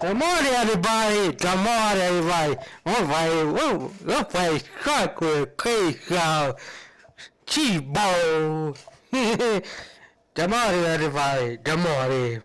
Good morning, everybody. Good morning, everybody. We're playing Shark with Cake Cheese Bowl. Good morning, everybody. Good morning.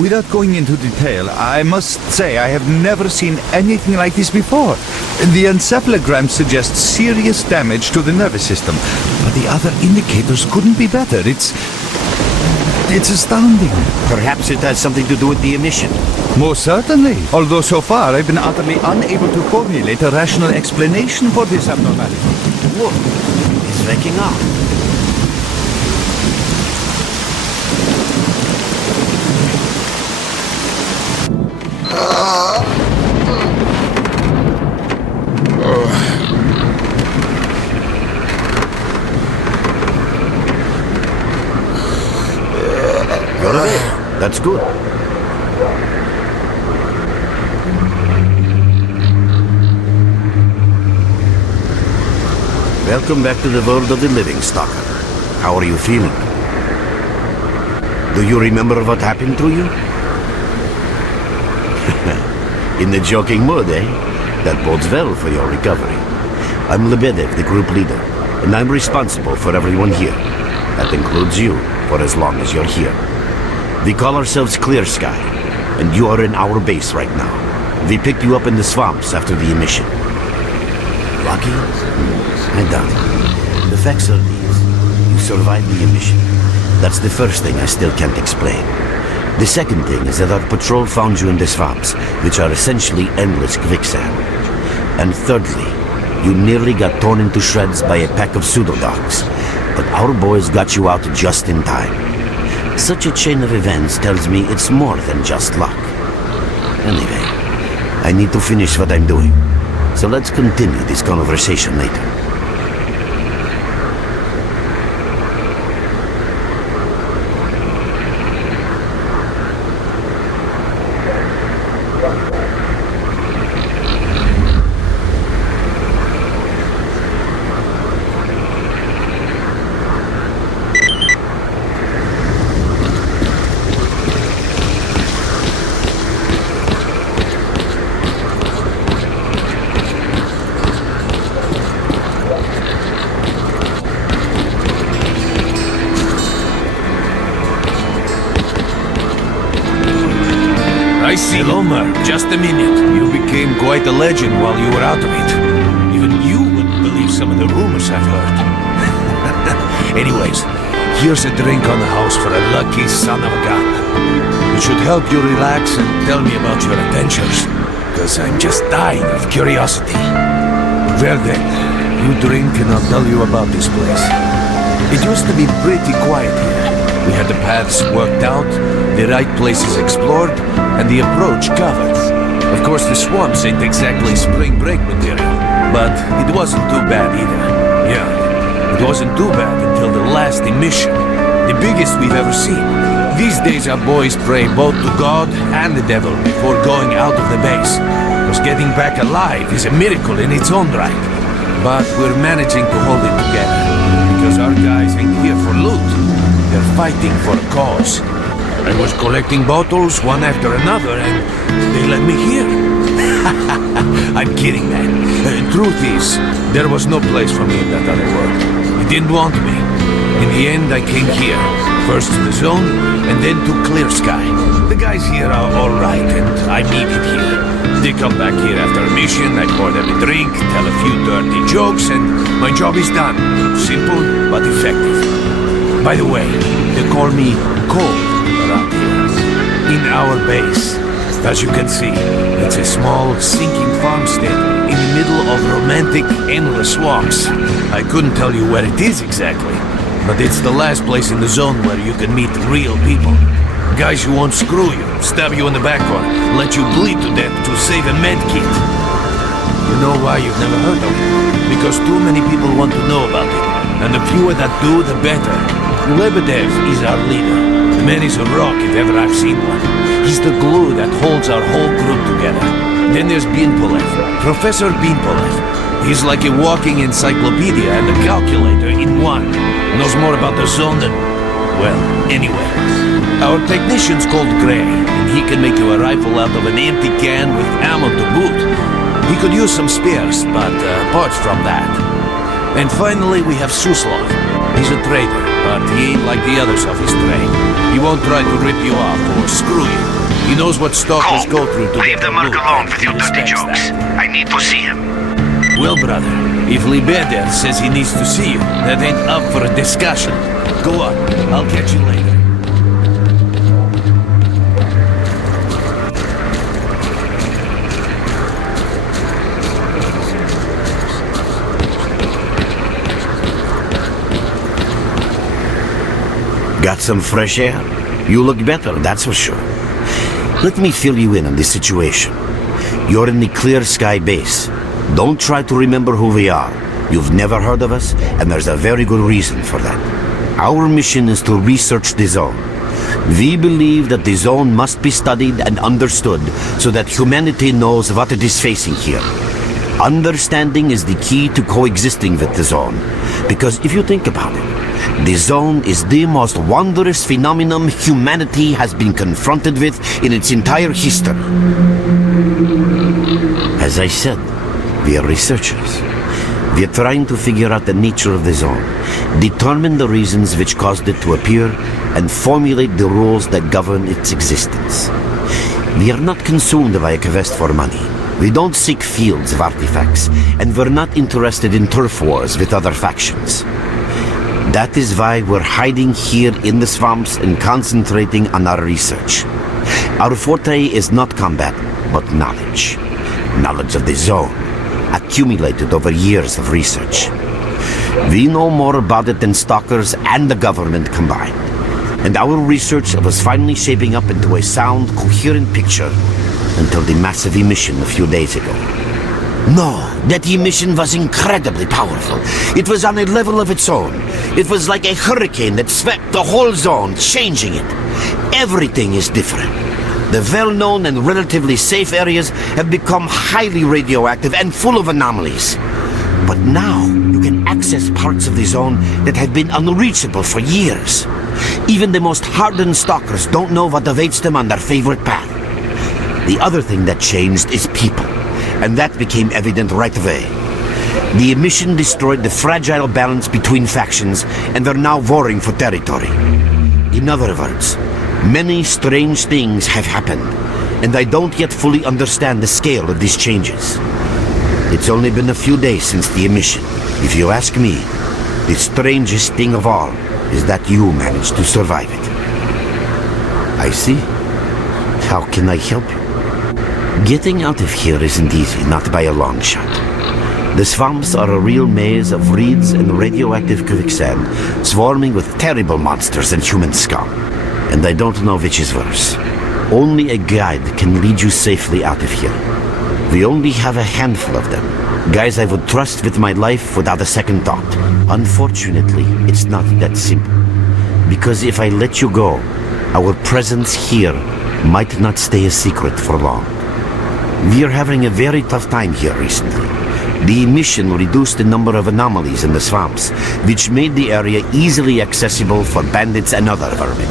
Without going into detail, I must say I have never seen anything like this before. The encephalogram suggests serious damage to the nervous system, but the other indicators couldn't be better. It's astounding. Perhaps it has something to do with the emission. Most certainly. Although so far I've been utterly unable to formulate a rational explanation for this abnormality. Look, he's waking up. You're awake. That's good. Welcome back to the world of the living, Stalker. How are you feeling? Do you remember what happened to you? In the joking mood, eh? That bodes well for your recovery. I'm MaelRadec, the group leader, and I'm responsible for everyone here. That includes you, for as long as you're here. We call ourselves Clear Sky, and you are in our base right now. We picked you up in the swamps after the emission. Lucky? I doubt it. The facts are these. You survived the emission. That's the first thing I still can't explain. The second thing is that our patrol found you in the swamps, which are essentially endless quicksand. And thirdly, you nearly got torn into shreds by a pack of pseudo-dogs. But our boys got you out just in time. Such a chain of events tells me it's more than just luck. Anyway, I need to finish what I'm doing. So let's continue this conversation later. I see. Hello, Mer. Just a minute. You became quite a legend while you were out of it. Even you wouldn't believe some of the rumors I've heard. Anyways, here's a drink on the house for a lucky son of a gun. It should help you relax and tell me about your adventures, because I'm just dying of curiosity. Well then, you drink and I'll tell you about this place. It used to be pretty quiet here. We had the paths worked out, the right places explored, and the approach covered. Of course, the swamps ain't exactly spring break material, but it wasn't too bad either. Yeah, it wasn't too bad until the last emission, the biggest we've ever seen. These days our boys pray both to God and the devil before going out of the base, because getting back alive is a miracle in its own right. But we're managing to hold it together, because our guys ain't here for loot. They're fighting for a cause. I was collecting bottles one after another, and they let me here. I'm kidding, man. Truth is, there was no place for me in that other world. They didn't want me. In the end, I came here. First to the zone, and then to Clear Sky. The guys here are all right, and I need it here. They come back here after a mission, I pour them a drink, tell a few dirty jokes, and my job is done. Simple, but effective. By the way, they call me Cold around here. In our base. As you can see, it's a small, sinking farmstead in the middle of romantic, endless swamps. I couldn't tell you where it is exactly, but it's the last place in the zone where you can meet real people. Guys who won't screw you, stab you in the back or let you bleed to death to save a med kit. You know why you've never heard of it? Because too many people want to know about it, and the fewer that do, the better. MaelRadec is our leader. The man is a rock if ever I've seen one. He's the glue that holds our whole group together. Then there's Binpolev, Professor Binpolev. He's like a walking encyclopedia and a calculator in one. Knows more about the zone than... well, anyway. Our technician's called Gray, and he can make you a rifle out of an empty can with ammo to boot. He could use some spares, but apart from that. And finally we have Suslov. He's a trader, but he ain't like the others of his trade. He won't try to rip you off or screw you. He knows what stalkers go through to Leave get the the merc loot, alone and with he your dirty respects jokes. that. I need to see him. Well, brother, if Libeder says he needs to see you, that ain't up for a discussion. Go on, I'll catch you later. Got some fresh air? You look better, that's for sure. Let me fill you in on the situation. You're in the Clear Sky base. Don't try to remember who we are. You've never heard of us, and there's a very good reason for that. Our mission is to research the zone. We believe that the zone must be studied and understood so that humanity knows what it is facing here. Understanding is the key to coexisting with the zone. Because if you think about it, the zone is the most wondrous phenomenon humanity has been confronted with in its entire history. As I said, we are researchers. We are trying to figure out the nature of the zone, determine the reasons which caused it to appear, and formulate the rules that govern its existence. We are not consumed by a quest for money. We don't seek fields of artifacts, and we're not interested in turf wars with other factions. That is why we're hiding here in the swamps and concentrating on our research. Our forte is not combat, but knowledge. Knowledge of the zone, accumulated over years of research. We know more about it than Stalkers and the government combined. And our research was finally shaping up into a sound, coherent picture until the massive emission a few days ago. No, that emission was incredibly powerful. It was on a level of its own. It was like a hurricane that swept the whole zone, changing it. Everything is different. The well-known and relatively safe areas have become highly radioactive and full of anomalies. But now, you can access parts of the zone that have been unreachable for years. Even the most hardened stalkers don't know what awaits them on their favorite path. The other thing that changed is people, and that became evident right away. The emission destroyed the fragile balance between factions, and they're now warring for territory. In other words, many strange things have happened, and I don't yet fully understand the scale of these changes. It's only been a few days since the emission. If you ask me, the strangest thing of all is that you managed to survive it. I see. How can I help you? Getting out of here isn't easy, not by a long shot. The swamps are a real maze of reeds and radioactive quicksand, swarming with terrible monsters and human scum. And I don't know which is worse. Only a guide can lead you safely out of here. We only have a handful of them. Guys I would trust with my life without a second thought. Unfortunately, it's not that simple. Because if I let you go, our presence here might not stay a secret for long. We're having a very tough time here recently. The emission reduced the number of anomalies in the swamps, which made the area easily accessible for bandits and other vermin.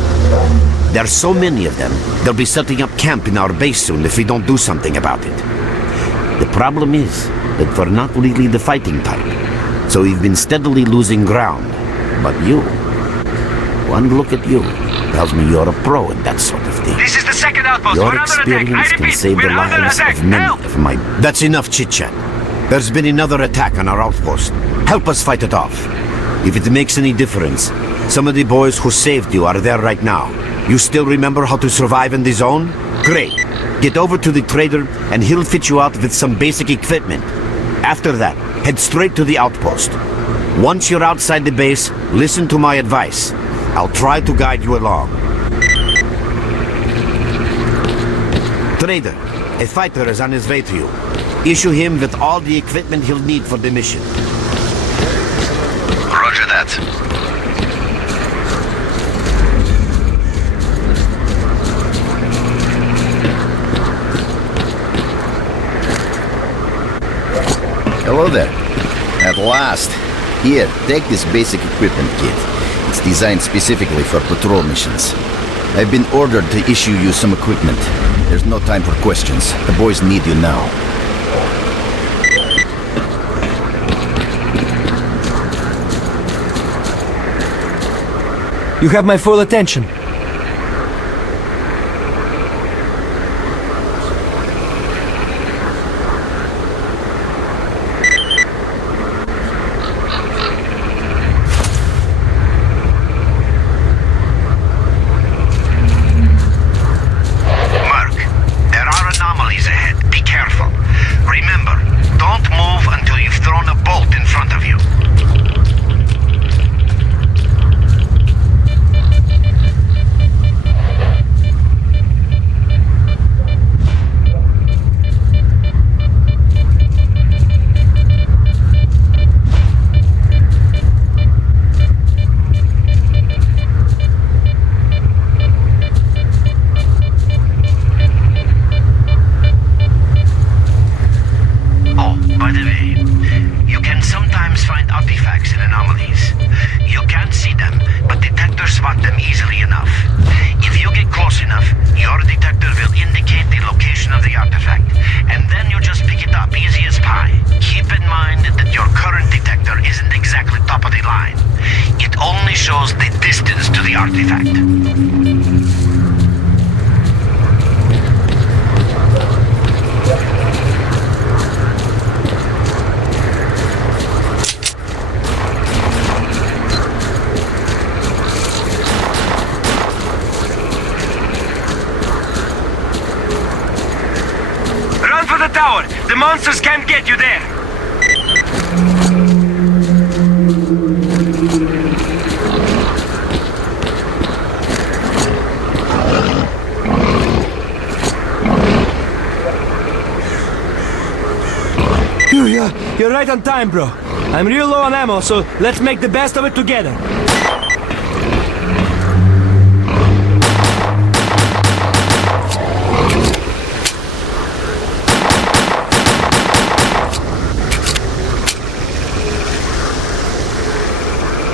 There are so many of them, they'll be setting up camp in our base soon if we don't do something about it. The problem is that we're not really the fighting type, so we've been steadily losing ground. But you, one look at you, tells me you're a pro in that sort of thing. This is the second outpost. Your We're under attack. experience I can repeat, save the we're under lives attack. of many Help! of my... That's enough chit-chat. There's been another attack on our outpost. Help us fight it off. If it makes any difference, some of the boys who saved you are there right now. You still remember how to survive in the zone? Great. Get over to the trader and he'll fit you out with some basic equipment. After that, head straight to the outpost. Once you're outside the base, listen to my advice. I'll try to guide you along. Trader, a fighter is on his way to you. Issue him with all the equipment he'll need for the mission. Roger that. Hello there. At last. Here, take this basic equipment kit. It's designed specifically for patrol missions. I've been ordered to issue you some equipment. There's no time for questions. The boys need you now. You have my full attention. only shows the distance to the artifact. Run for the tower! The monsters can't get you there! You're right on time, bro. I'm real low on ammo, so let's make the best of it together.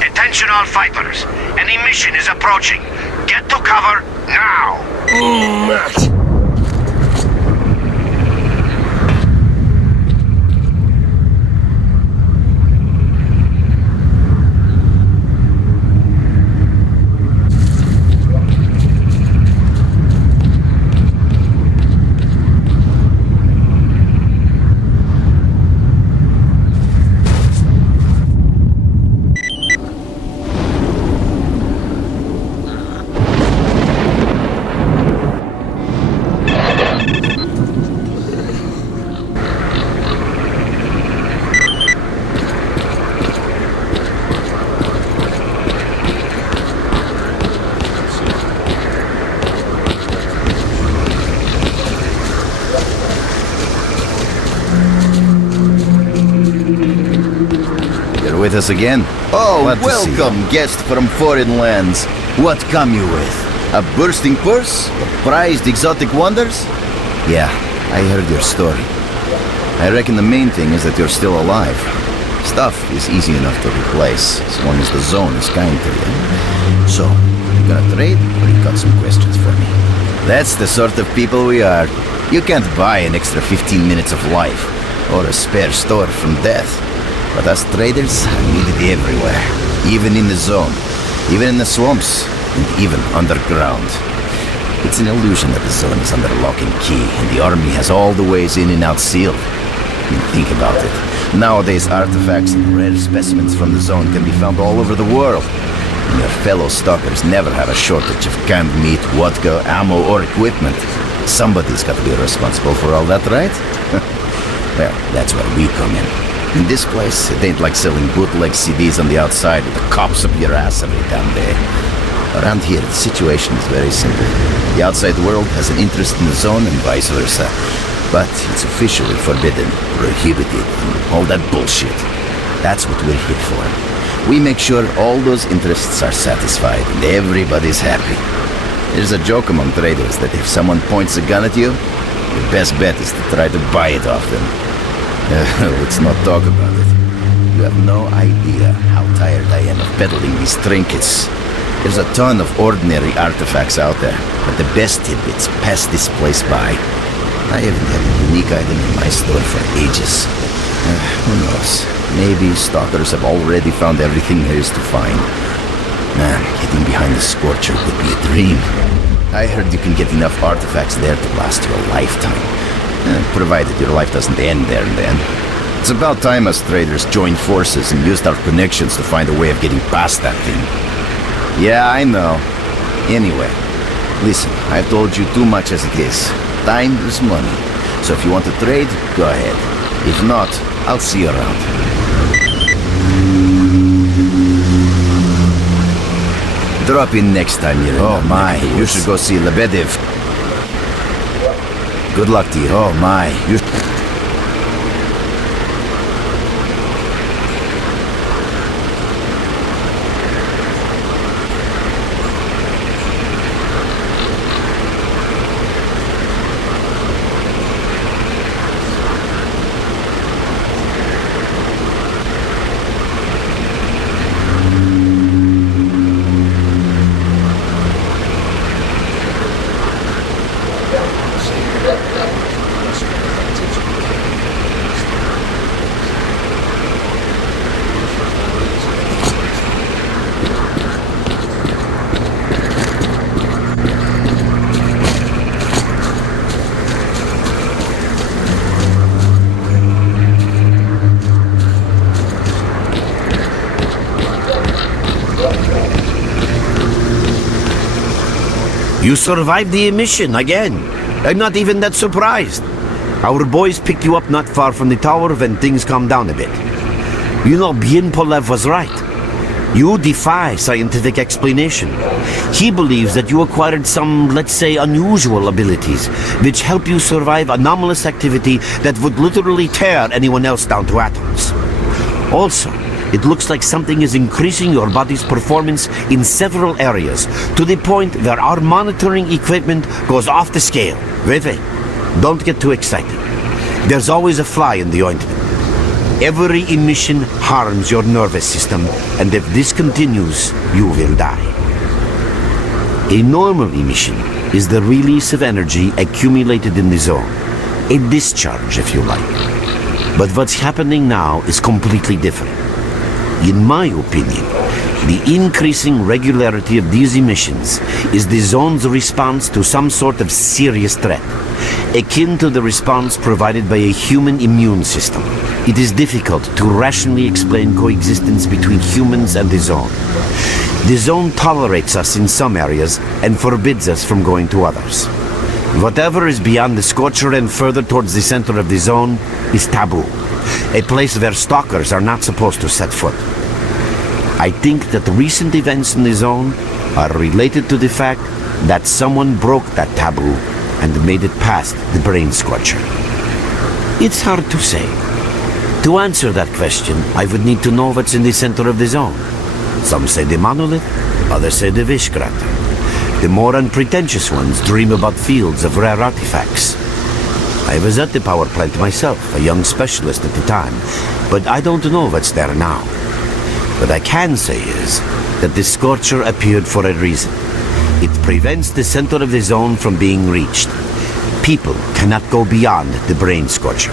Attention all fighters. An emission is approaching. Get to cover now. With us again? Oh, welcome, guest from foreign lands. What come you with? A bursting purse? Prized exotic wonders? Yeah, I heard your story. I reckon the main thing is that you're still alive. Stuff is easy enough to replace, as long as the zone is kind to you. So, you gonna trade, or you got some questions for me? That's the sort of people we are. You can't buy an extra 15 minutes of life, or a spare store from death. But us traders are needed everywhere, even in the zone, even in the swamps, and even underground. It's an illusion that the zone is under lock and key, and the army has all the ways in and out sealed. I mean, think about it. Nowadays, artifacts and rare specimens from the zone can be found all over the world. And your fellow stalkers never have a shortage of canned meat, vodka, ammo, or equipment. Somebody's got to be responsible for all that, right? Well, that's where we come in. In this place, it ain't like selling bootleg CDs on the outside with the cops up your ass every damn day. Around here, the situation is very simple. The outside world has an interest in the zone and vice versa. But it's officially forbidden, prohibited, and all that bullshit. That's what we're here for. We make sure all those interests are satisfied and everybody's happy. There's a joke among traders that if someone points a gun at you, your best bet is to try to buy it off them. Let's not talk about it. You have no idea how tired I am of peddling these trinkets. There's a ton of ordinary artifacts out there, but the best tidbits pass this place by. I haven't had a unique item in my store for ages. Who knows? Maybe stalkers have already found everything there is to find. Man, getting behind the Scorcher would be a dream. I heard you can get enough artifacts there to last you a lifetime. Provided your life doesn't end there and then. It's about time us traders joined forces and used our connections to find a way of getting past that thing. Yeah, I know. Anyway, listen, I've told you too much as it is. Time is money. So if you want to trade, go ahead. If not, I'll see you around. Drop in next time you're in. Oh my, you should go see Lebedev. Good luck to you. Oh my, you... You survived the emission again. I'm not even that surprised. Our boys picked you up not far from the tower when things calmed down a bit. You know, Bien Polev was right. You defy scientific explanation. He believes that you acquired some, let's say, unusual abilities, which help you survive anomalous activity that would literally tear anyone else down to atoms. Also, it looks like something is increasing your body's performance in several areas, to the point where our monitoring equipment goes off the scale. Wait, don't get too excited. There's always a fly in the ointment. Every emission harms your nervous system, and if this continues, you will die. A normal emission is the release of energy accumulated in the zone. A discharge, if you like. But what's happening now is completely different. In my opinion, the increasing regularity of these emissions is the zone's response to some sort of serious threat, akin to the response provided by a human immune system. It is difficult to rationally explain coexistence between humans and the zone. The zone tolerates us in some areas and forbids us from going to others. Whatever is beyond the Scorcher and further towards the center of the zone is taboo, a place where stalkers are not supposed to set foot. I think that recent events in the zone are related to the fact that someone broke that taboo and made it past the brain scorcher. It's hard to say. To answer that question, I would need to know what's in the center of the zone. Some say the monolith, others say the Vishkrater. The more unpretentious ones dream about fields of rare artifacts. I was at the power plant myself, a young specialist at the time, but I don't know what's there now. What I can say is that the Scorcher appeared for a reason. It prevents the center of the zone from being reached. People cannot go beyond the brain Scorcher.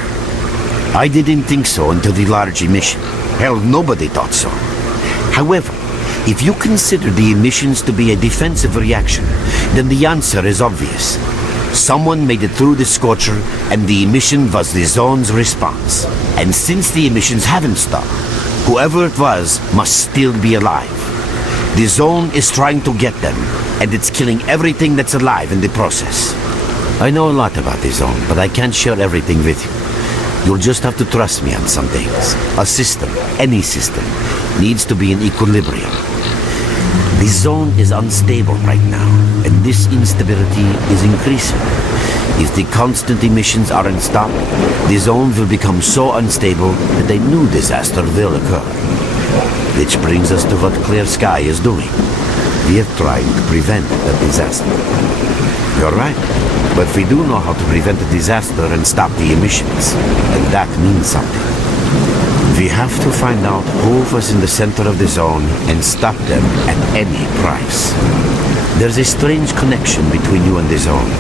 I didn't think so until the large emission. Hell, nobody thought so. However, if you consider the emissions to be a defensive reaction, then the answer is obvious. Someone made it through the Scorcher, and the emission was the zone's response. And since the emissions haven't stopped, whoever it was must still be alive. The zone is trying to get them, and it's killing everything that's alive in the process. I know a lot about the zone, but I can't share everything with you. You'll just have to trust me on some things. A system, any system, needs to be in equilibrium. The zone is unstable right now, and this instability is increasing. If the constant emissions aren't stopped, the zone will become so unstable that a new disaster will occur. Which brings us to what Clear Sky is doing. We are trying to prevent that disaster. You're right, but we do know how to prevent a disaster and stop the emissions, and that means something. We have to find out who was in the center of the zone and stop them at any price. There's a strange connection between you and the zone.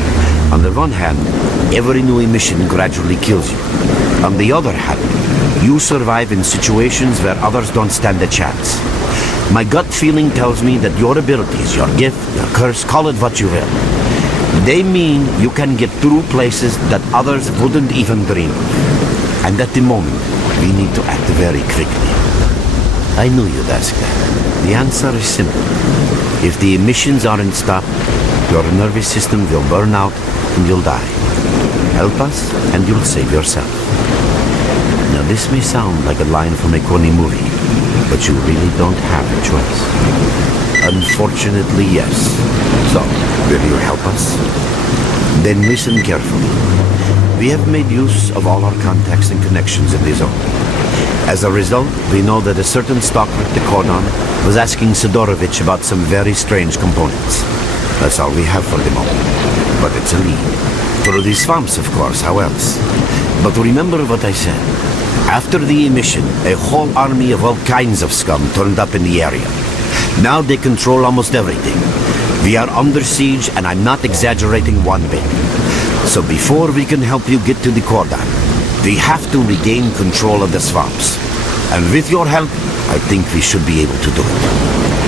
On the one hand, every new emission gradually kills you. On the other hand, you survive in situations where others don't stand a chance. My gut feeling tells me that your abilities, your gift, your curse, call it what you will, they mean you can get through places that others wouldn't even dream of. And at the moment, we need to act very quickly. I knew you'd ask that. The answer is simple. If the emissions aren't stopped, your nervous system will burn out and you'll die. Help us and you'll save yourself. Now this may sound like a line from a corny movie, but you really don't have a choice. Unfortunately, yes. So, will you help us? Then listen carefully. We have made use of all our contacts and connections in the zone. As a result, we know that a certain stalker at the Cordon was asking Sidorovich about some very strange components. That's all we have for the moment. But it's a lead. Through the swamps, of course, how else? But remember what I said. After the emission, a whole army of all kinds of scum turned up in the area. Now they control almost everything. We are under siege, and I'm not exaggerating one bit. So before we can help you get to the Cordon, we have to regain control of the swamps. And with your help, I think we should be able to do it.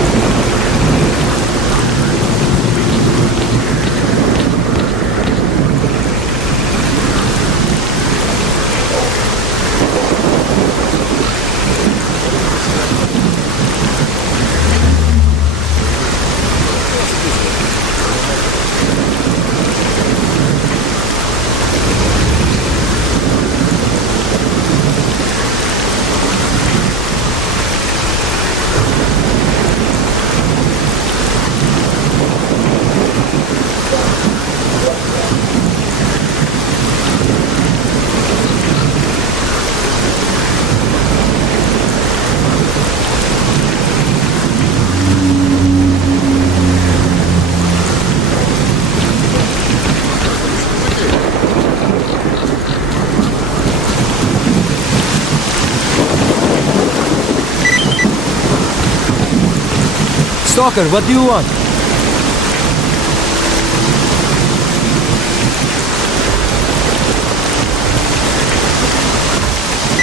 Stalker, what do you want?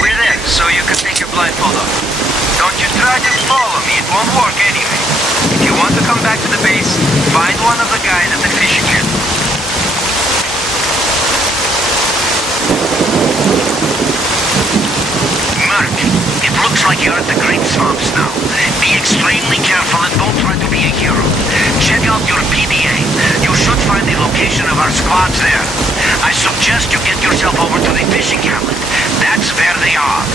We're there, so you can take your blindfold off. Don't you try to follow me, it won't work anyway. If you want to come back to the base, find one of the guys at the fishing shed. Mark, it looks like you're at the Great Swamps now. Be extremely careful and don't try to be a hero. Check out your PDA. You should find the location of our squads there. I suggest you get yourself over to the fishing hamlet. That's where they are.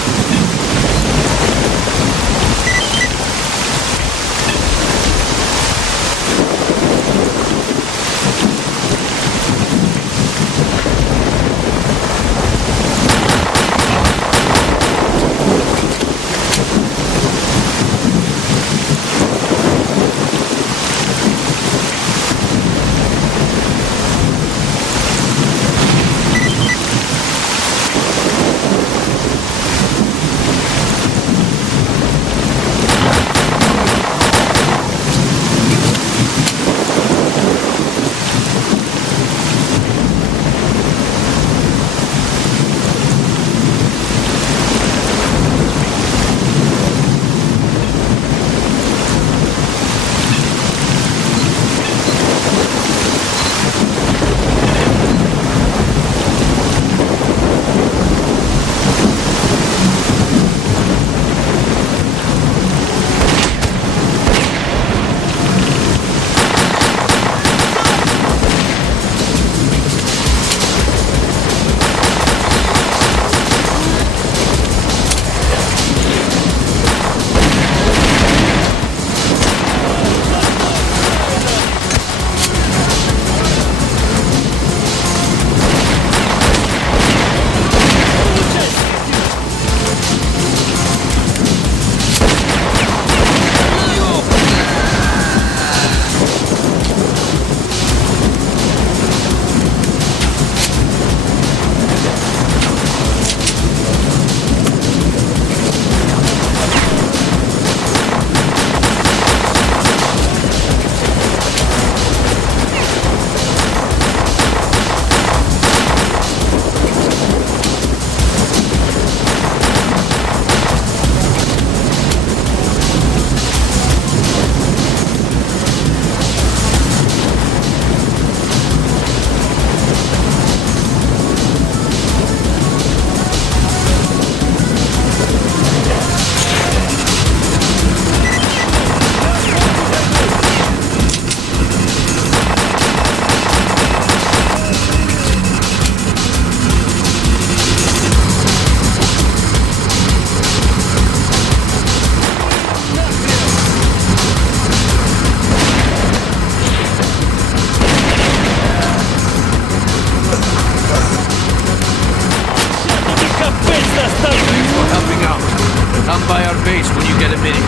Come by our base when you get a minute.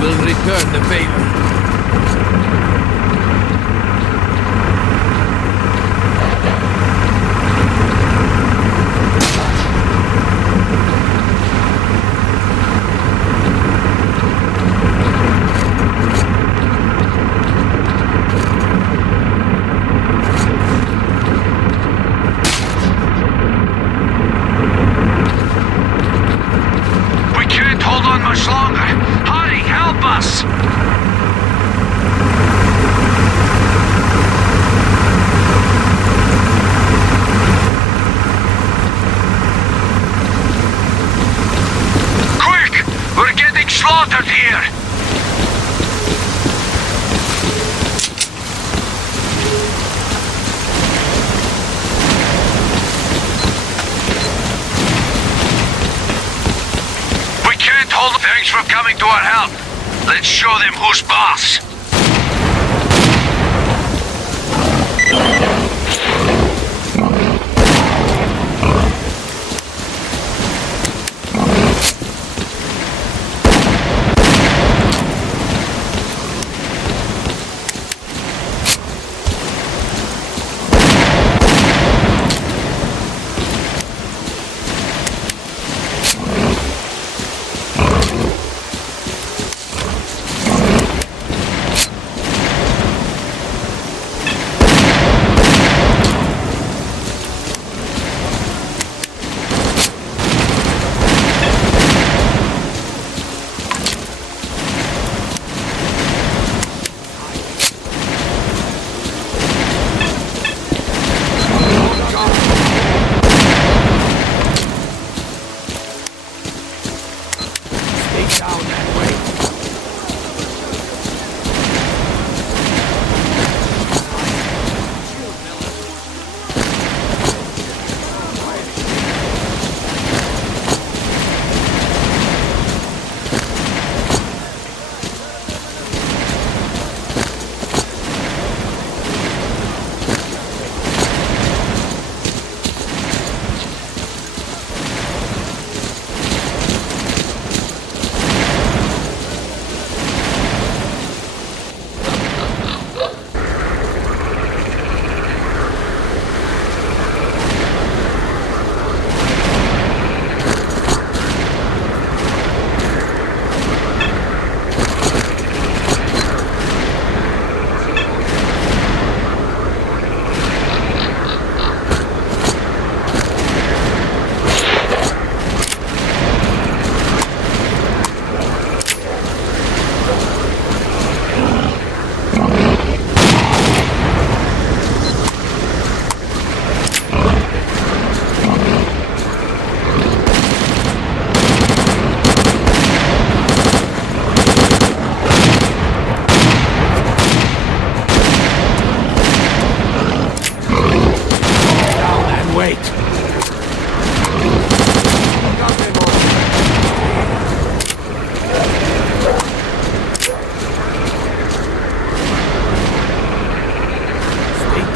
We'll return the favor. Much longer. Hurry, help us! Quick! We're getting slaughtered here! Thanks for coming to our help. Let's show them who's boss.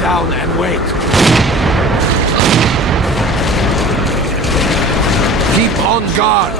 down and wait. Keep on guard.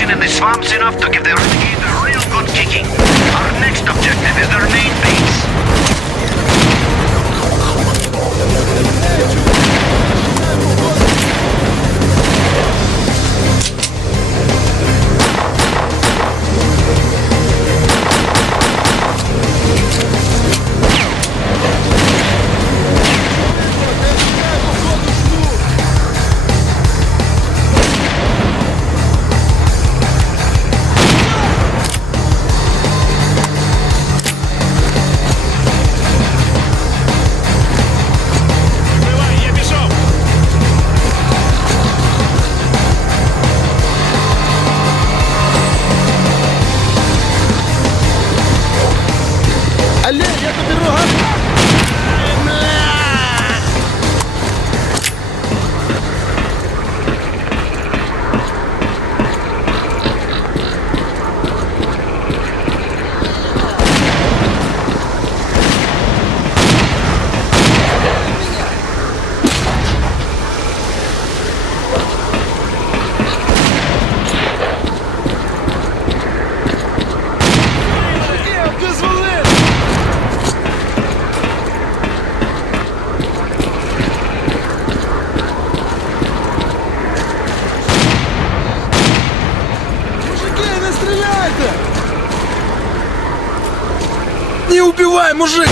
In the swamps enough to give the renegade a real good kicking. Our next objective is their main base. Не убивай, мужик!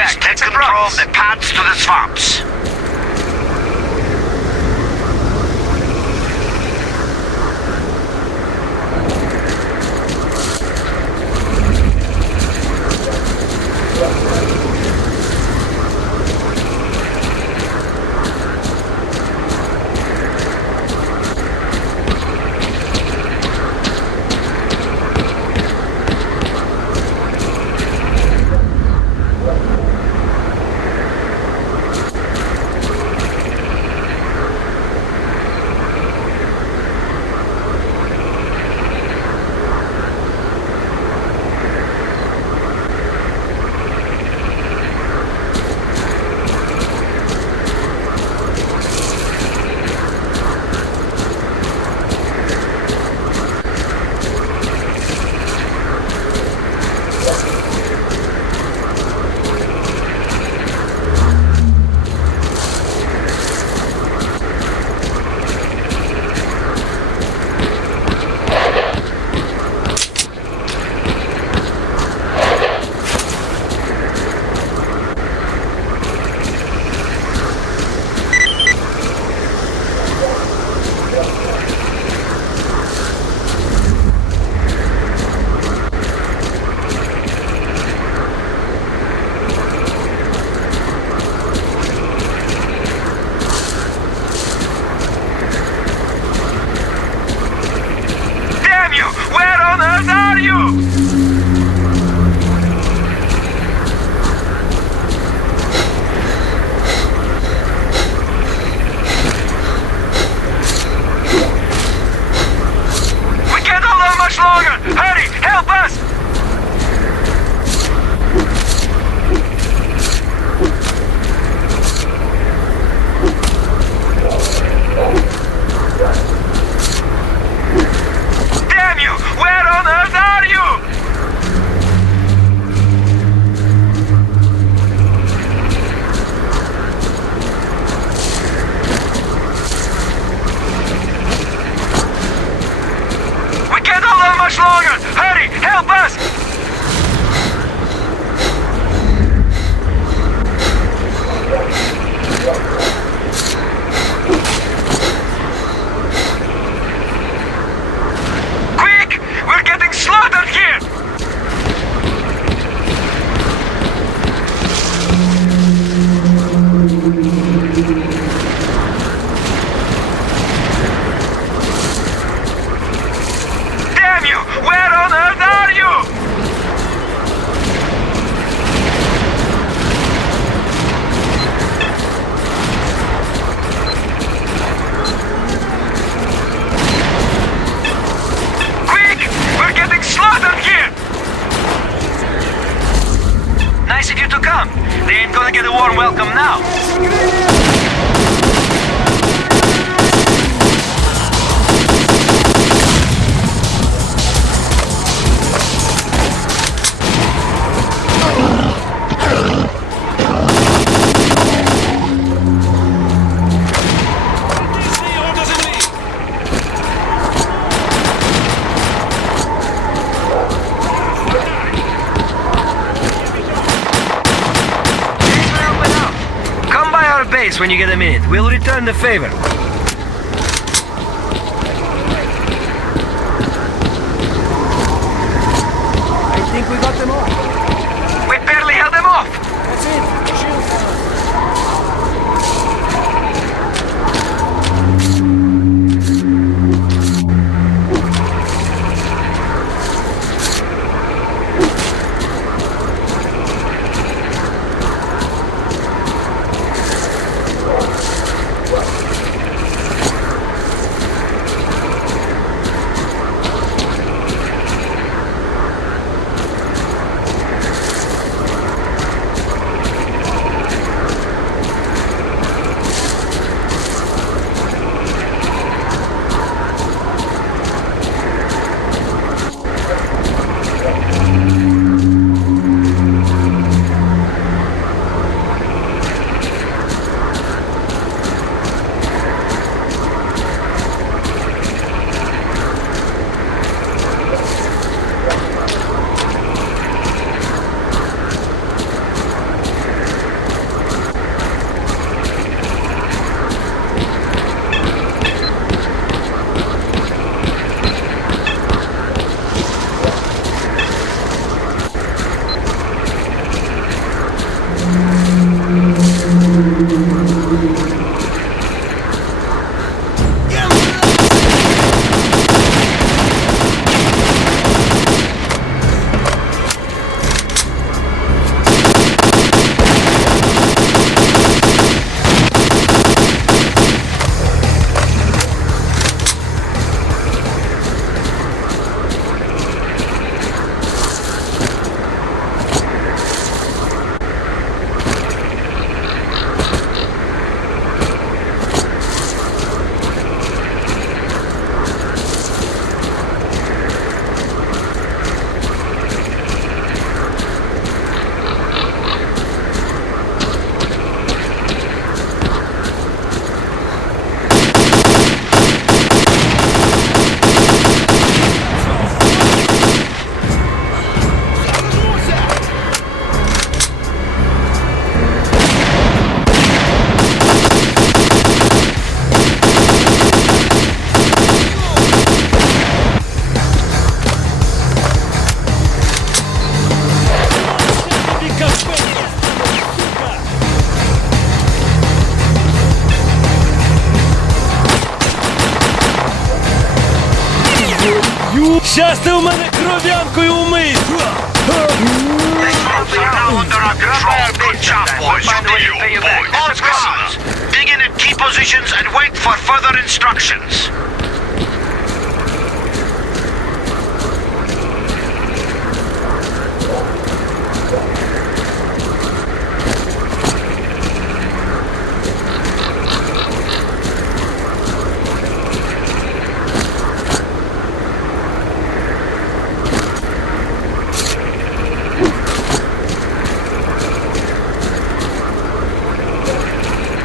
back. Take control of the paths to the swamps. When you get a minute, we'll return the favor. I think we got them off. We barely held them off. That's it. Shoot. Щас ти у мене кров'янкою умий! These roads are now under our control. Good job, boys. You did you, boy. All squads, dig in at key positions and wait for further instructions.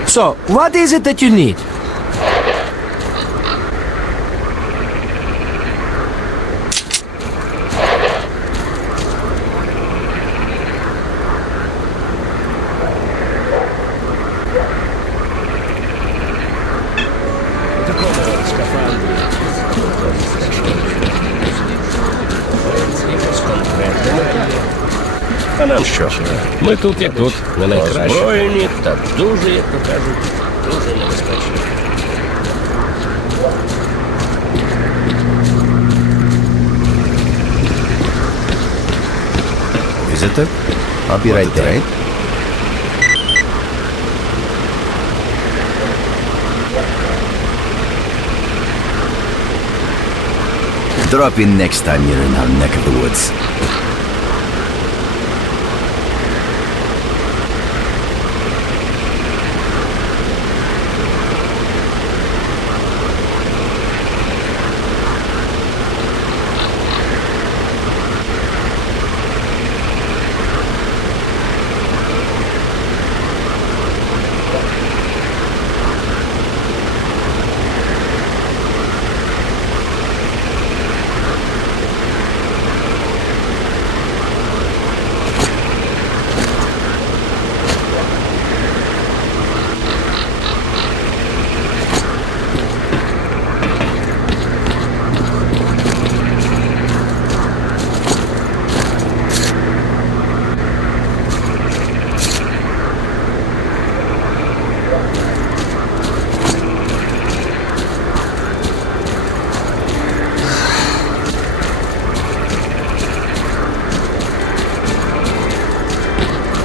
So, what is it that you need? А нам що? Ми тут як тут, не найкраще. Озброєні та дуже, як то кажуть, дуже небезпечні. Visitor? I'll be right there. Drop in next time you're in our neck of the woods.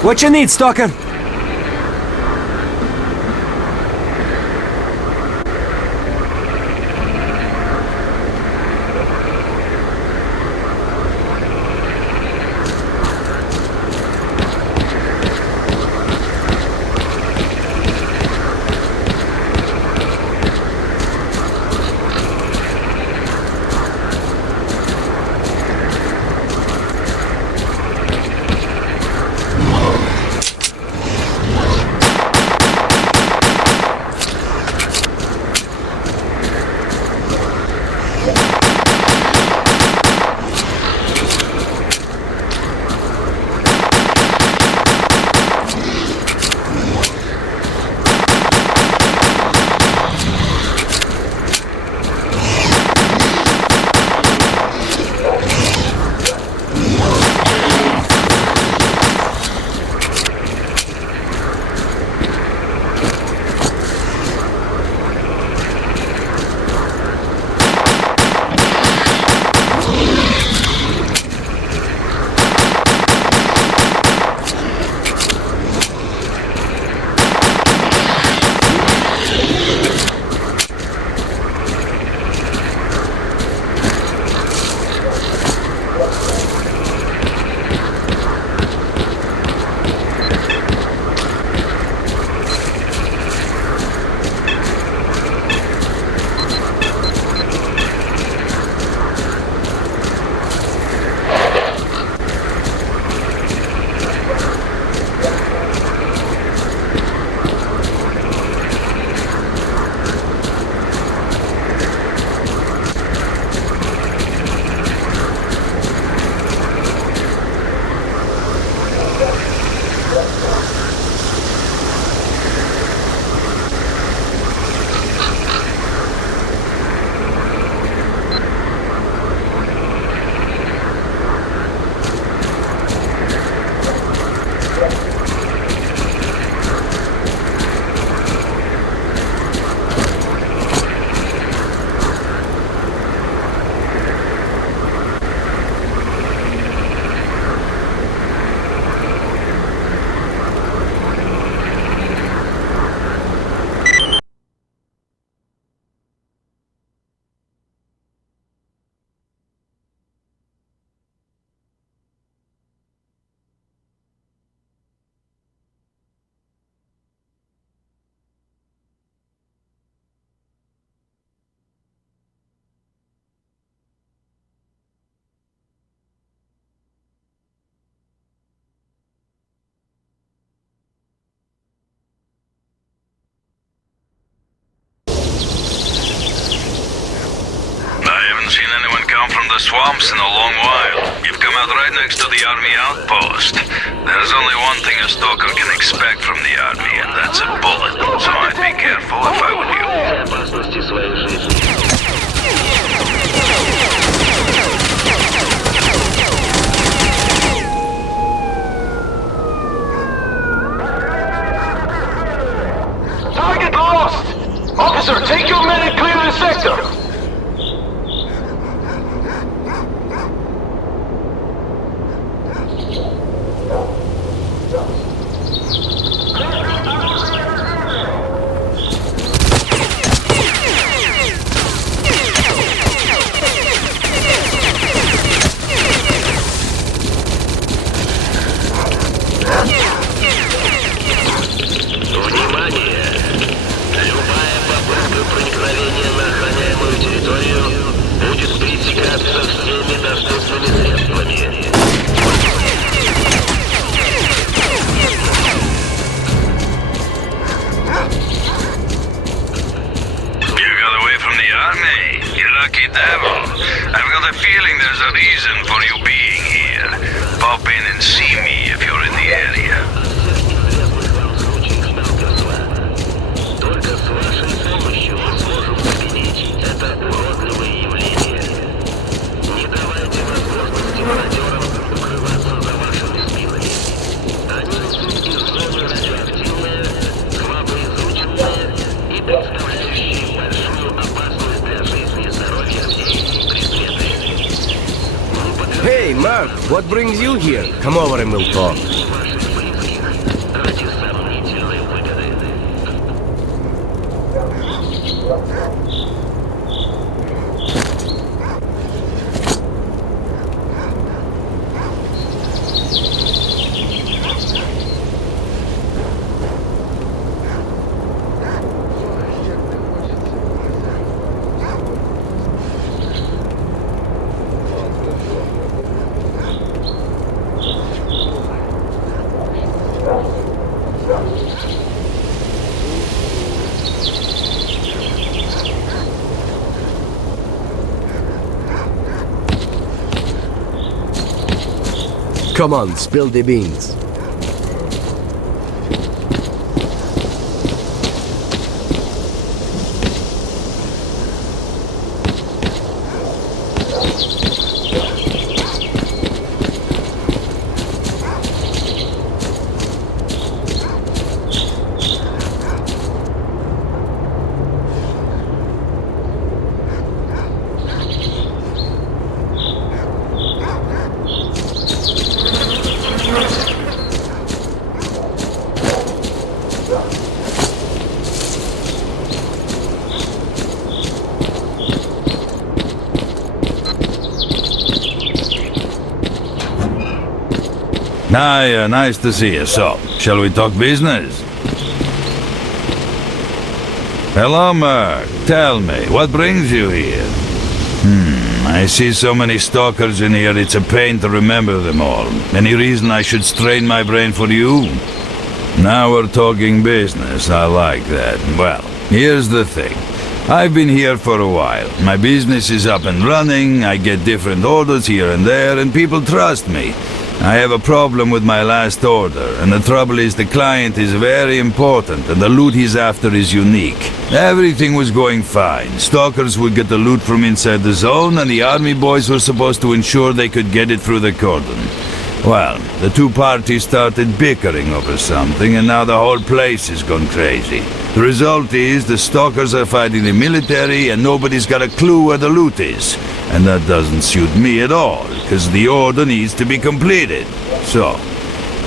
What you need, Stalker? swamps in a long while. You've come out right next to the army outpost. There's only one thing a stalker can expect from the army, and that's a bullet. So I'd be careful if I were you. Target lost! Officer, take your men and clear the sector! Lucky devil. I've got a feeling there's a reason for you being here. Pop in and see me if you're in the area. Hey, Mark, what brings you here? Come over and we'll talk. Come on, spill the beans. Nice to see you. So, shall we talk business? Hello, Mark. Tell me, what brings you here? I see so many stalkers in here, it's a pain to remember them all. Any reason I should strain my brain for you? Now we're talking business, I like that. Well, here's the thing. I've been here for a while. My business is up and running, I get different orders here and there, and people trust me. I have a problem with my last order, and the trouble is the client is very important, and the loot he's after is unique. Everything was going fine. Stalkers would get the loot from inside the zone, and the army boys were supposed to ensure they could get it through the cordon. Well, the two parties started bickering over something, and now the whole place has gone crazy. The result is the stalkers are fighting the military, and nobody's got a clue where the loot is. And that doesn't suit me at all, because the order needs to be completed. So,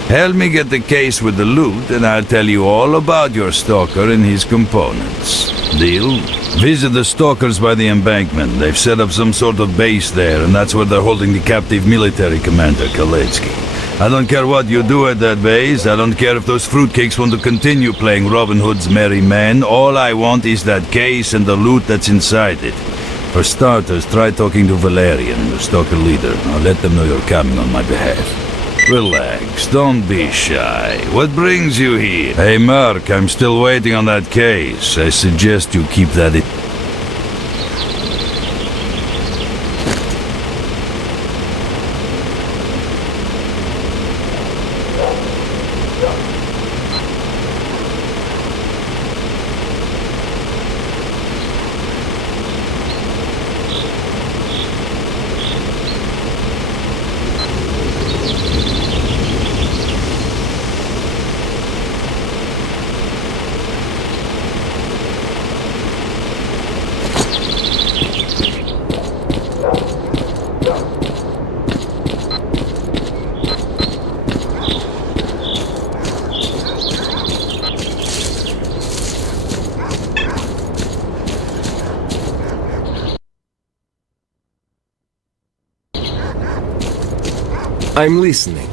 help me get the case with the loot, and I'll tell you all about your stalker and his components. Deal? Visit the stalkers by the embankment. They've set up some sort of base there, and that's where they're holding the captive military commander, Kaletsky. I don't care what you do at that base. I don't care if those fruitcakes want to continue playing Robin Hood's merry men. All I want is that case and the loot that's inside it. For starters, try talking to Valerian, the stalker leader. I'll let them know you're coming on my behalf. Relax, don't be shy. What brings you here? Hey Mark, I'm still waiting on that case. I suggest you keep that in... I'm listening.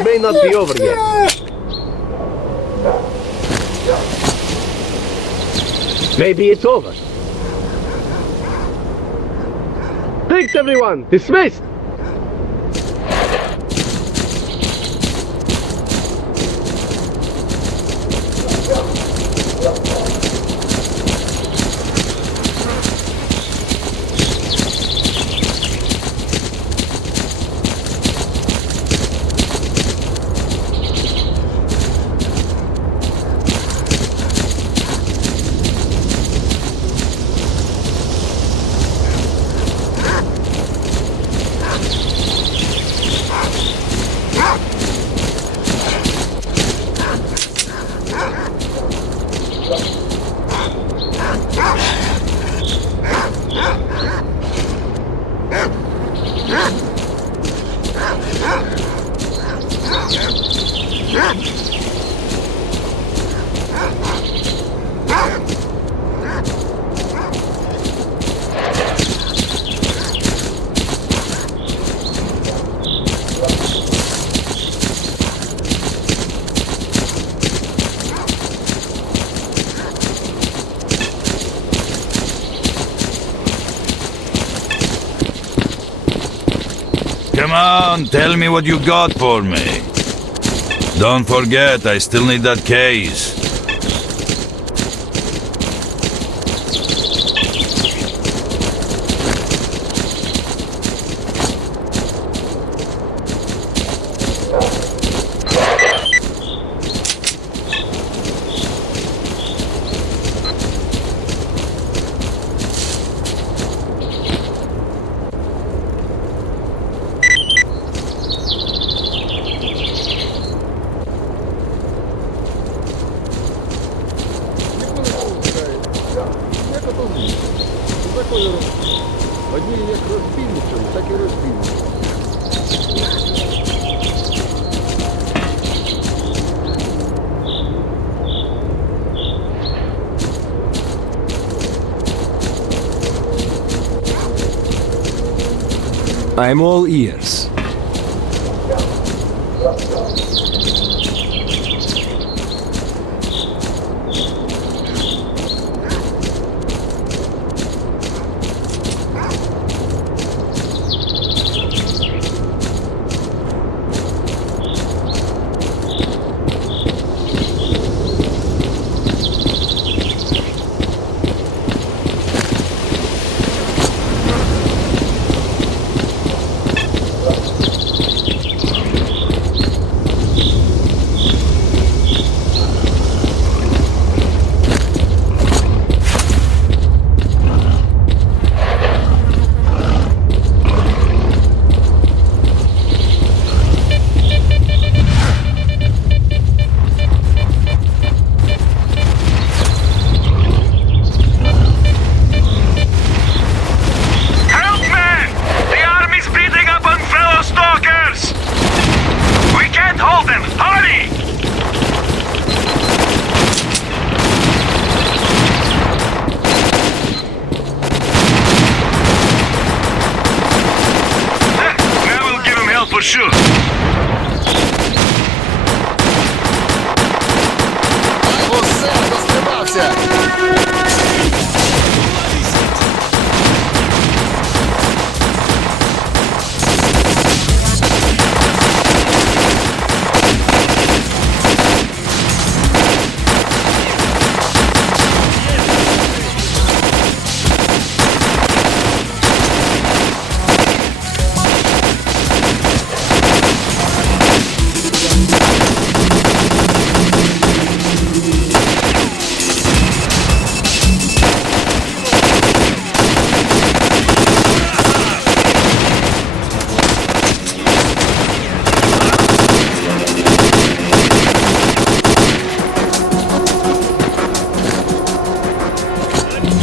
It may not be over yet. Maybe it's over. Thanks, everyone. Dismissed. Come on, tell me what you got for me. Don't forget, I still need that case. I'm all ears.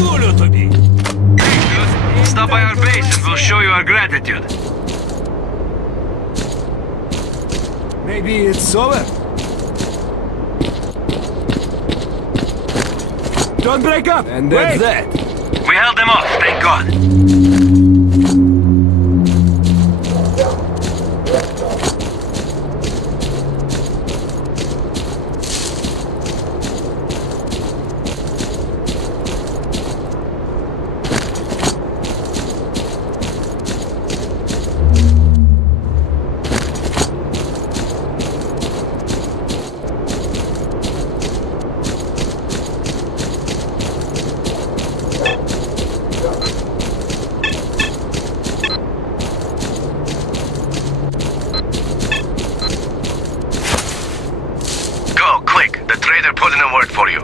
Кулю тобі! Stop by our base and we'll show you our gratitude. Maybe it's over? Don't break up! And that's that. We held them off, thank God. Go, quick. The trader put in a word for you.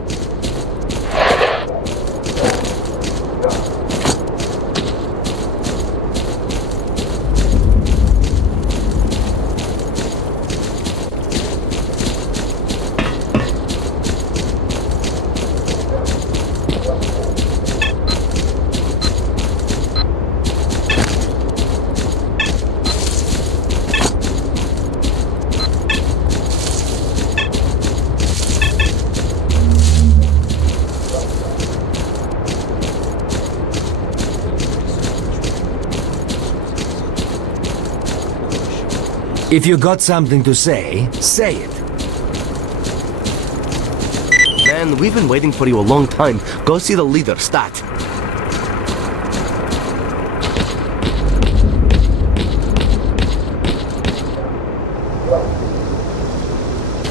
If you got something to say it. Man, we've been waiting for you a long time. Go see the leader, stat.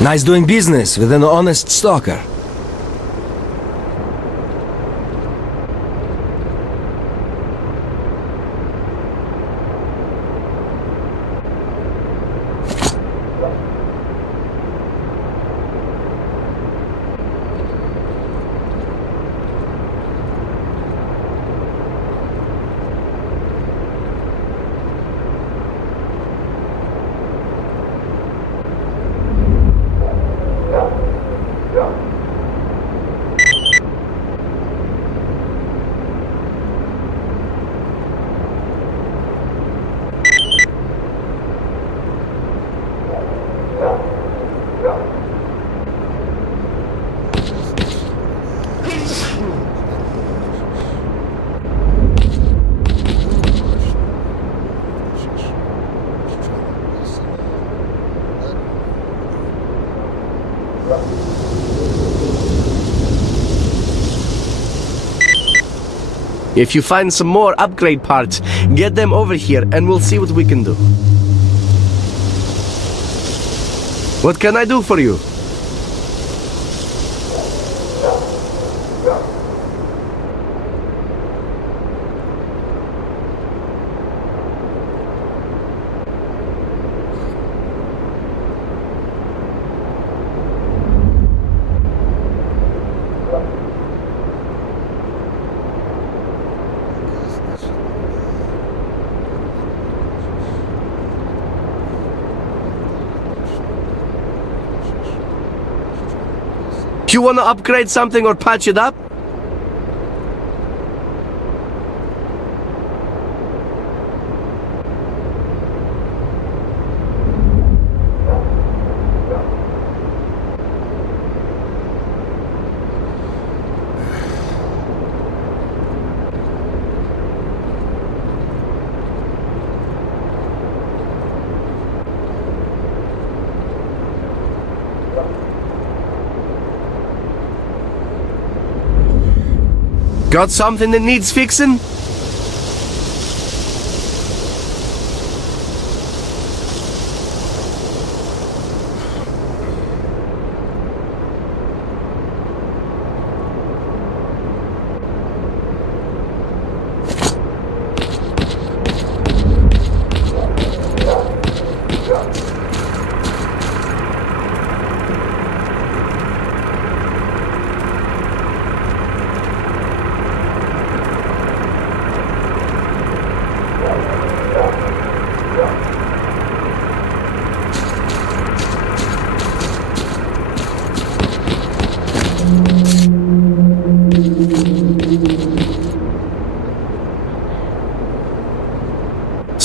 Nice doing business with an honest stalker. If you find some more upgrade parts, get them over here and we'll see what we can do. What can I do for you? You wanna upgrade something or patch it up? Got something that needs fixing?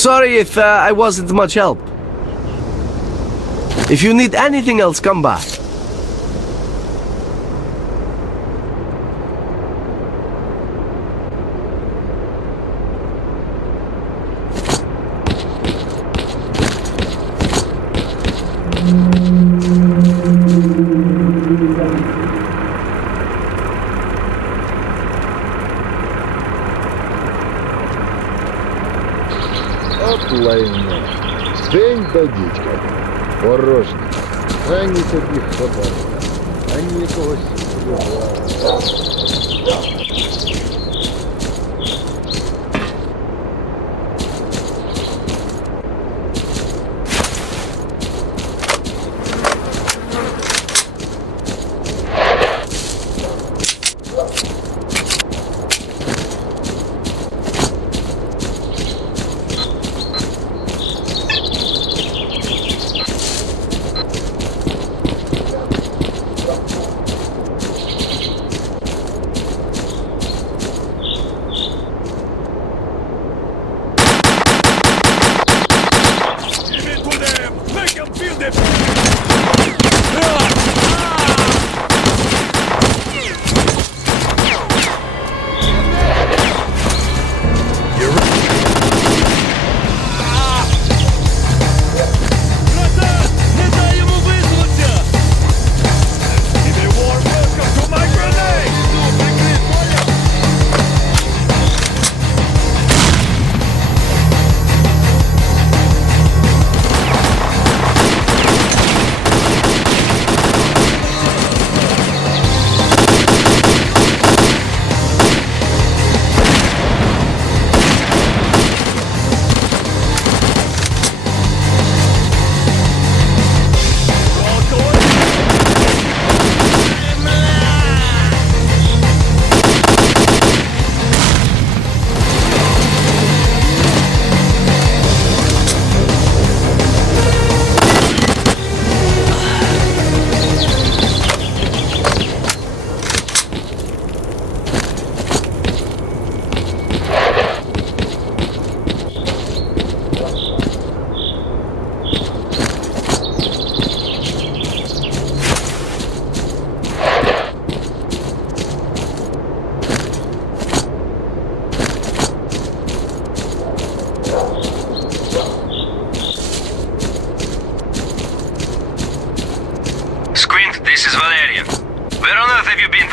Sorry if I wasn't much help. If you need anything else, come by. От лайно. День до дідька. Порожній. Ані тобі хабарка, ані якогось слова.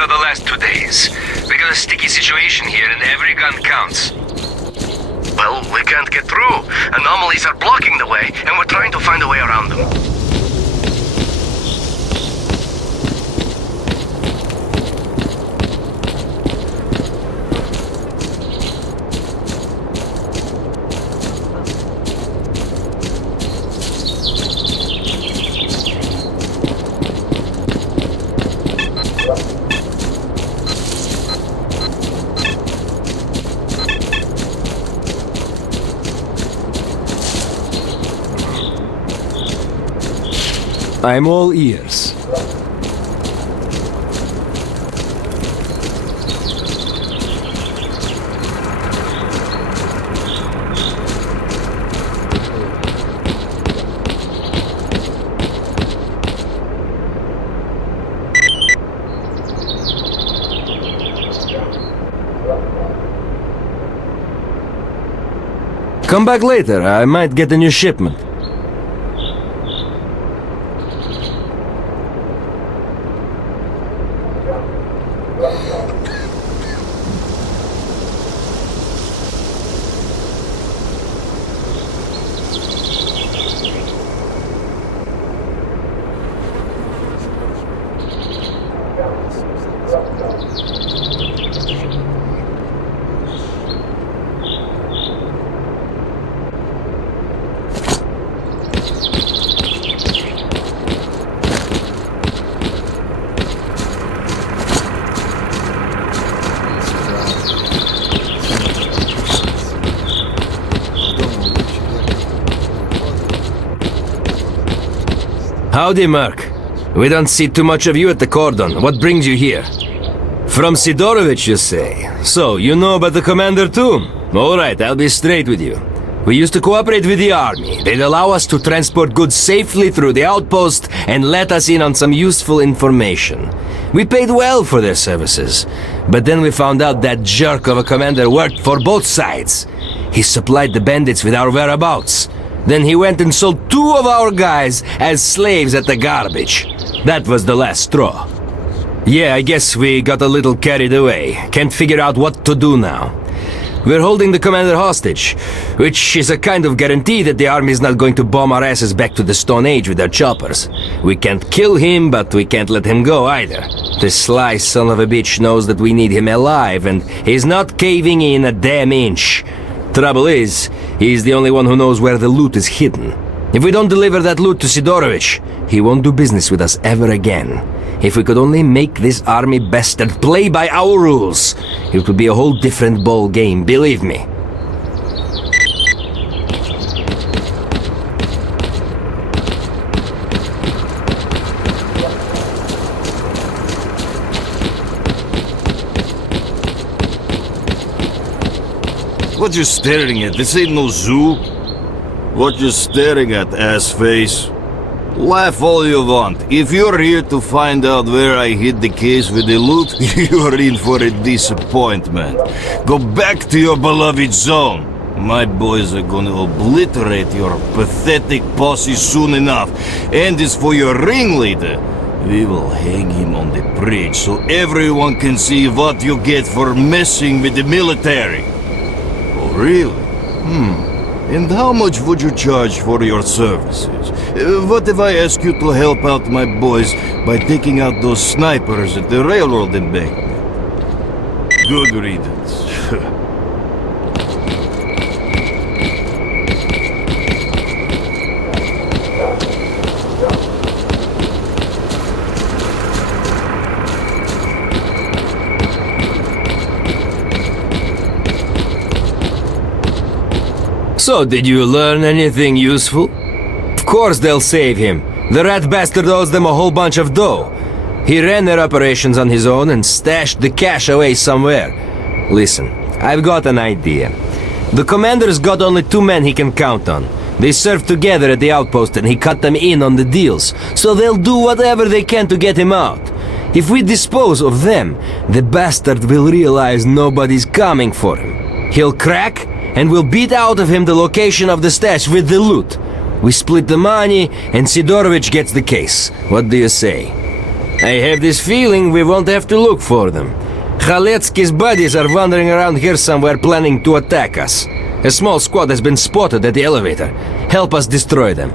For the last 2 days. We got a sticky situation here and every gun counts. Well, we can't get through. Anomalies are blocking the way and we're trying to find a way around them. I'm all ears. Come back later, I might get a new shipment. Howdy, Merc. We don't see too much of you at the cordon. What brings you here? From Sidorovich, you say? So, you know about the commander too? Alright, I'll be straight with you. We used to cooperate with the army. They'd allow us to transport goods safely through the outpost and let us in on some useful information. We paid well for their services. But then we found out that jerk of a commander worked for both sides. He supplied the bandits with our whereabouts. Then he went and sold 2 of our guys as slaves at the garbage. That was the last straw. Yeah, I guess we got a little carried away. Can't figure out what to do now. We're holding the commander hostage, which is a kind of guarantee that the army is not going to bomb our asses back to the Stone Age with their choppers. We can't kill him, but we can't let him go either. The sly son of a bitch knows that we need him alive, and he's not caving in a damn inch. Trouble is, he's the only one who knows where the loot is hidden. If we don't deliver that loot to Sidorovich, he won't do business with us ever again. If we could only make this army bastard play by our rules, it would be a whole different ball game, believe me. What you staring at? This ain't no zoo. What you staring at, ass face? Laugh all you want. If you're here to find out where I hid the case with the loot, you're in for a disappointment. Go back to your beloved zone. My boys are gonna obliterate your pathetic posse soon enough. And as for your ringleader, we will hang him on the bridge so everyone can see what you get for messing with the military. Oh, really? And how much would you charge for your services? What if I ask you to help out my boys by taking out those snipers at the railroad embankment? Good riddance. So, did you learn anything useful? Of course they'll save him. The rat bastard owes them a whole bunch of dough. He ran their operations on his own and stashed the cash away somewhere. Listen, I've got an idea. The commander's got only 2 men he can count on. They served together at the outpost and he cut them in on the deals, so they'll do whatever they can to get him out. If we dispose of them, the bastard will realize nobody's coming for him. He'll crack, and we'll beat out of him the location of the stash with the loot. We split the money, and Sidorovich gets the case. What do you say? I have this feeling we won't have to look for them. Khaletsky's buddies are wandering around here somewhere planning to attack us. A small squad has been spotted at the elevator. Help us destroy them.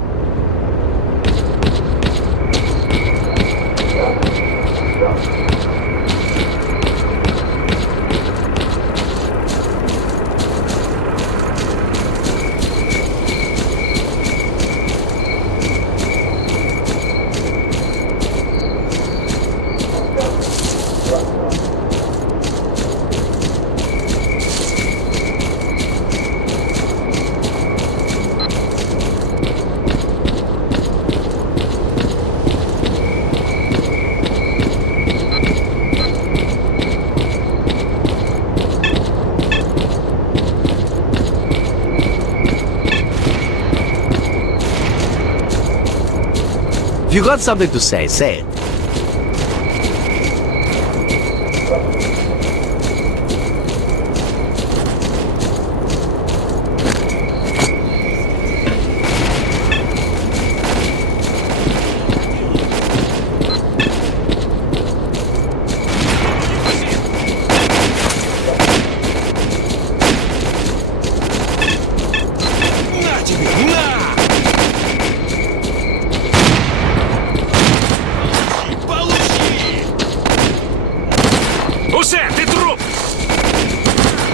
If you got something to say it. Усе, ти труп!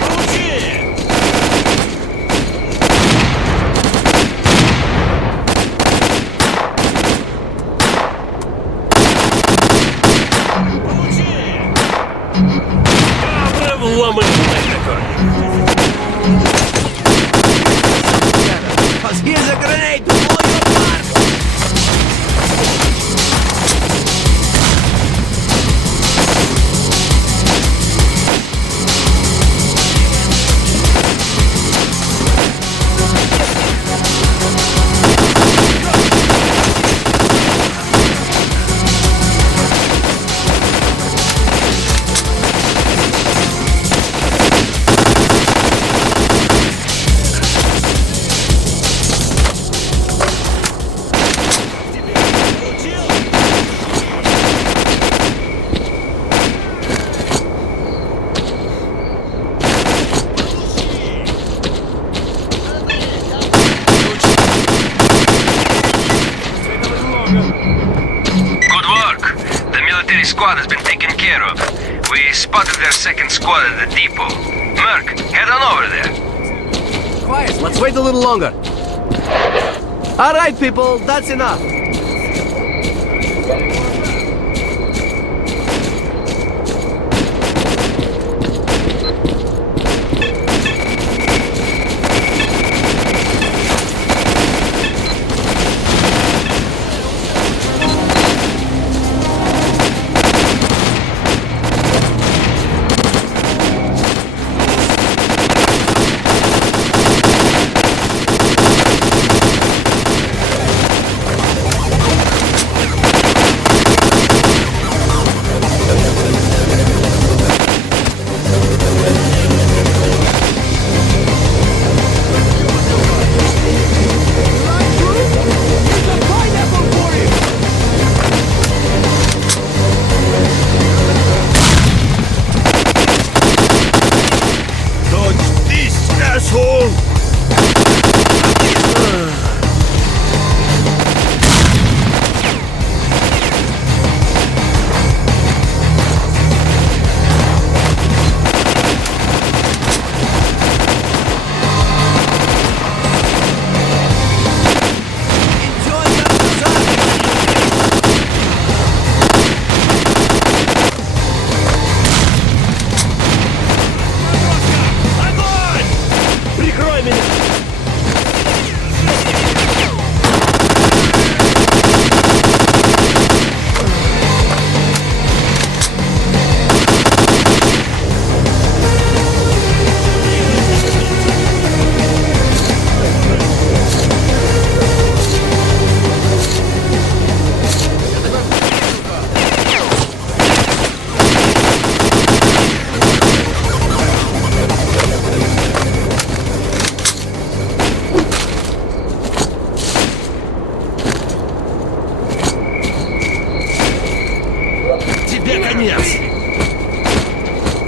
Получи! Добре вломили такой. Here's a grenade to blow your parts! squad has been taken care of. We spotted their second squad at the depot. Merc, head on over there. Quiet, let's wait a little longer. All right, people, that's enough.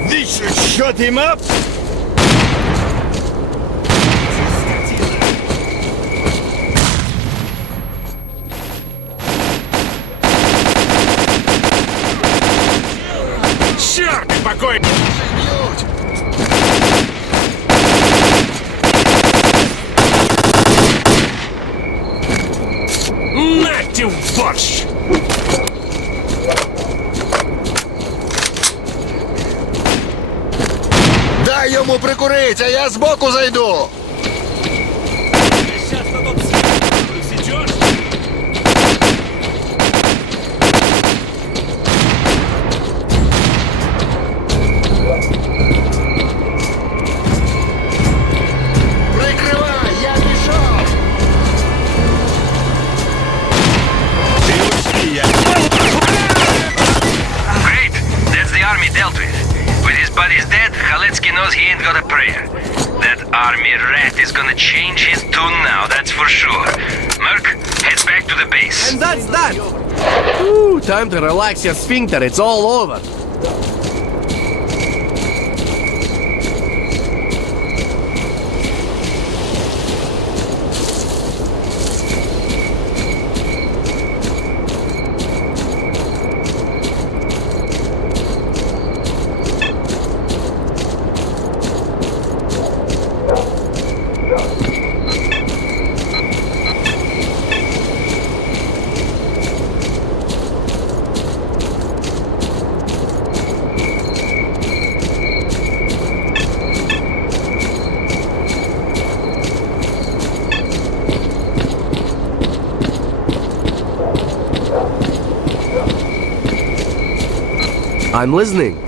This should shut him up! Черт, покой! Нате в борщ! Дай йому прикурить, а я збоку зайду! Прикривай, я пішов! Great, that's the army dealt with. With his buddies dead, Khaletsky knows he ain't got a prayer. That army rat is gonna change his tune now, that's for sure. Merc, head back to the base. And that's that! Ooh, time to relax your sphincter, it's all over. I'm listening.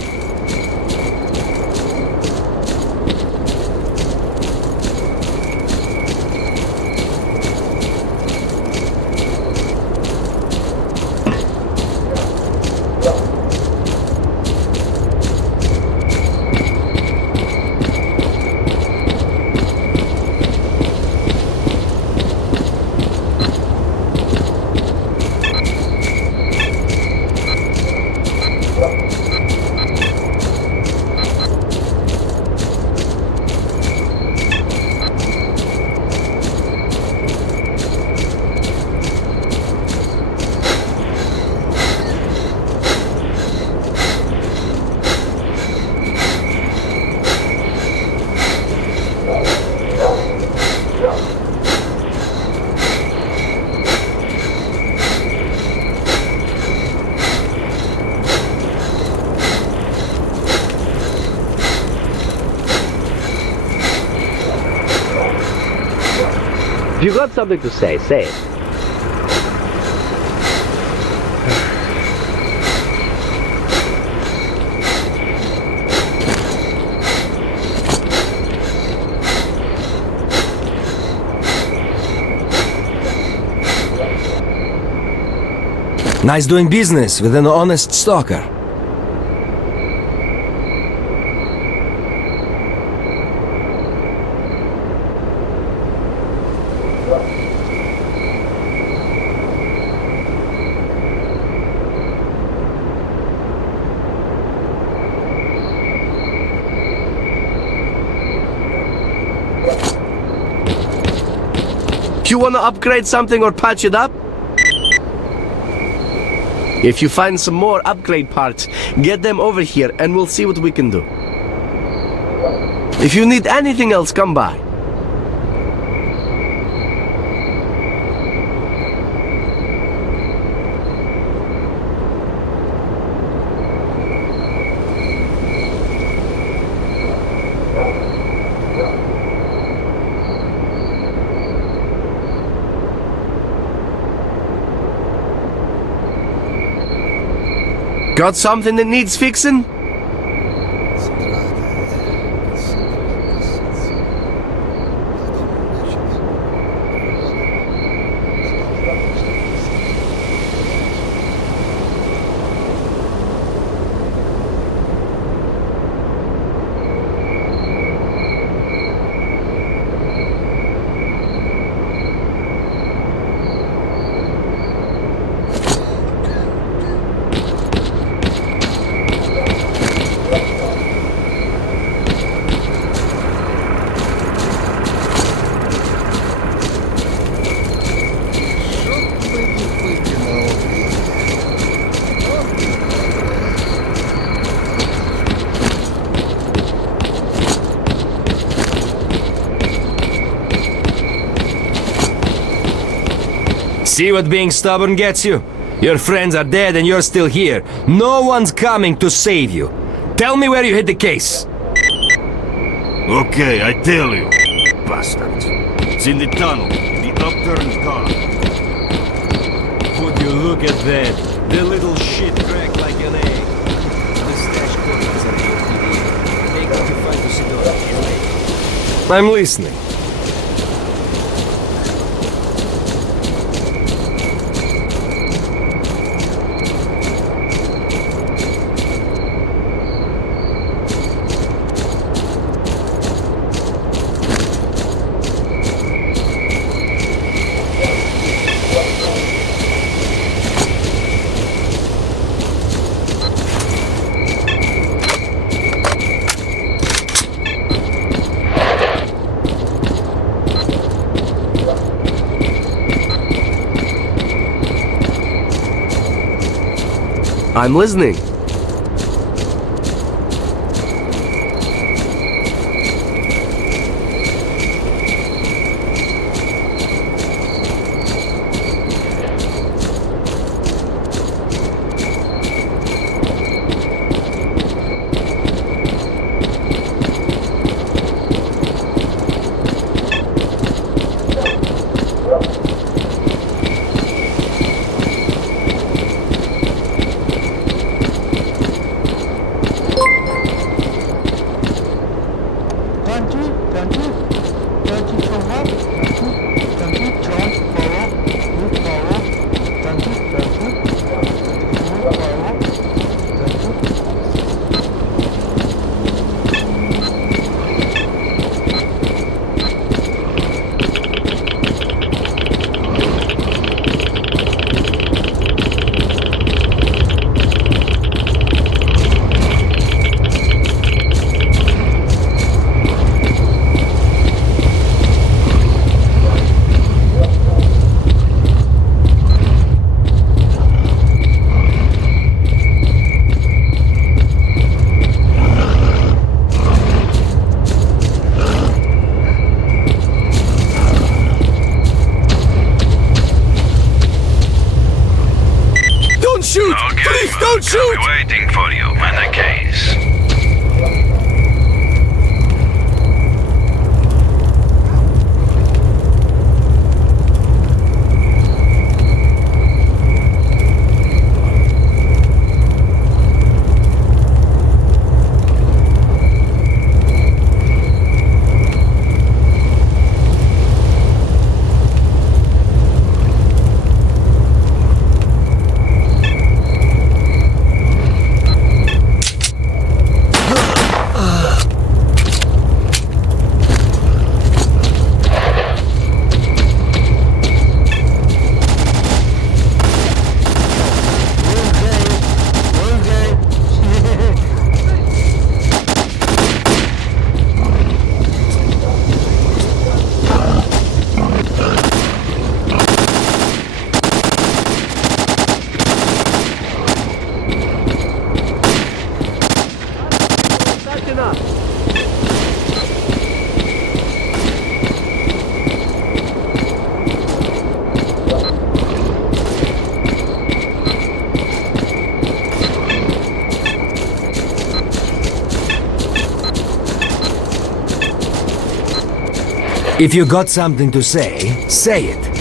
If you got something to say it. Nice doing business with an honest stalker. You wanna upgrade something or patch it up? If you find some more upgrade parts, get them over here and we'll see what we can do. If you need anything else, come by. Got something that needs fixing? See what being stubborn gets you? Your friends are dead and you're still here. No one's coming to save you. Tell me where you hid the case. Okay, I tell you. Bastards. It's in the tunnel, the upturned car. Would you look at that? The little shit cracked like an egg. The stash coordinates are here. Take what you find to Sidon. I'm listening. I'm listening. If you got something to say it.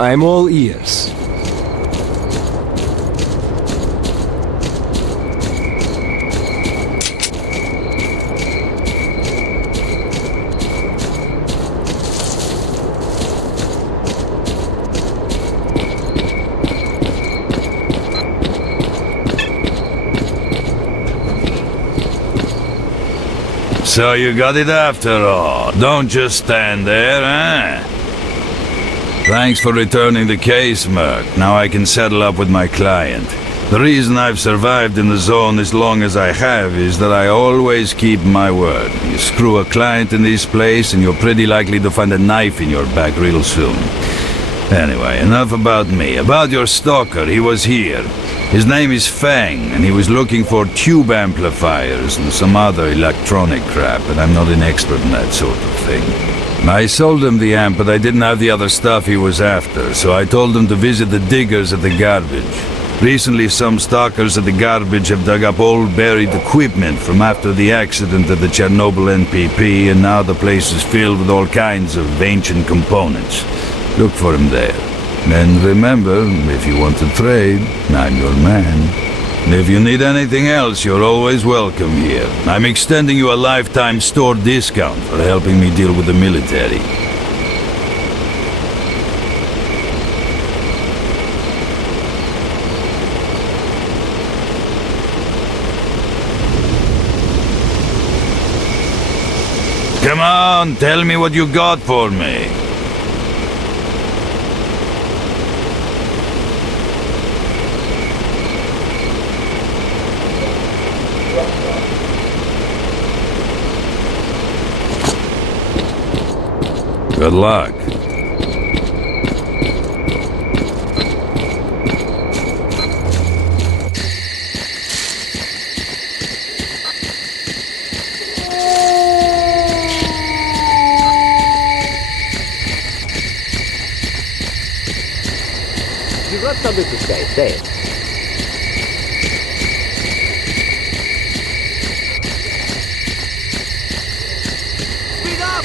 I'm all ears. So you got it after all. Don't just stand there, eh? Thanks for returning the case, Merc. Now I can settle up with my client. The reason I've survived in the zone as long as I have is that I always keep my word. You screw a client in this place and you're pretty likely to find a knife in your back real soon. Anyway, enough about me. About your stalker, he was here. His name is Fang, and he was looking for tube amplifiers and some other electronic crap, and I'm not an expert in that sort of thing. I sold him the amp, but I didn't have the other stuff he was after, so I told him to visit the diggers at the garbage. Recently, some stalkers at the garbage have dug up old buried equipment from after the accident at the Chernobyl NPP, and now the place is filled with all kinds of ancient components. Look for him there. And remember, if you want to trade, I'm your man. If you need anything else, you're always welcome here. I'm extending you a lifetime store discount for helping me deal with the military. Come on, tell me what you got for me. Good luck. You got something to say it. Speed up!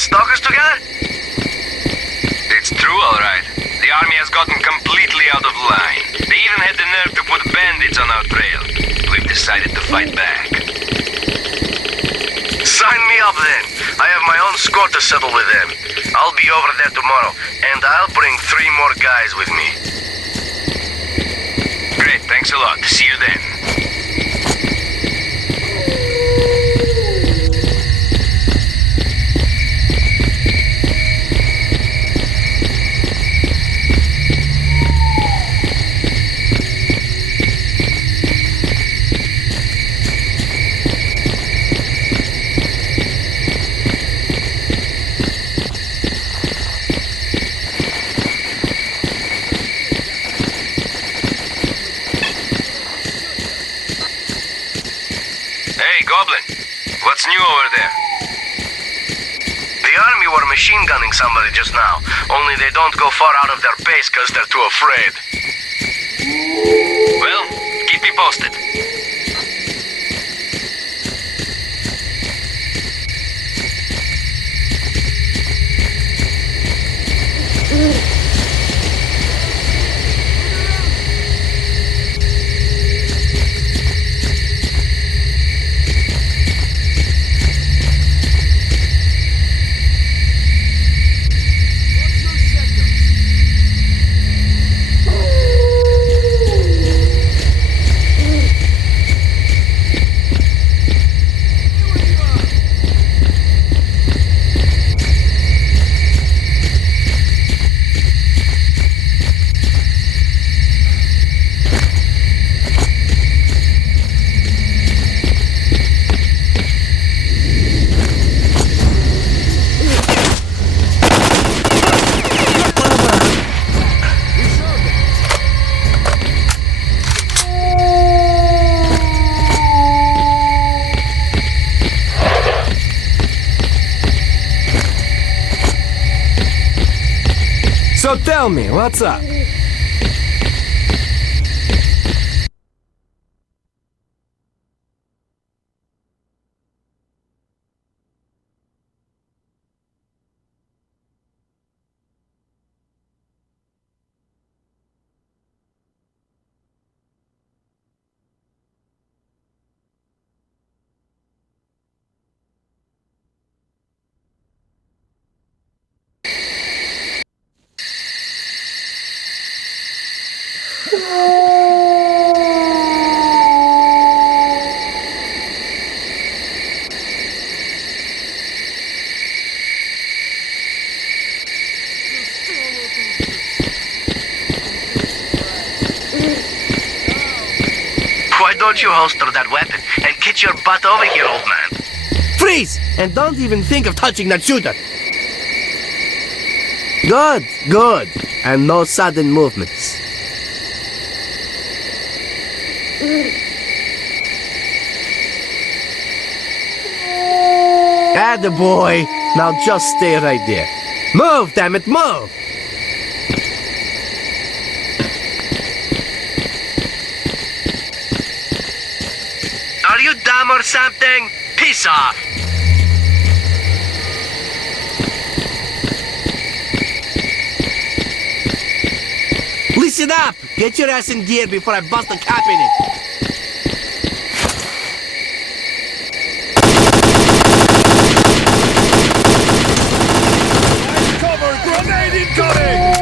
Stalkers together? It's true, all right. The army has gotten completely out of line. They even had the nerve to put bandits on our trail. We've decided to fight back. Sign me up then. I have my own score to settle with them. I'll be over there tomorrow, and I'll bring 3 more guys with me. Great, thanks a lot. See you then. Hey, Goblin. What's new over there? The army were machine gunning somebody just now. Only they don't go far out of their base because they're too afraid. Well, keep me posted. So tell me, what's up? Why don't you holster that weapon and get your butt over here, old man? Freeze! And don't even think of touching that shooter. Good, good. And no sudden movements. Attaboy. Now just stay right there. Move, damn it, move! Are you dumb or something? Piss off! Listen up! Get your ass in gear before I bust a cap in it. Cover! Grenade incoming!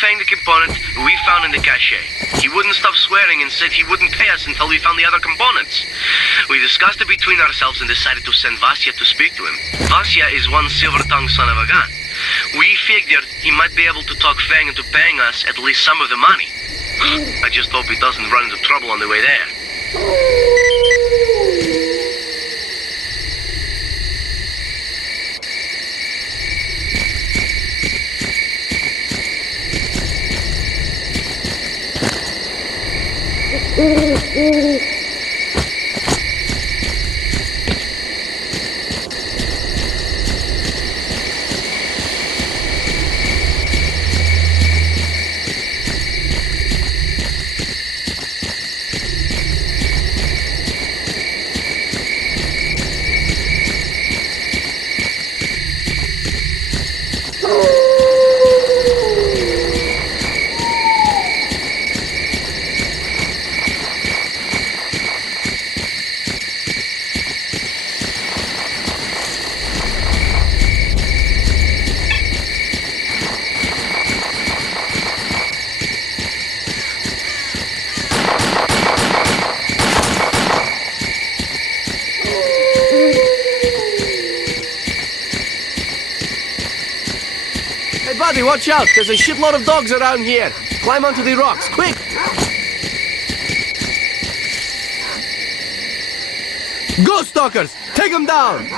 Fang the component we found in the cache. He wouldn't stop swearing and said he wouldn't pay us until we found the other components. We discussed it between ourselves and decided to send Vasya to speak to him. Vasya is one silver-tongued son of a gun. We figured he might be able to talk Fang into paying us at least some of the money. I just hope he doesn't run into trouble on the way there. Buddy, watch out! There's a shitload of dogs around here! Climb onto the rocks, quick! Go, Stalkers! Take them down!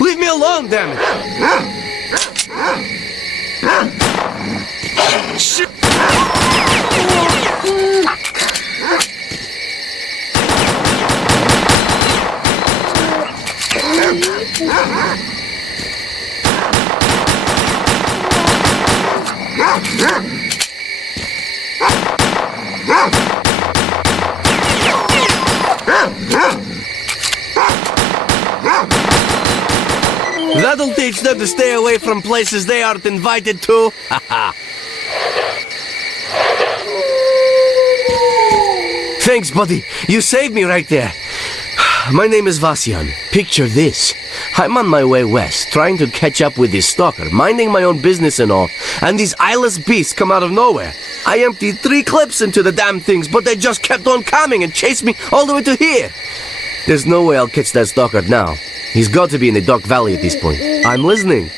Leave me alone, damn it! Shit! That'll teach them to stay away from places they aren't invited to. Thanks, buddy. You saved me right there. My name is Vasyan. Picture this. I'm on my way west, trying to catch up with this stalker, minding my own business and all, and these eyeless beasts come out of nowhere. I emptied 3 clips into the damn things, but they just kept on coming and chased me all the way to here. There's no way I'll catch that stalker now. He's got to be in the Dark Valley at this point. I'm listening.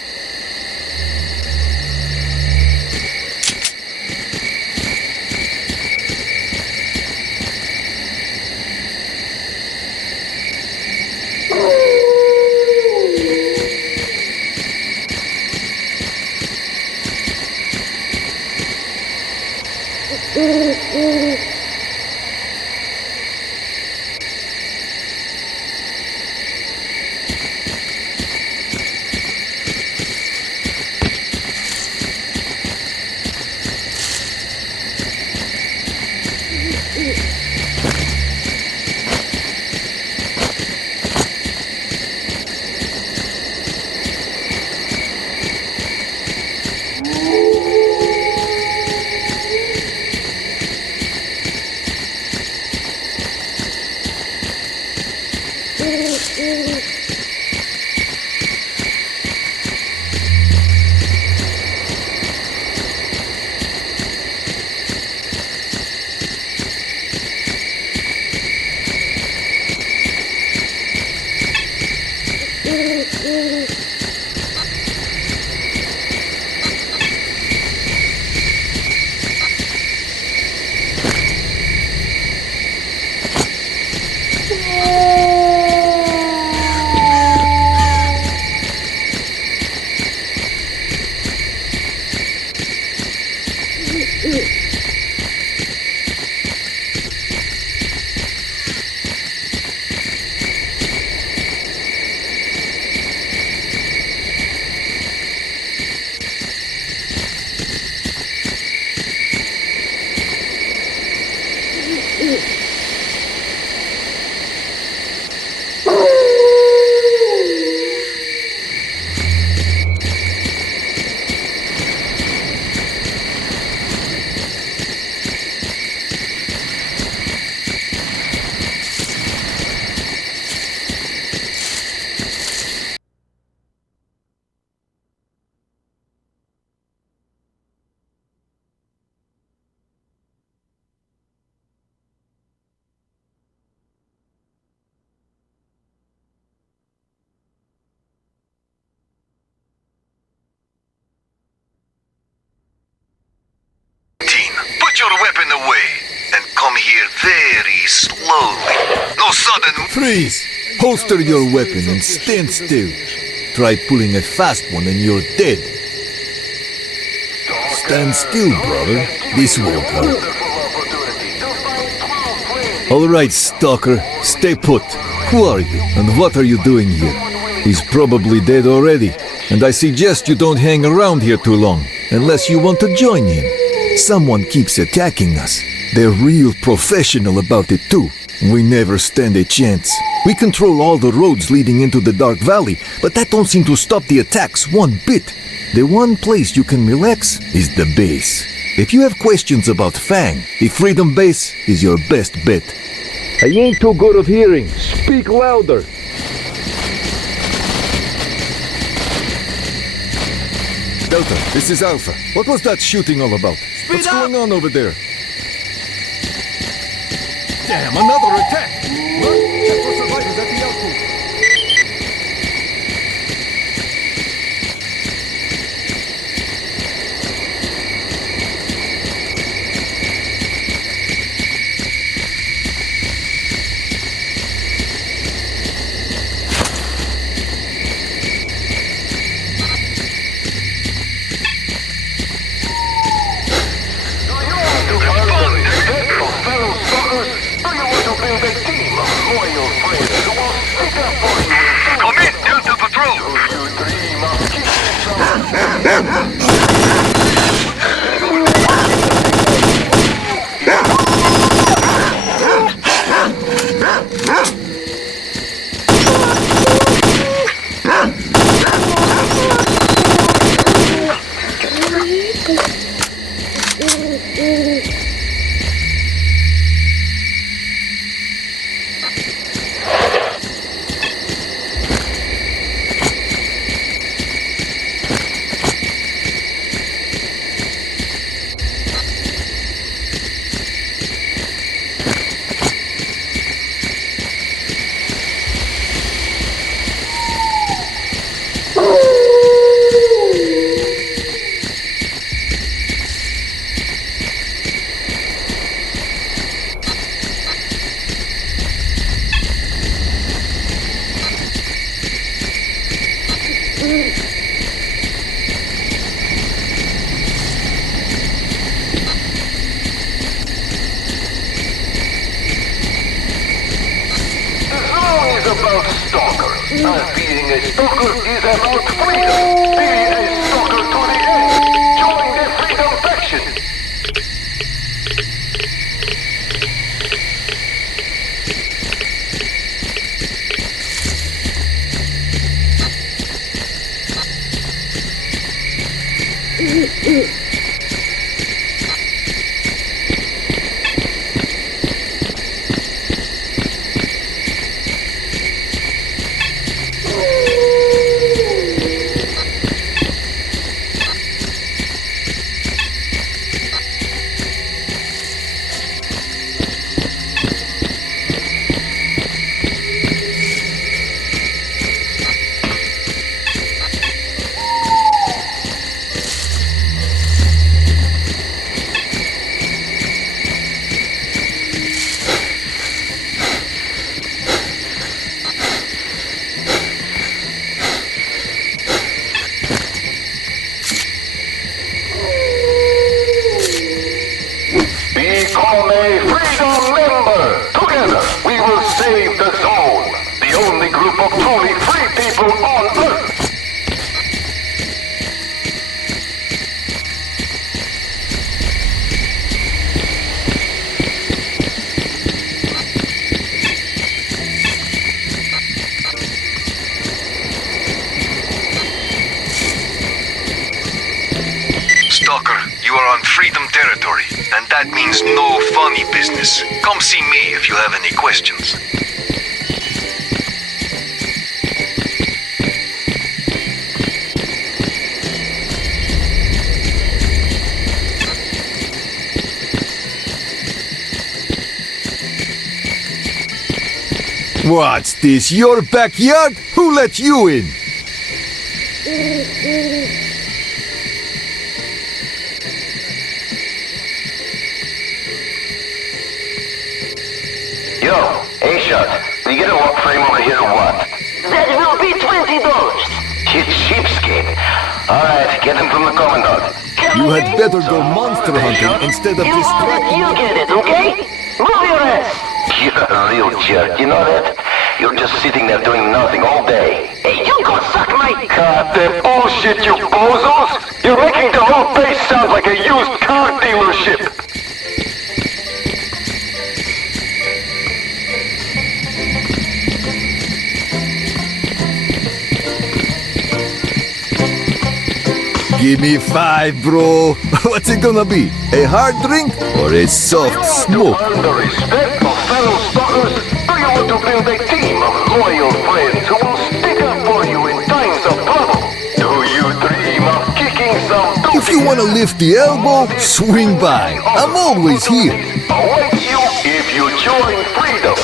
slowly. No sudden... Freeze! Holster your weapon and stand still. Try pulling a fast one and you're dead. Stand still, brother. This won't hurt. All right, Stalker. Stay put. Who are you, and what are you doing here? He's probably dead already, and I suggest you don't hang around here too long, unless you want to join him. Someone keeps attacking us. They're real professional about it too. We never stand a chance. We control all the roads leading into the Dark Valley, but that don't seem to stop the attacks one bit. The one place you can relax is the base. If you have questions about Fang, the Freedom Base is your best bet. I ain't too good of hearing. Speak louder. Delta, this is Alpha. What was that shooting all about? What's going on over there? Damn, another attack! Well, check for survivors at the outpost. about Stalker. And being a Stalker is about freedom. Be a Stalker to the end. Join the Freedom Faction. Become a Freedom member! Together, we will save the zone! The only group of truly free people on Earth! Stalker, you are on Freedom territory, and that means no funny business. Come see me if you have any questions. What's this, your backyard? Who let you in? Yo, A-Shot, you get a walk frame over here or what? That will be $20. You cheapskate. Alright, get him from the Commandant. You had better go monster hunting instead of distracting. You get it, okay? Move your ass! You're a real jerk, you know that? You're just sitting there doing nothing all day. Hey, you go suck my... Cut that bullshit, you bozos! You're making the whole place sound like a used car dealership! Give me 5, bro. What's it gonna be? A hard drink or a soft smoke? To earn the respect of fellow stalkers, do you want to build a team of loyal friends who will stick up for you in times of trouble? Do you dream of kicking some donkey? If you wanna lift the elbow, swing by. I'm always here. Await you if you join freedom.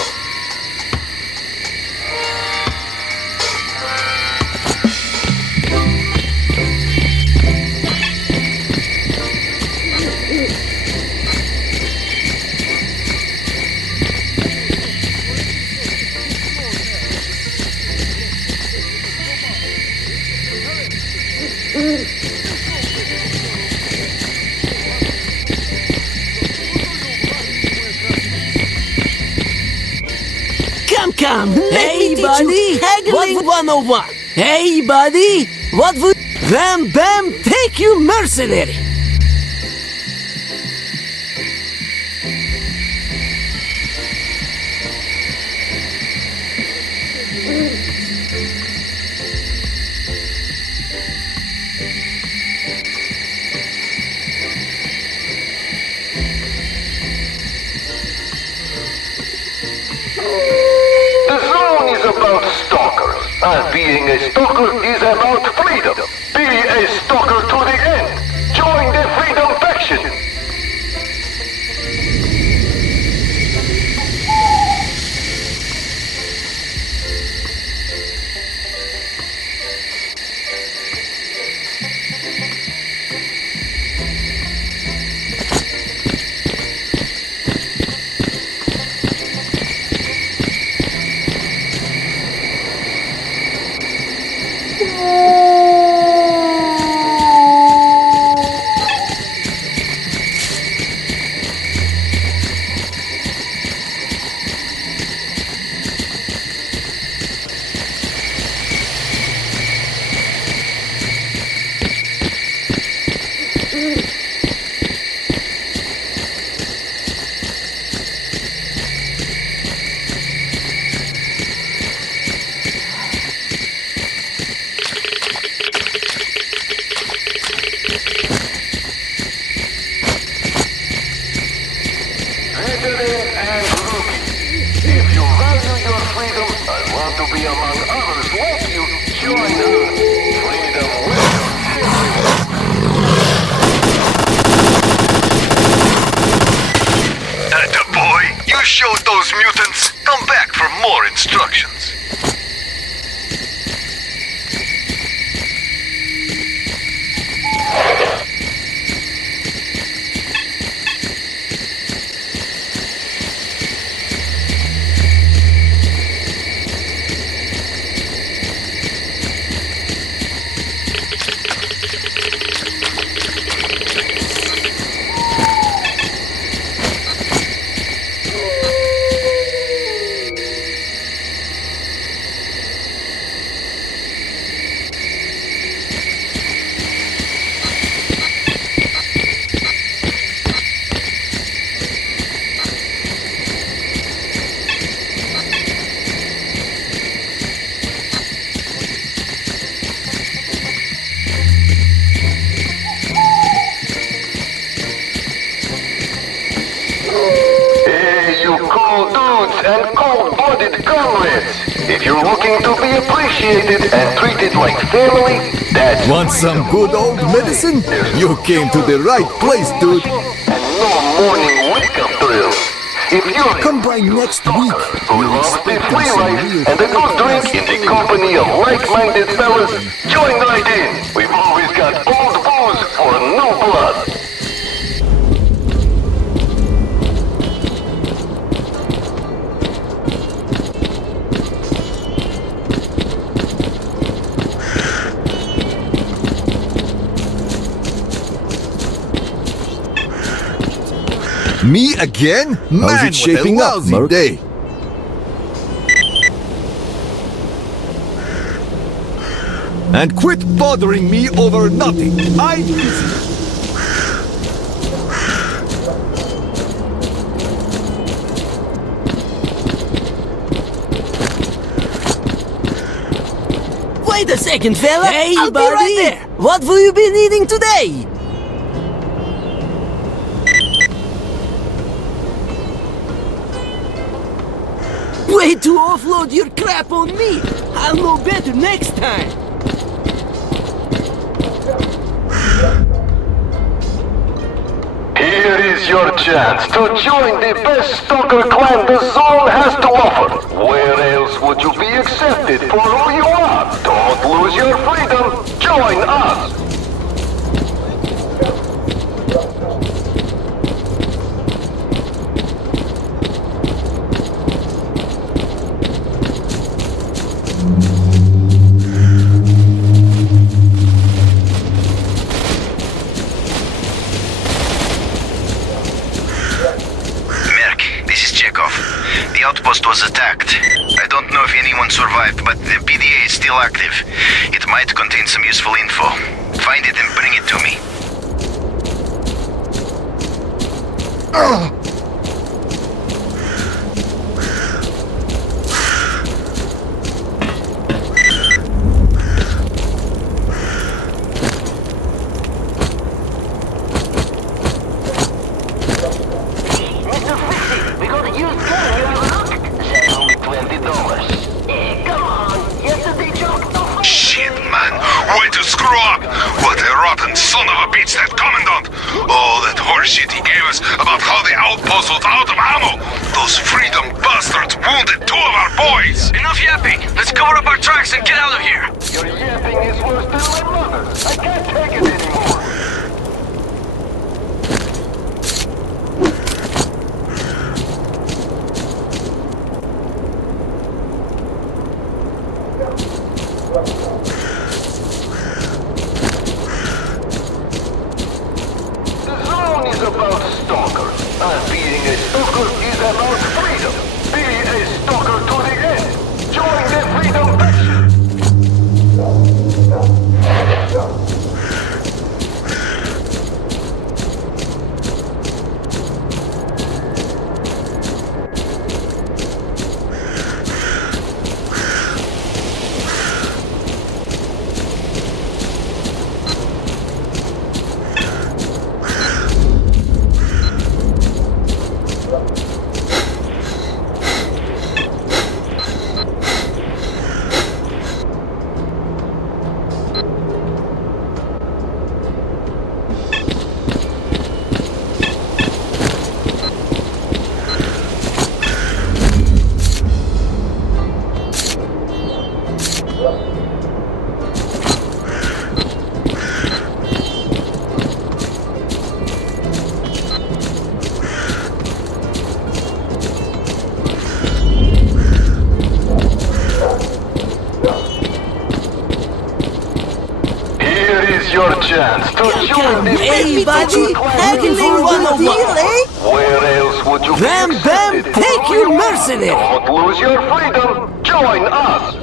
Come, hey buddy, what would 101? Hey buddy, what would Bam Bam take you mercenary? About stalkers, and being a stalker is about freedom. Be a stalker to the end. Join the freedom faction. Instructions. And cold-blooded comrades. If you're looking to be appreciated and treated like family, that's... Want some good old medicine? You came to the right place, dude. And no morning wake-up drills. If you're... Come by next week. Who loves the free life and a good drink in the company of like-minded fellas, join right in. We've always got old booze for new blood. Me again? Man, How's it shaping what a up, lousy Merc? day. And quit bothering me over nothing. I'm busy. Wait a second, fella. Hey, I'll buddy. be right there. What will you be needing today? Way to offload your crap on me. I'll know better next time. Here is your chance to join the best Stalker clan the zone has to offer. Where else would you be accepted for who you are? Don't lose your freedom. Join us. The outpost was attacked. I don't know if anyone survived, but the PDA is still active. It might contain some useful info. Find it and bring it to me. Shit, man. Way to screw up. What a rotten son of a bitch, that commandant. All that horseshit he gave us about how the outpost was out of ammo. Those freedom bastards wounded 2 of our boys. Enough yapping. Let's cover up our tracks and get out of here. Your yapping is worse than my mother. I can't take it anymore. The zone is about Stalker, and being a Stalker is about freedom. Be a Stalker to the end. Join the Freedom Faction. Your chance to join the Hey, buddy. Haggling 101. Eh? Where else would you Bam, be bam, accepted take for who your you are? mercenary. Don't lose your freedom. Join us.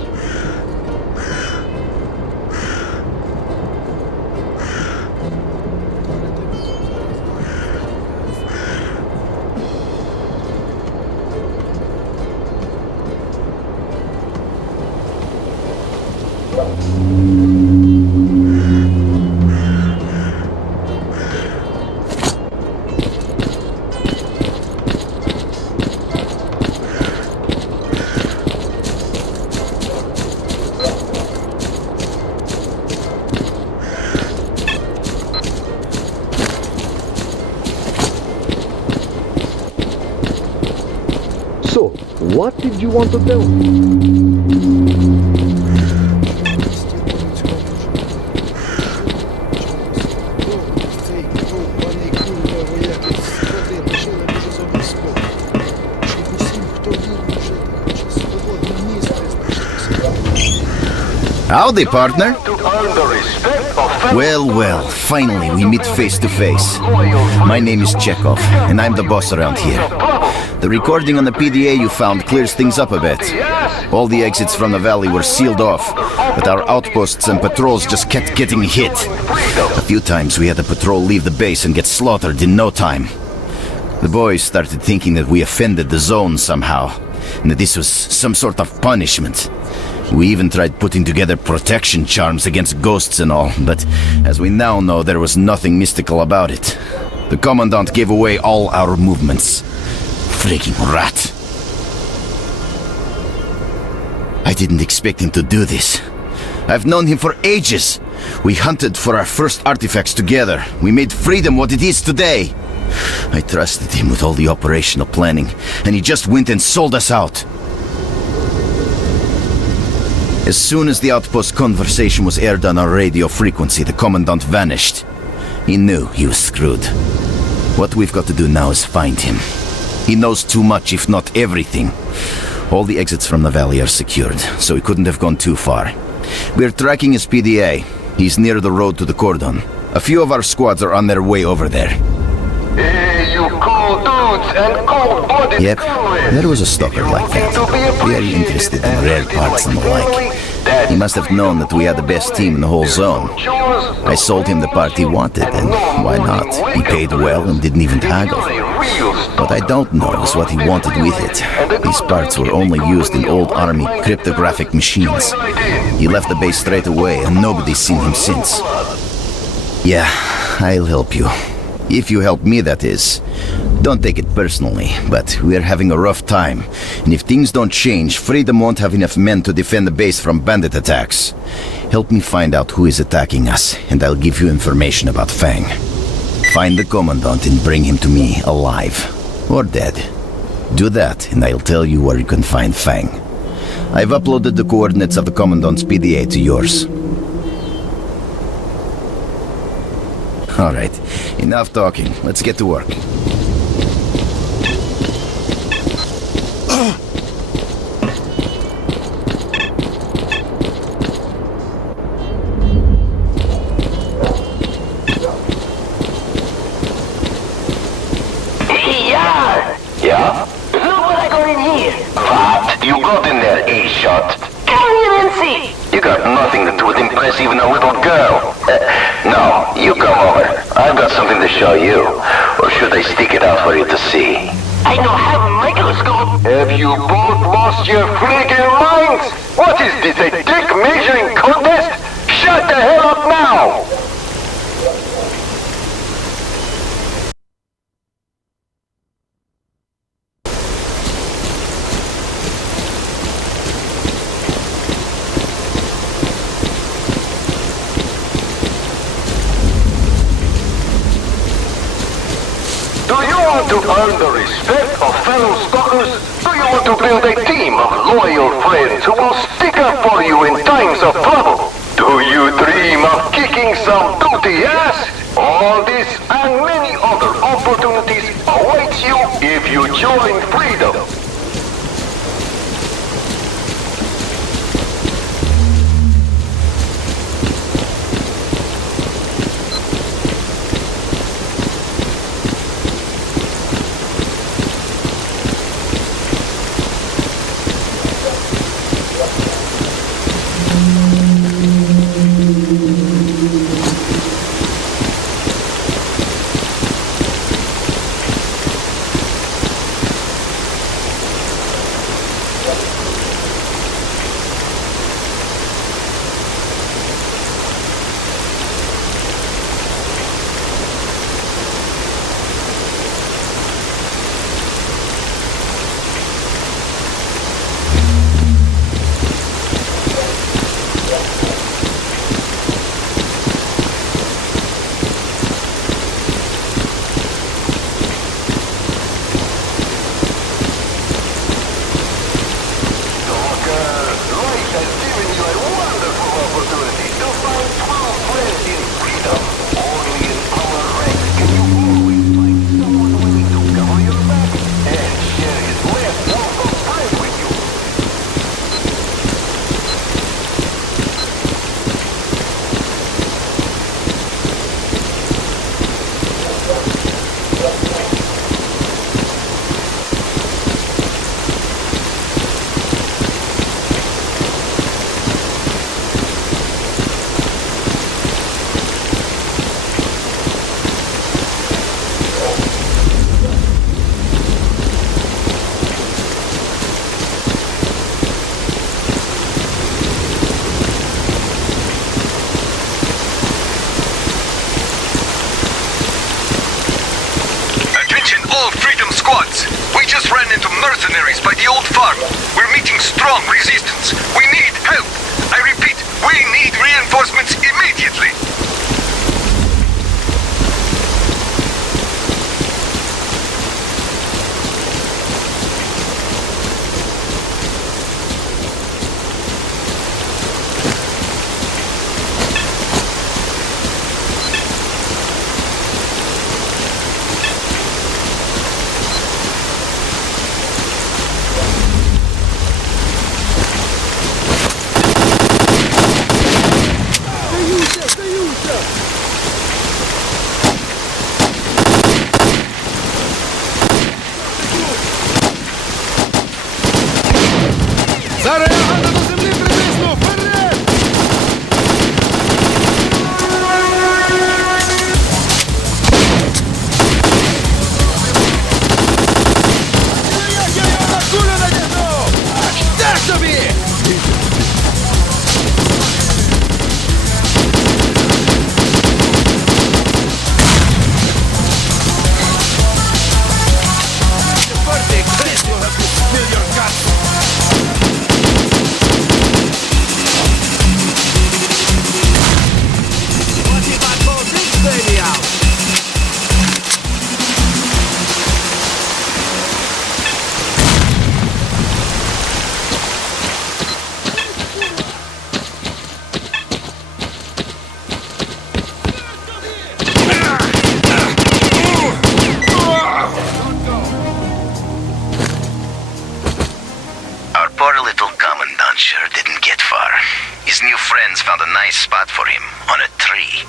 So, what did you want to tell me? Howdy, partner. Well, finally we meet face to face. My name is Chekhov, and I'm the boss around here. The recording on the PDA you found clears things up a bit. All the exits from the valley were sealed off, but our outposts and patrols just kept getting hit. A few times we had a patrol leave the base and get slaughtered in no time. The boys started thinking that we offended the zone somehow, and that this was some sort of punishment. We even tried putting together protection charms against ghosts and all, but as we now know, there was nothing mystical about it. The Commandant gave away all our movements. Freaking rat. I didn't expect him to do this. I've known him for ages. We hunted for our first artifacts together. We made freedom what it is today. I trusted him with all the operational planning, and he just went and sold us out. As soon as the outpost conversation was aired on our radio frequency, the Commandant vanished. He knew he was screwed. What we've got to do now is find him. He knows too much, if not everything. All the exits from the valley are secured, so he couldn't have gone too far. We're tracking his PDA. He's near the road to the cordon. A few of our squads are on their way over there. Hey, you cool dudes and cold-blooded. Yep, there was a stalker like that. Very interested in rare parts and the like. He must have known that we had the best team in the whole zone. I sold him the part he wanted, and why not? He paid well and didn't even haggle. What I don't know is what he wanted with it. These parts were only used in old army cryptographic machines. He left the base straight away, and nobody's seen him since. Yeah, I'll help you. If you help me, that is. Don't take it personally, but we're having a rough time. And if things don't change, Freedom won't have enough men to defend the base from bandit attacks. Help me find out who is attacking us, and I'll give you information about Fang. Find the Commandant and bring him to me alive. Or dead. Do that, and I'll tell you where you can find Fang. I've uploaded the coordinates of the Commandant's PDA to yours. Alright, enough talking. Let's get to work. Yeah? Look what I got in here. What? You got in there, A-shot. Come here and see. You got nothing that would impress even a little girl. No, you come over. I've got something to show you. Or should I stick it out for you to see? I don't have a microscope. Have you both lost your freaking minds? What is this, a dick measuring contest? Shut the hell up now! To earn the respect of fellow stalkers, do you want to build a team of loyal friends who will stick up for you in times of trouble? Do you dream of kicking some duty ass? All this and many other opportunities awaits you if you join Freedom. just ran into mercenaries by the old farm. We're meeting strong resistance. We need help. I repeat, we need reinforcements immediately. His new friends found a nice spot for him, on a tree.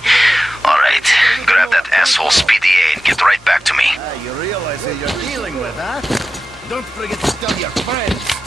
Alright, grab that asshole's PDA and get right back to me. You realize who you're dealing with, huh? Don't forget to tell your friends.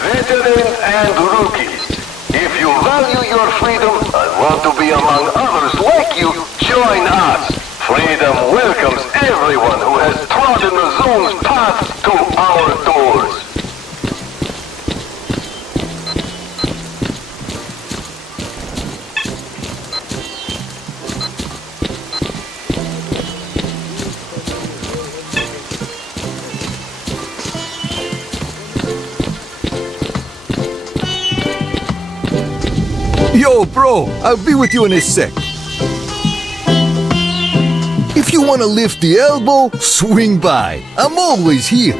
veterans and rookies. If you value your freedom and want to be among others like you, join us. Freedom welcomes everyone who has trodden the zone's path to our doors. Yo, bro, I'll be with you in a sec. If you want to lift the elbow, swing by. I'm always here.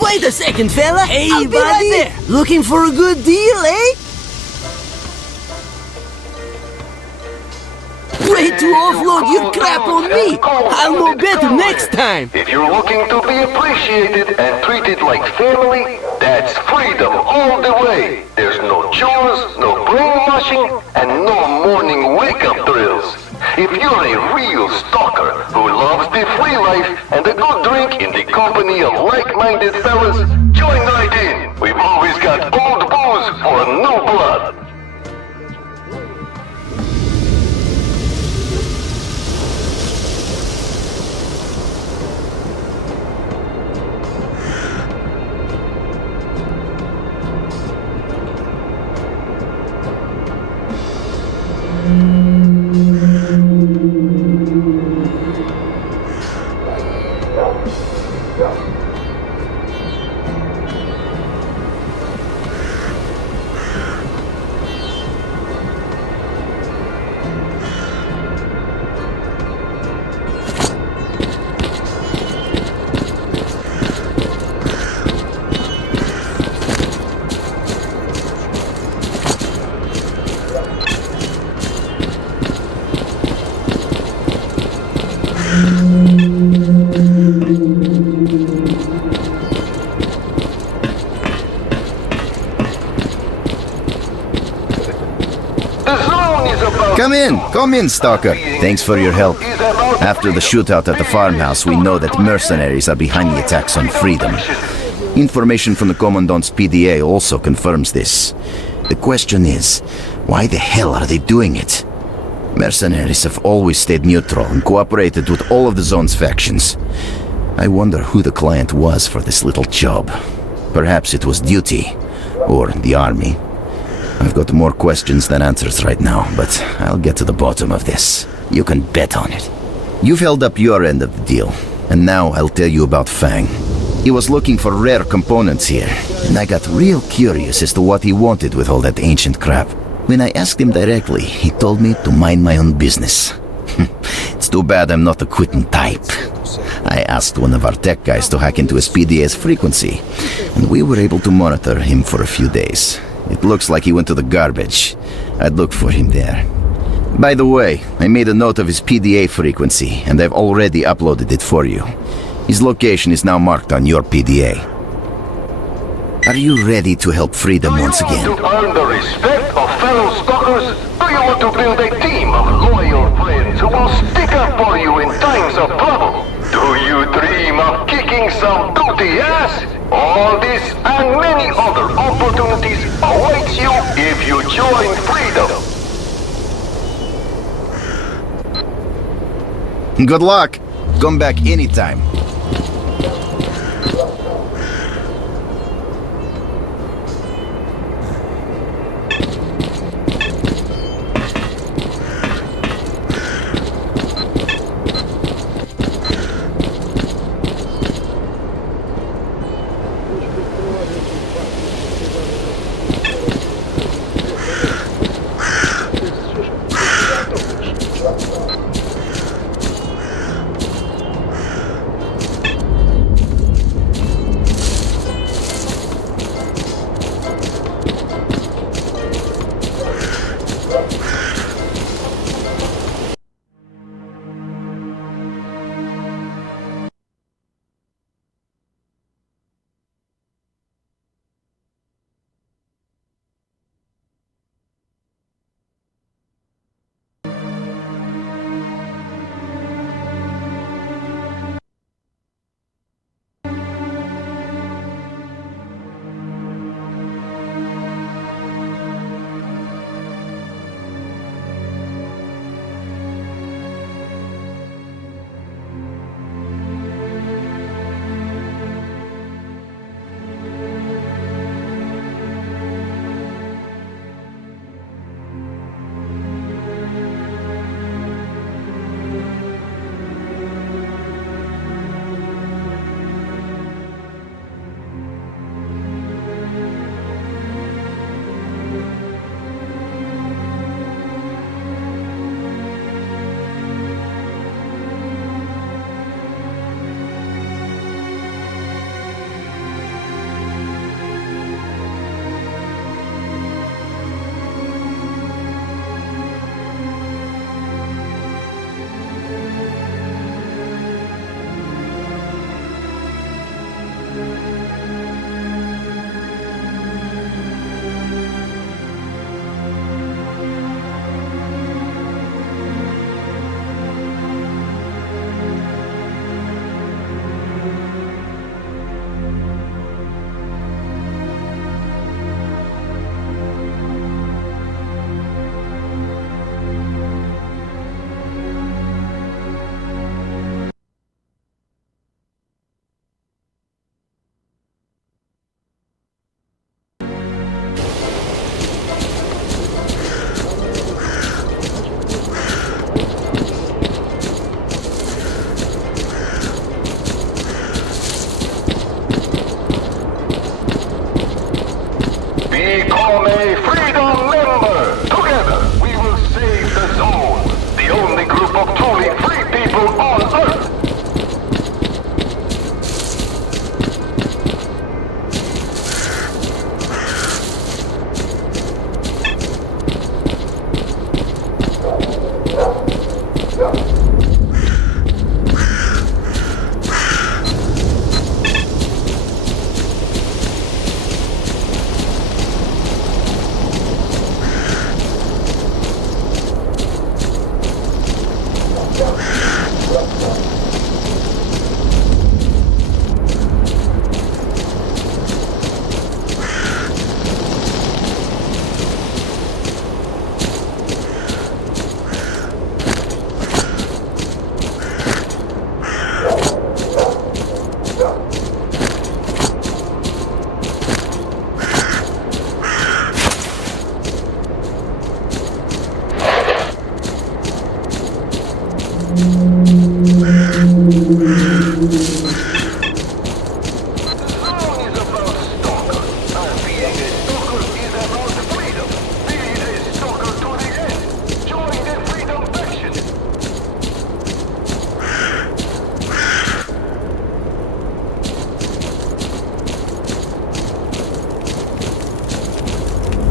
Wait a second, fella. Hey, I'll be buddy. right there. Looking for a good deal, eh? Way to offload your crap on me. I'll know better next time. If you're looking to be appreciated and treated like family, that's freedom all the way. There's no chores, no brainwashing, and no morning wake-up drills. If you're a real stalker who loves the free life and a good drink in the company of like-minded fellas, join right in. We've always got old booze for new blood. Come in, Stalker. Thanks for your help. After the shootout at the farmhouse, we know that mercenaries are behind the attacks on Freedom. Information from the Commandant's PDA also confirms this. The question is, why the hell are they doing it? Mercenaries have always stayed neutral and cooperated with all of the zone's factions. I wonder who the client was for this little job. Perhaps it was duty, or the army. I've got more questions than answers right now, but I'll get to the bottom of this. You can bet on it. You've held up your end of the deal, and now I'll tell you about Fang. He was looking for rare components here, and I got real curious as to what he wanted with all that ancient crap. When I asked him directly, he told me to mind my own business. It's too bad I'm not a quitting type. I asked one of our tech guys to hack into his PDA's frequency, and we were able to monitor him for a few days. It looks like he went to the garbage. I'd look for him there. By the way, I made a note of his PDA frequency, and I've already uploaded it for you. His location is now marked on your PDA. Are you ready to help Freedom once again? Do you want to earn the respect of fellow stalkers? Do you want to build a team of loyal friends who will stick up for you in times of trouble? Do you dream of kicking some booty ass? All this and many other opportunities awaits you if you join Freedom. Good luck. Come back anytime.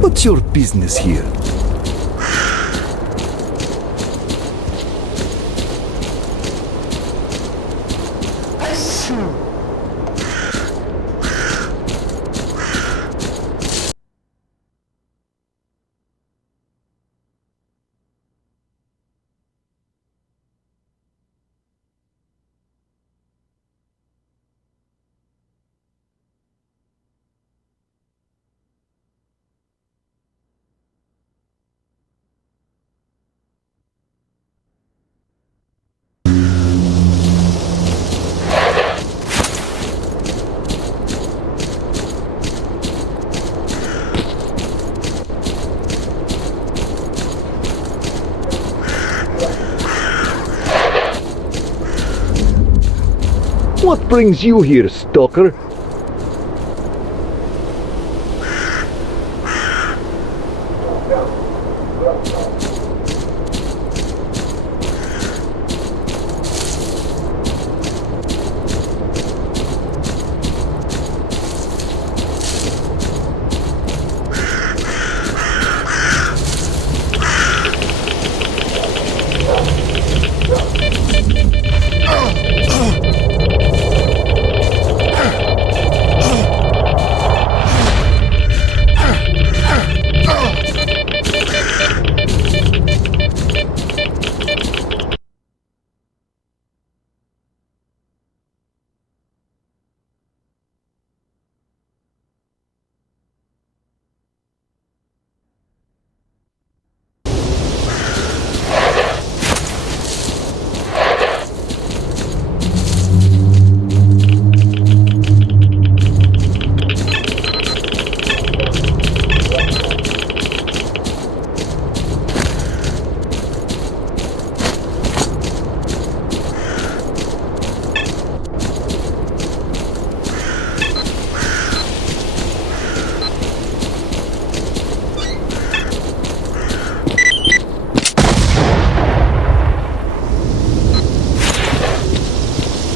What's your business here? What brings you here, Stalker?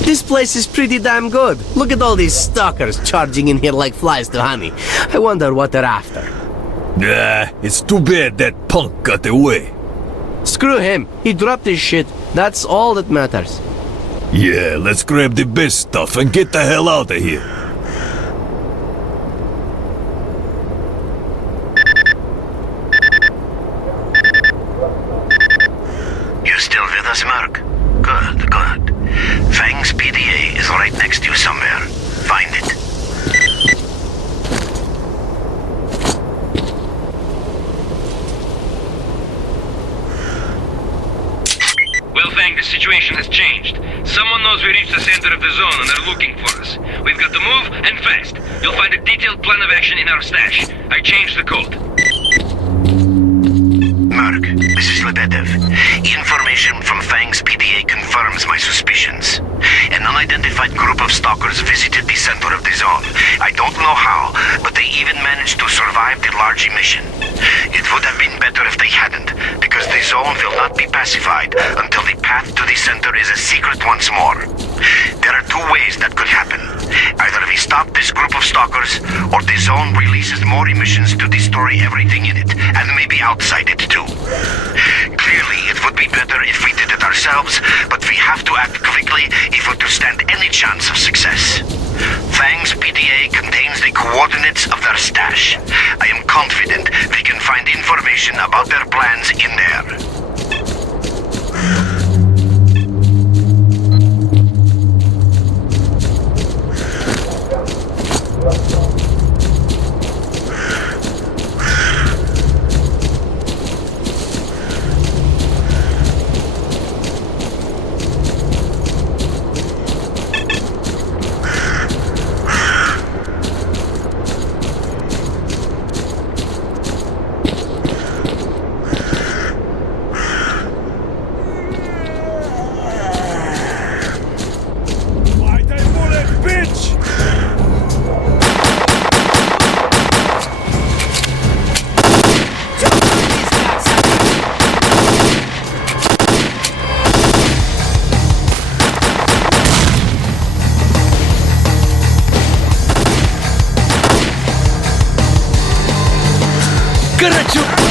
This place is pretty damn good. Look at all these stalkers charging in here like flies to honey. I wonder what they're after. Nah, it's too bad that punk got away. Screw him. He dropped his shit. That's all that matters. Yeah, let's grab the best stuff and get the hell out of here. You still with us, Merc? Good, good. Fang's PDA is right next to you somewhere. Find it. Well, Fang, the situation has changed. Someone knows we reached the center of the zone and they're looking for us. We've got to move, and fast. You'll find a detailed plan of action in our stash. I changed the code. Merc, this is Lebedev. Information from Fang's PDA confirms my suspicions. An unidentified group of stalkers visited the center of the zone. I don't know how, but they even managed to survive the large emission. It would have been better if they hadn't, because the zone will not be pacified until the path to the center is a secret once more. There are two ways that could happen. Either we stop this group of stalkers, or the zone releases more emissions to destroy everything in it, and maybe outside it too. Clearly, it would be better if we did it ourselves, but we have to act quickly if we're to stand any chance of success. Fang's PDA contains the coordinates of their stash. I am confident we can find information about their plans in there. Горячо!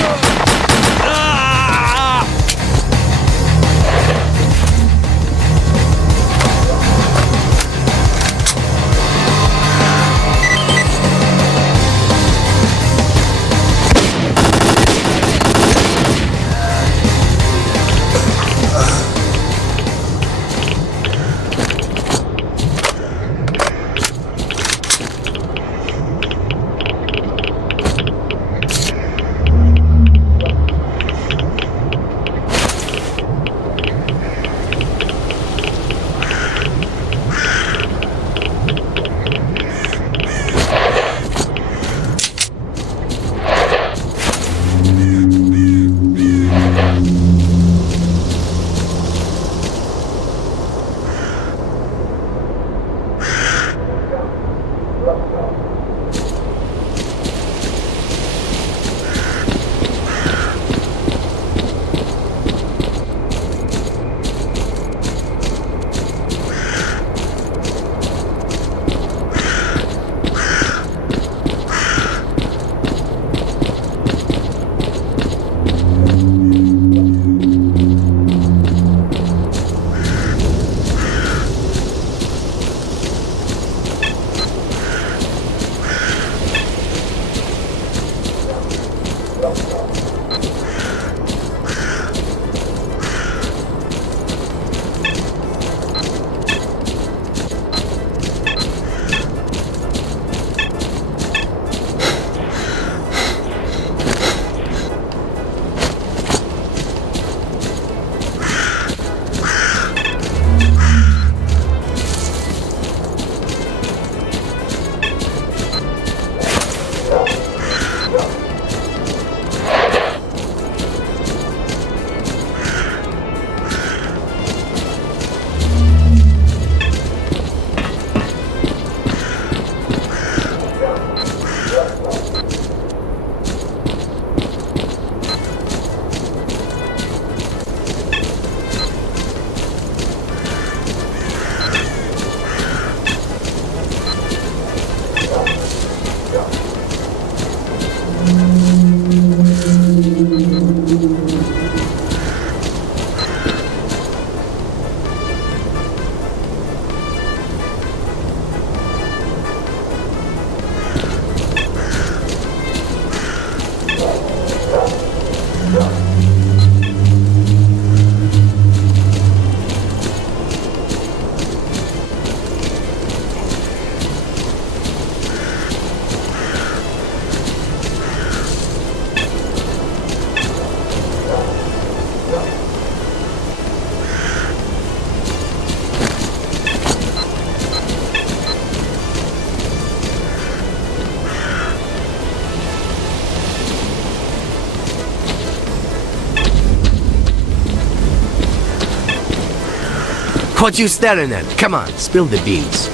What you staring at? Come on, spill the beans.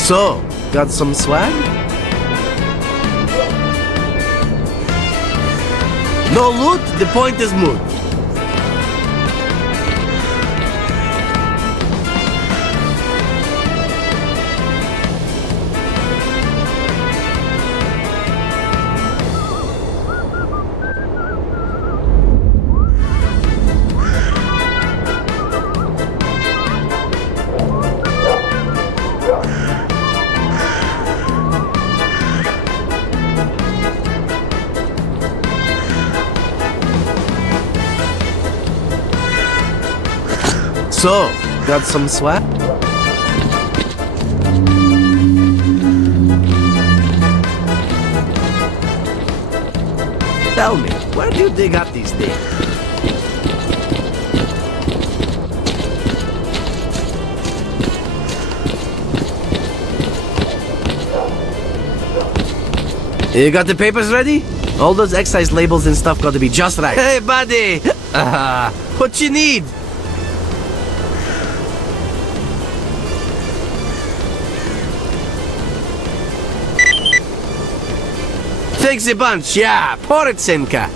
So, got some swag? No loot, the point is moot. So, got some swag? Tell me, where do you dig up these things? You got the papers ready? All those excise labels and stuff got to be just right. Hey, buddy! What you need? Thanks a bunch, yeah. Poretsenka.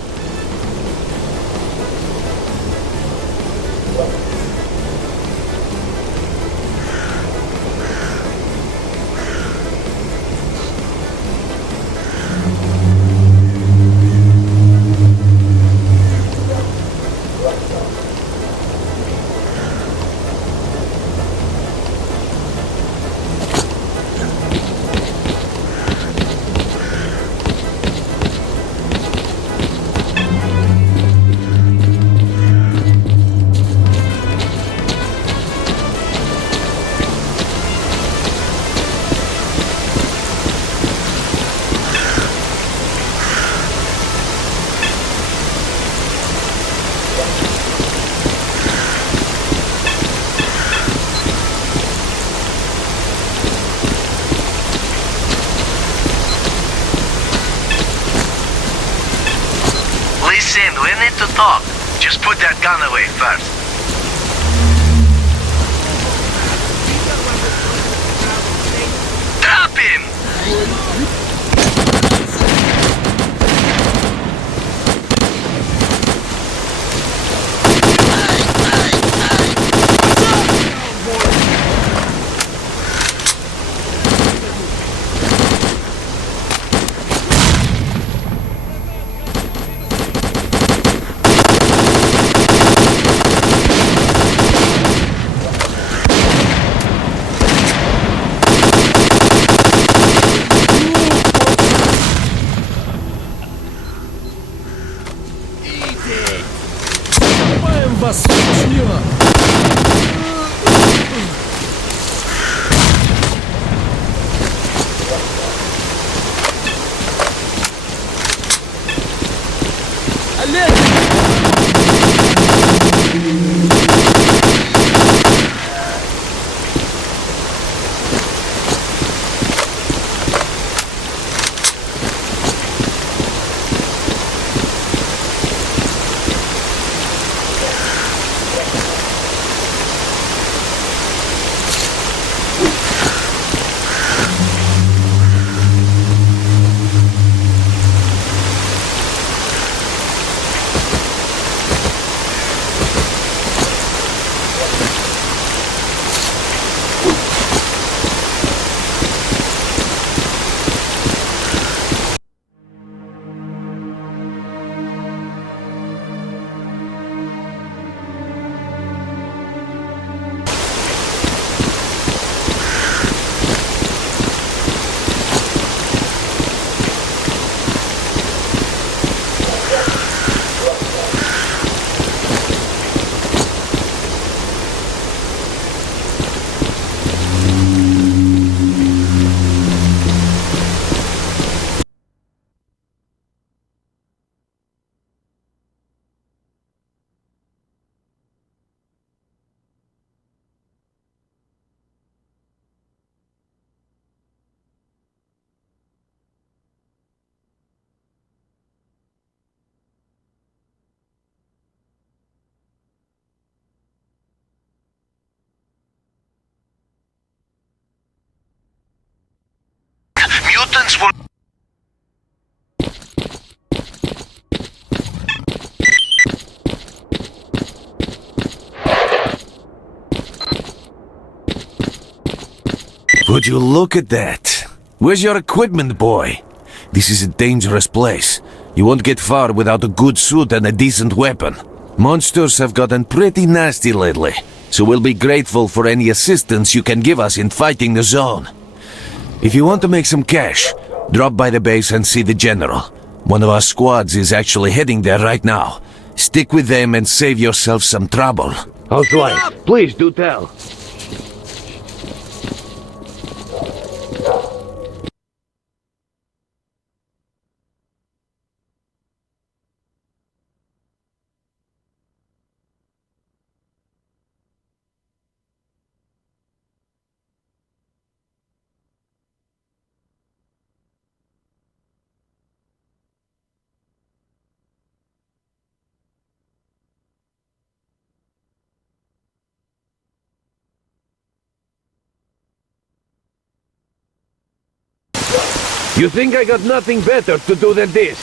Listen, we need to talk. Just put that gun away first. Drop him! Вас смело! Mutants will... Would you look at that? Where's your equipment, boy? This is a dangerous place. You won't get far without a good suit and a decent weapon. Monsters have gotten pretty nasty lately, so we'll be grateful for any assistance you can give us in fighting the zone. If you want to make some cash, drop by the base and see the general. One of our squads is actually heading there right now. Stick with them and save yourself some trouble. How's life? Please do tell. You think I got nothing better to do than this?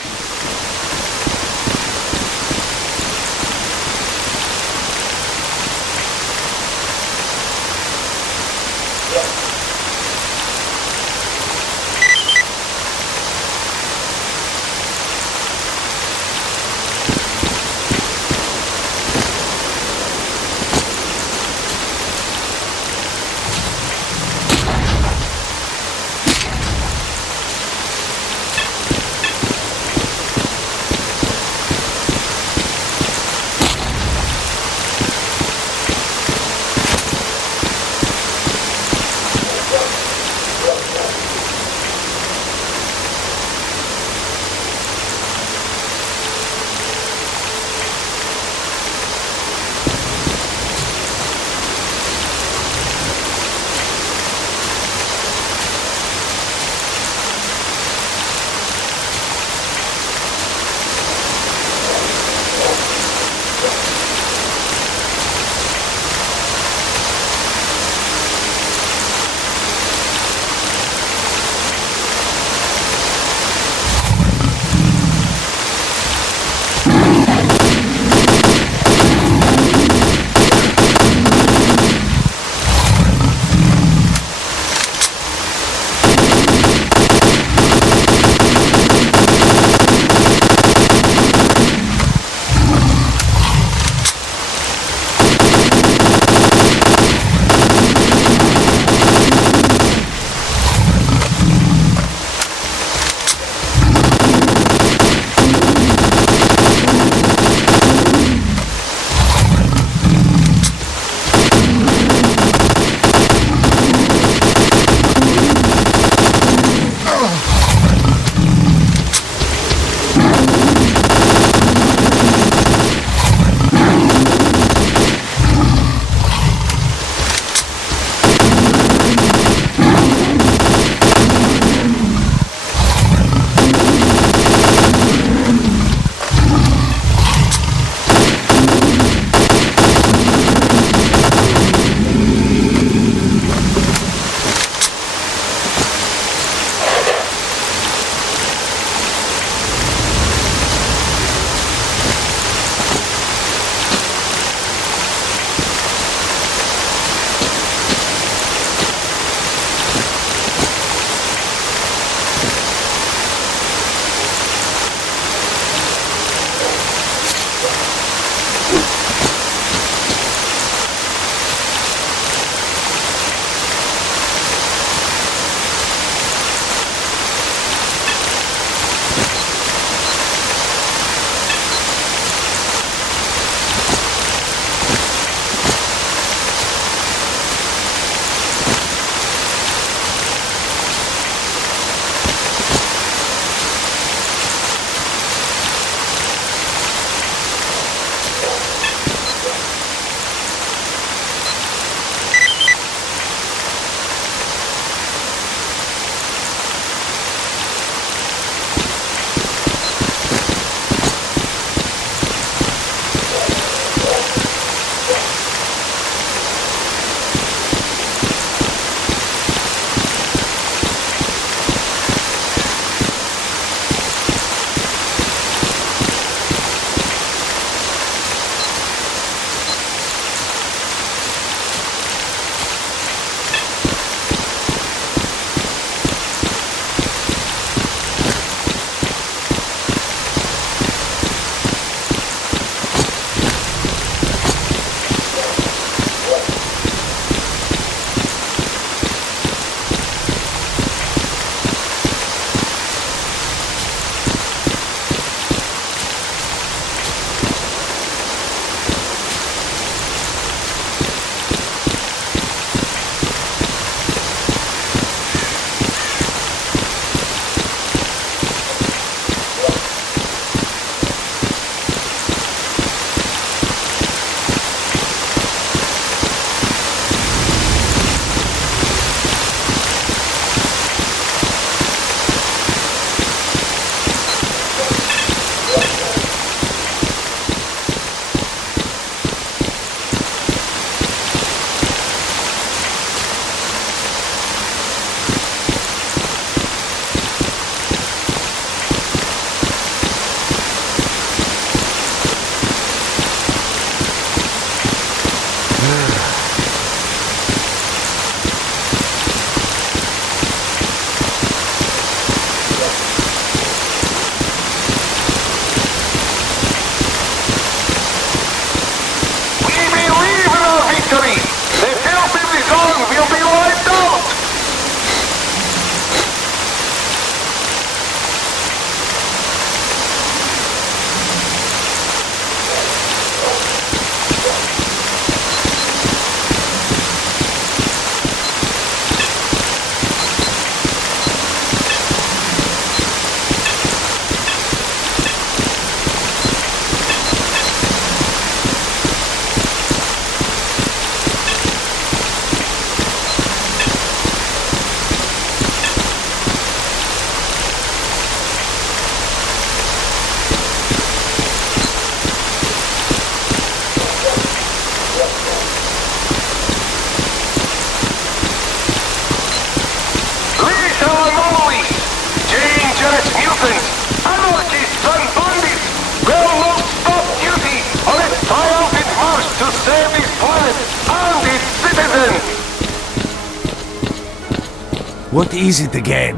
What is it again?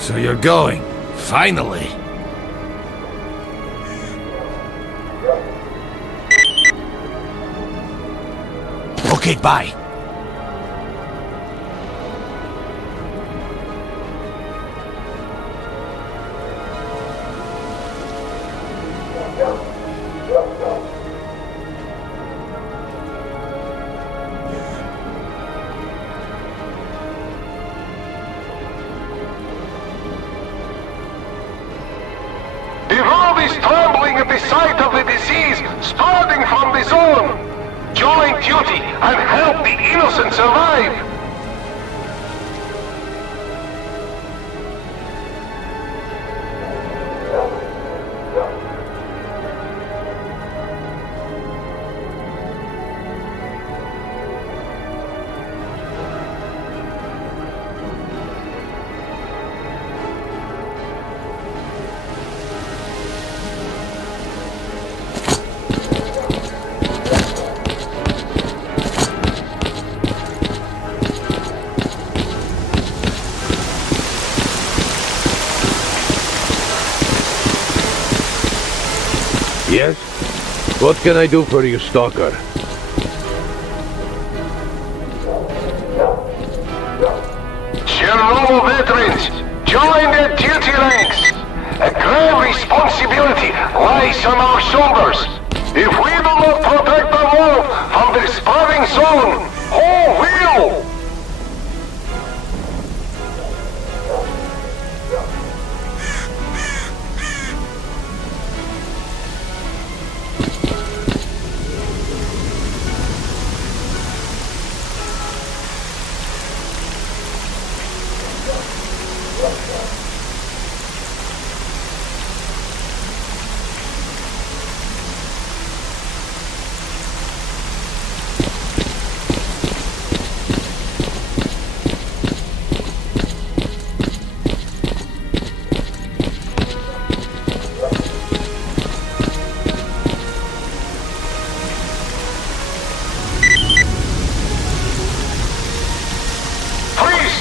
So you're going, finally. Okay, bye. The world is trembling at the sight of the disease spreading from the zone. Join duty and help the innocent survive. Yes? What can I do for you, Stalker? Chernobyl veterans, join their duty ranks. A grave responsibility lies on our shoulders. If we do not protect the world from the spreading zone, who will?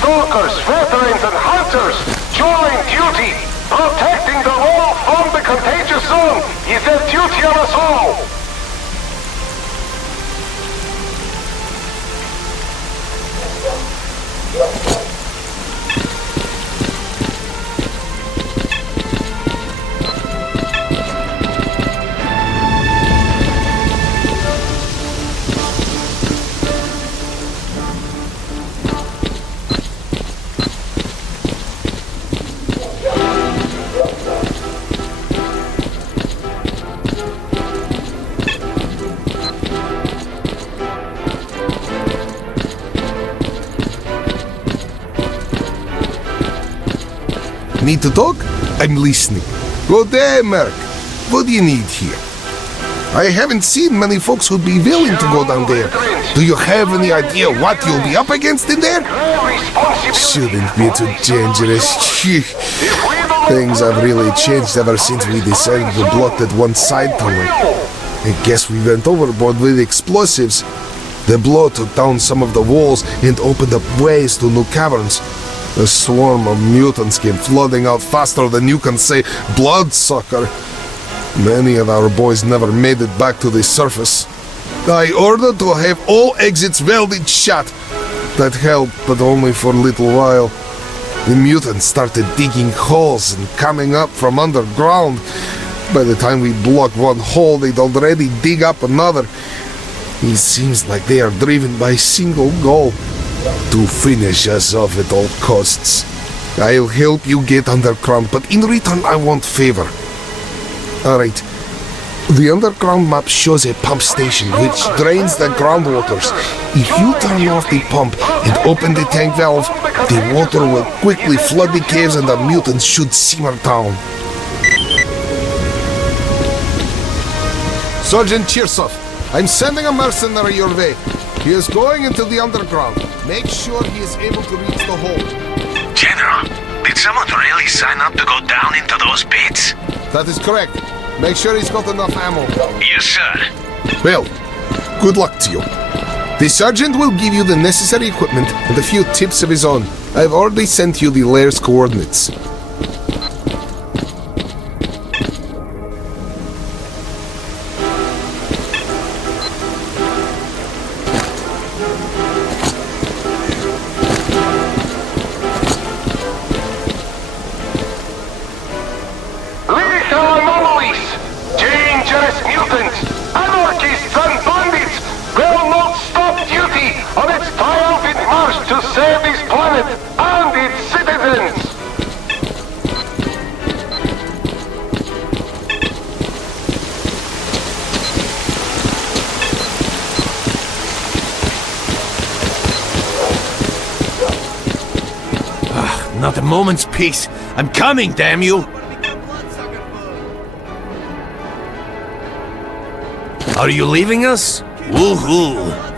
Stalkers, veterans, and hunters, join duty! Protecting the world from the contagious zone is a duty on us all! Need to talk? I'm listening. Good day, Merc. What do you need here? I haven't seen many folks who'd be willing to go down there. Do you have any idea what you'll be up against in there? Shouldn't be too dangerous. Things have really changed ever since we decided to block that one side tunnel. I guess we went overboard with explosives. The blow took down some of the walls and opened up ways to new caverns. A swarm of mutants came flooding out faster than you can say bloodsucker. Many of our boys never made it back to the surface. I ordered to have all exits welded shut. That helped, but only for a little while. The mutants started digging holes and coming up from underground. By the time we blocked one hole, they'd already dig up another. It seems like they are driven by a single goal: to finish us off at all costs. I'll help you get underground, but in return I want favor. Alright. The underground map shows a pump station which drains the groundwaters. If you turn off the pump and open the tank valve, the water will quickly flood the caves and the mutants should simmer down. Sergeant Chirsov, I'm sending a mercenary your way. He is going into the underground. Make sure he is able to reach the hole. General, did someone really sign up to go down into those pits? That is correct. Make sure he's got enough ammo. Yes, sir. Well, good luck to you. The sergeant will give you the necessary equipment and a few tips of his own. I've already sent you the lair's coordinates. Not a moment's peace. I'm coming, damn you! Are you leaving us? Woohoo!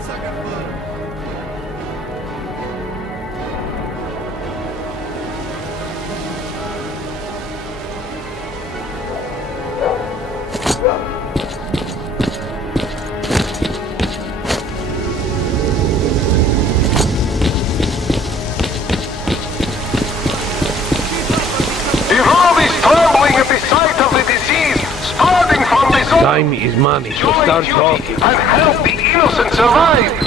Time is money, so start talking. And help the innocent survive!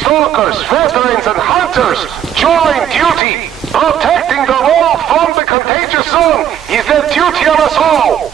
Stalkers, veterans, and hunters, join duty! Protecting the world from the contagious zone is the duty of us all!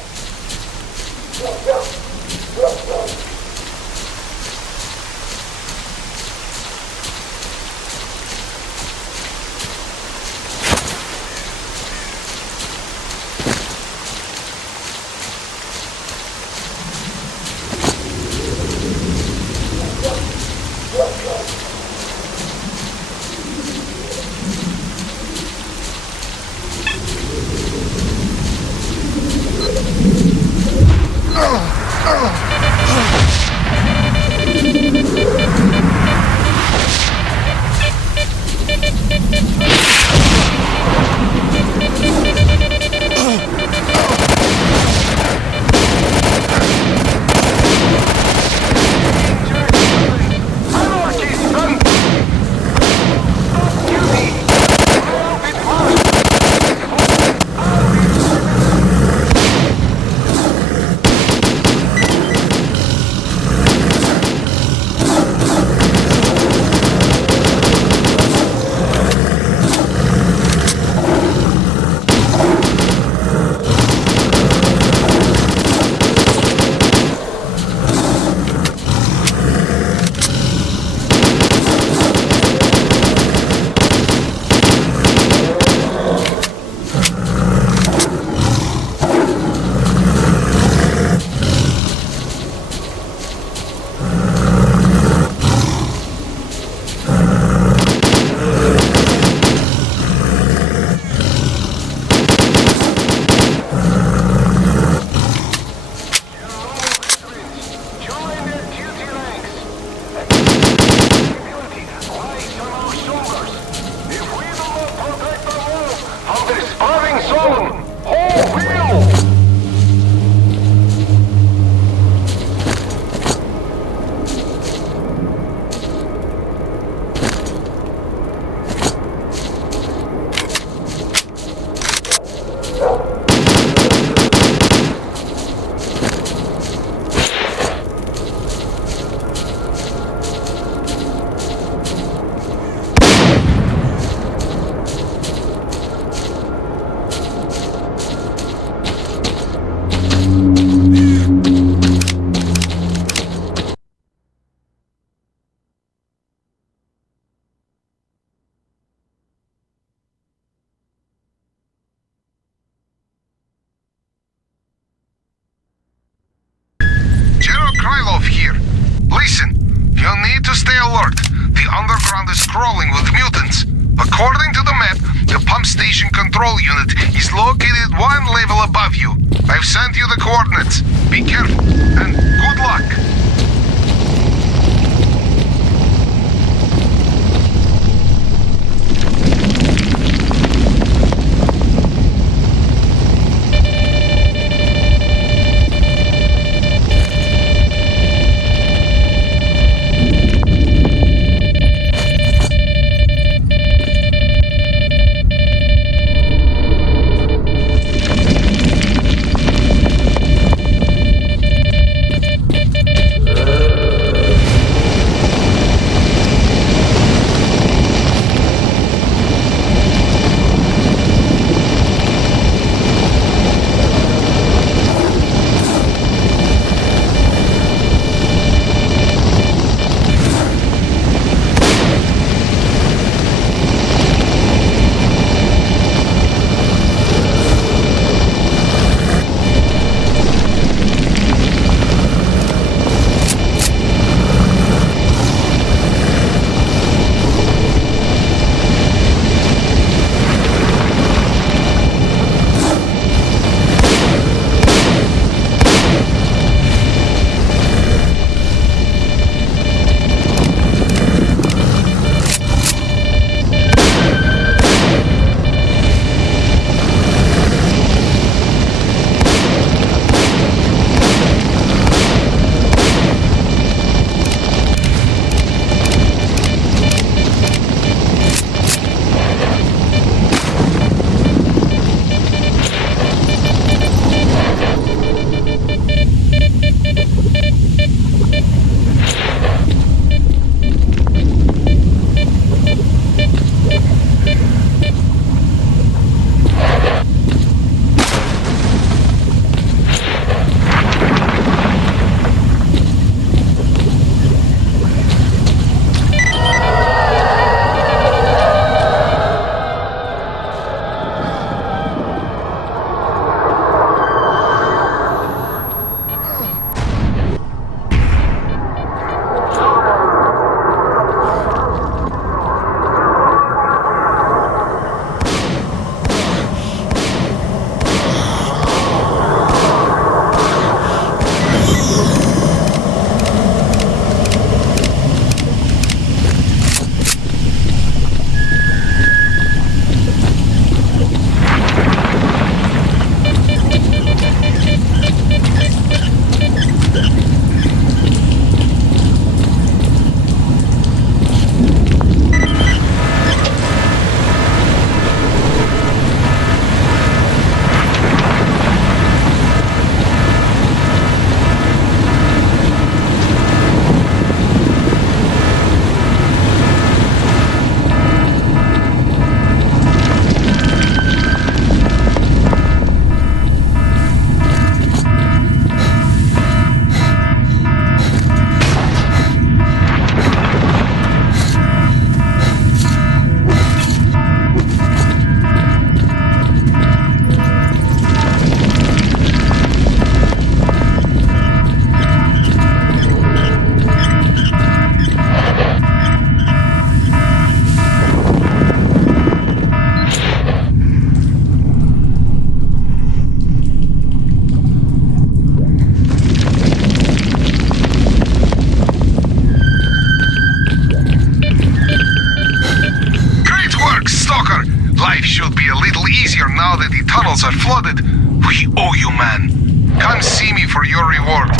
alert. The underground is crawling with mutants. According to the map, the pump station control unit is located one level above you. I've sent you the coordinates. Be careful, and good luck. now that the tunnels are flooded, we owe you, man. Come see me for your reward.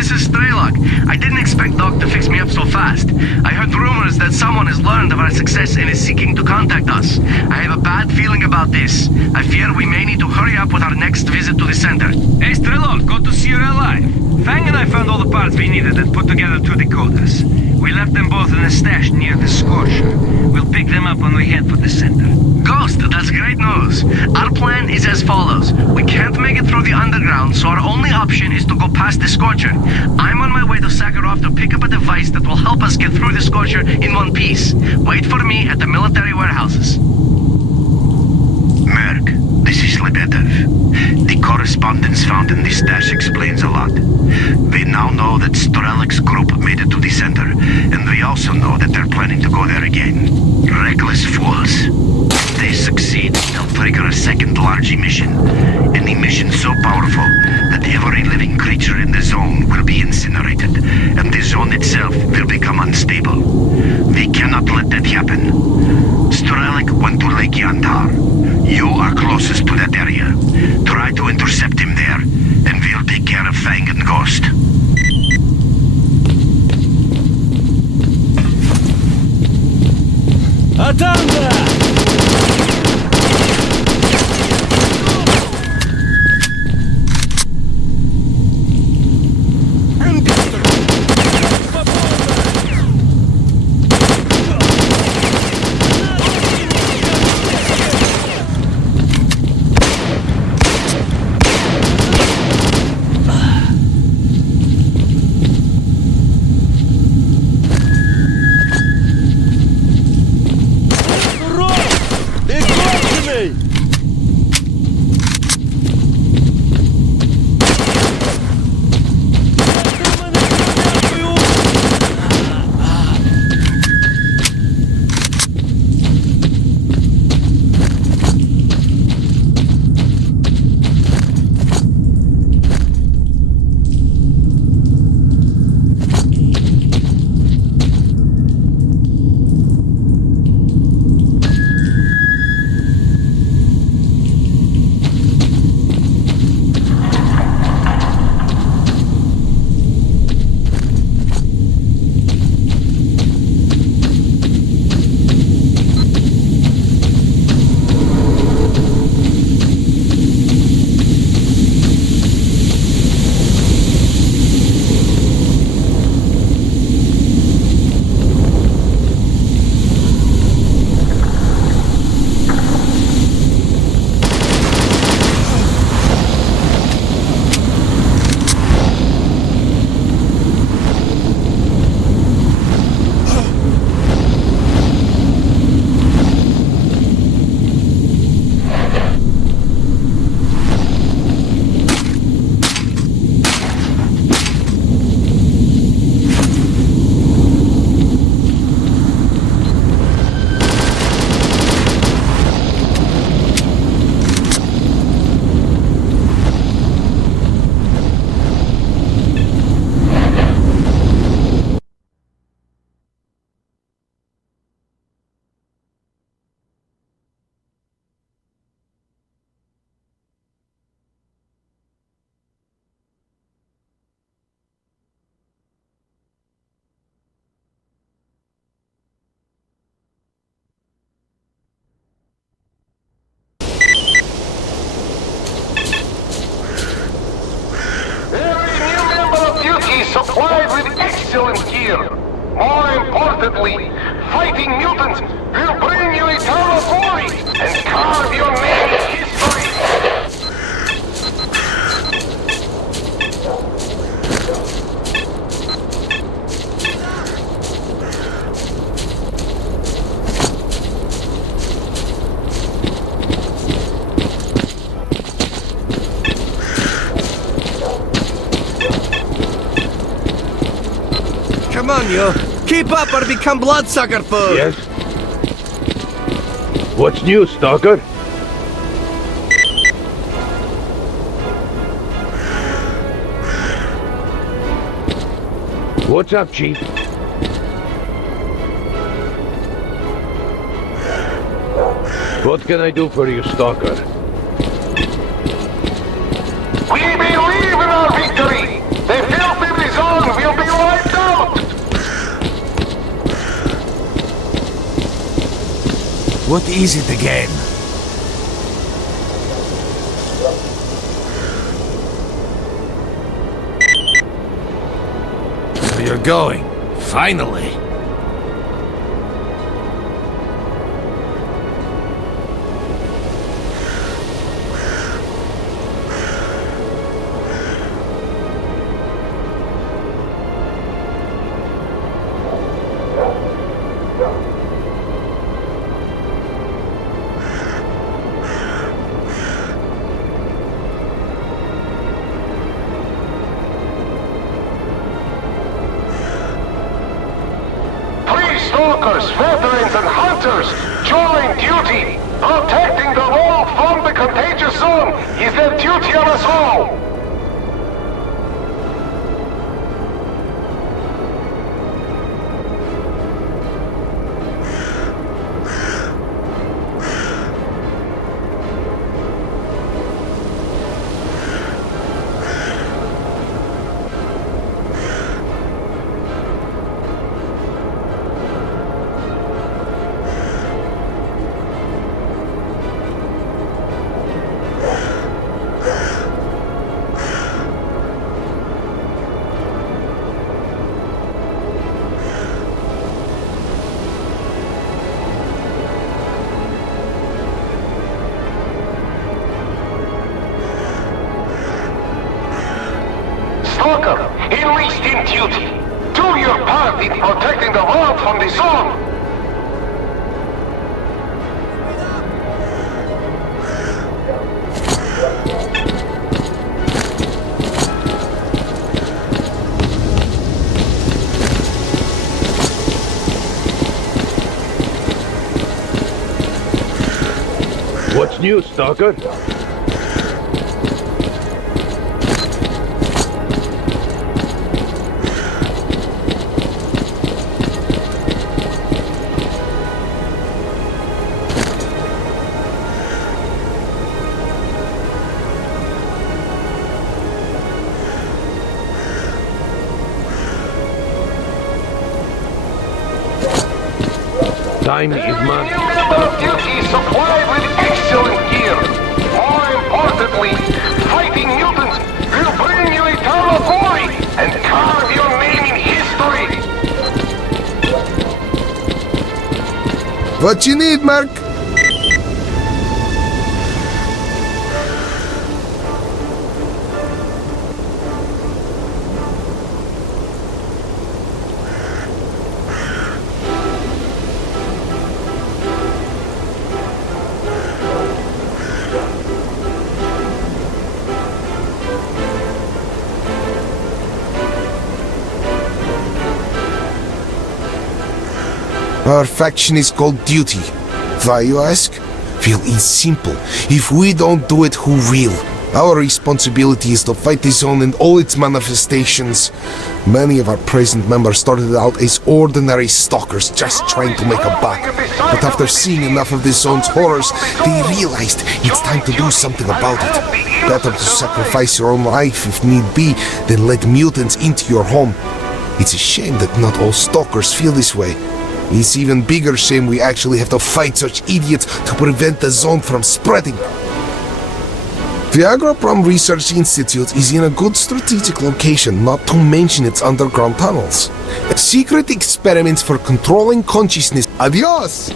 this is Strelok. I didn't expect Doc to fix me up so fast. I heard rumors that someone has learned of our success and is seeking to contact us. I have a bad feeling about this. I fear we may need to hurry up with our next visit to the center. Hey, Strelok, good to see you're alive. Fang and I found all the parts we needed and put together 2 decoders. We left them both in a stash near the Scorcher. We'll pick them up when we head for the center. Ghost, that's great news. Our plan is as follows. We can't make it through the underground, so our only option is to go past the Scorcher. I'm on my way to Sakharov to pick up a device that will help us get through the Scorcher in one piece. Wait for me at the military warehouses. Merc, this is Lebedev. The correspondence found in the stash explains a lot. We now know that Strelok's group made it to the center, and we also know that they're planning to go there again. Reckless fools. If they succeed, they'll trigger a second large emission. An emission so powerful that every living creature in the zone will be incinerated, and the zone itself will become unstable. We cannot let that happen. Strelok went to Lake Yantar. You are closest to that area. Try to intercept him there, and we'll take care of Fang and Ghost. Atanda! supplied with excellent gear. More importantly, fighting mutants will bring you eternal glory and carve your name in history. Come on, you. Keep up or become bloodsucker food. Yes? What's new, Stalker? What's up, Chief? What can I do for you, Stalker? We believe in our victory. The filthy zone will be wiped out! What is it again? So you're going, finally. Stalkers, veterans, and hunters, join duty! Protecting the world from the contagious zone is the duty of us all! Stalker, enlist in duty. Do your part in protecting the world from the zone. What's new, Stalker? Time is money. Duty supplied with excellent gear. More importantly, fighting mutants will bring you eternal glory and carve your name in history. What you need, Mark? Our faction is called Duty. Why, you ask? Well, it's simple. If we don't do it, who will? Our responsibility is to fight the zone and all its manifestations. Many of our present members started out as ordinary stalkers just trying to make a buck. But after seeing enough of the zone's horrors, they realized it's time to do something about it. Better to sacrifice your own life if need be than let mutants into your home. It's a shame that not all stalkers feel this way. It's even bigger shame we actually have to fight such idiots to prevent the zone from spreading. The Agroprom Research Institute is in a good strategic location, not to mention its underground tunnels. Secret experiments for controlling consciousness. Adios!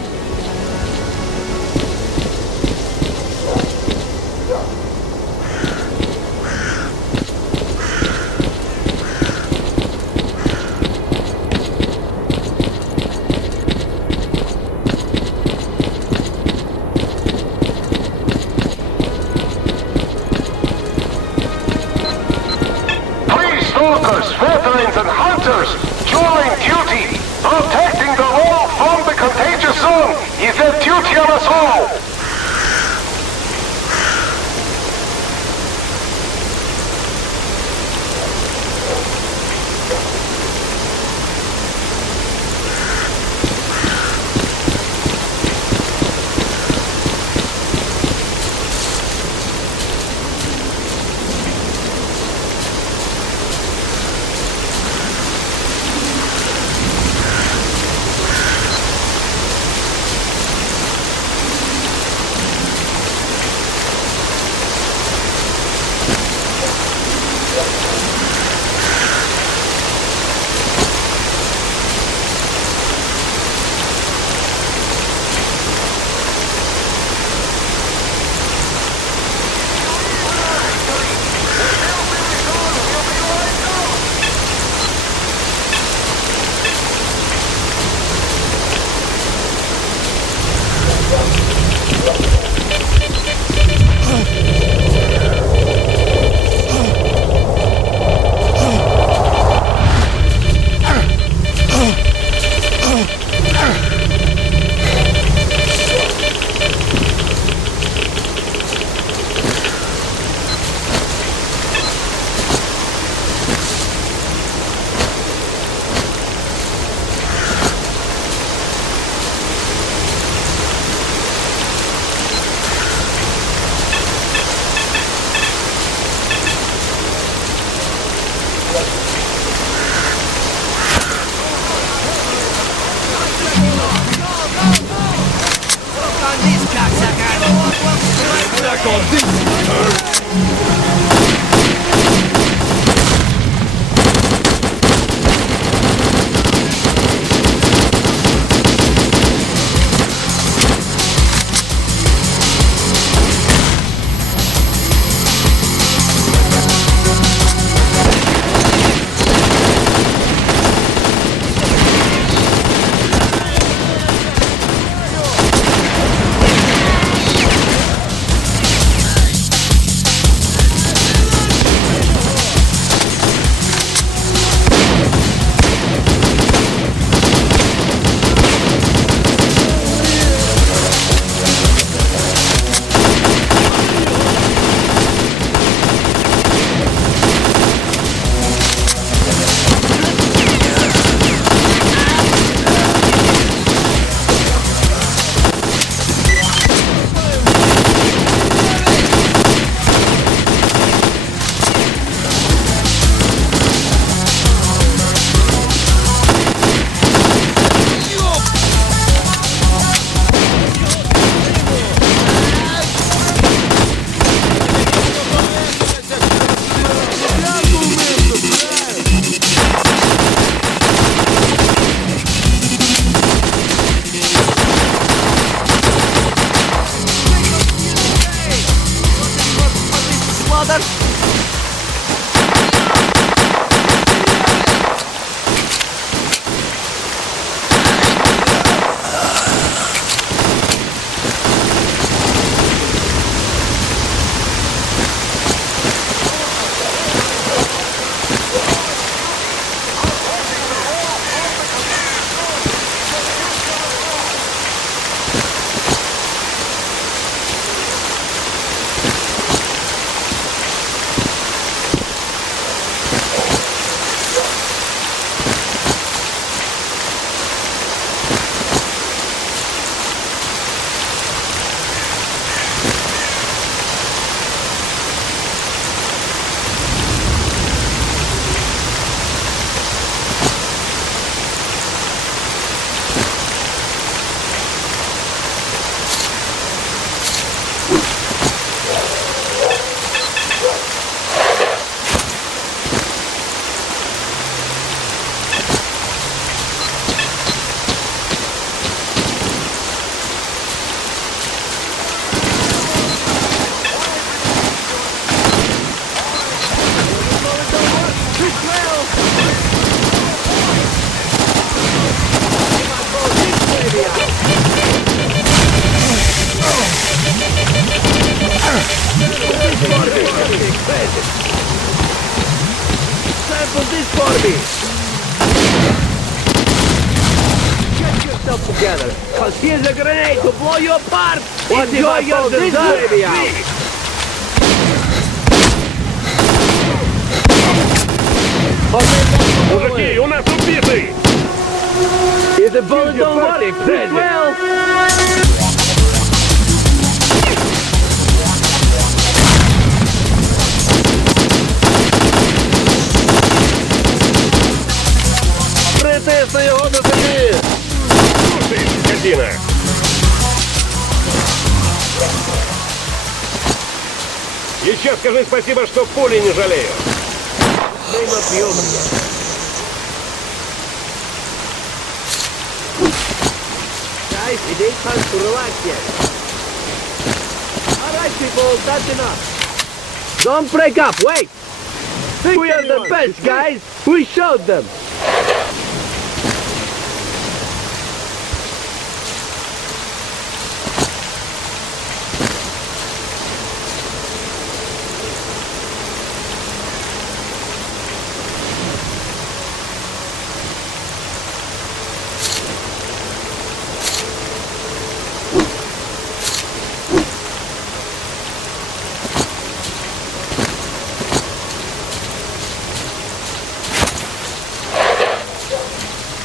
Stalkers, veterans, and hunters, join duty! Protecting the world from the contagious zone is the duty of us all! back on this turn. Sample this for me! Get yourself together, cause here's a grenade to blow you apart! Enjoy your dessert! Мужики, у нас убитый! If the bullet don't work, it will! Притисни його до землі! Слушай, скотина! Еще скажи спасибо, что пули не жалею! Guys, it ain't time to relax yet. Alright people, that's enough. Don't break up, wait! We are the best, guys! We showed them!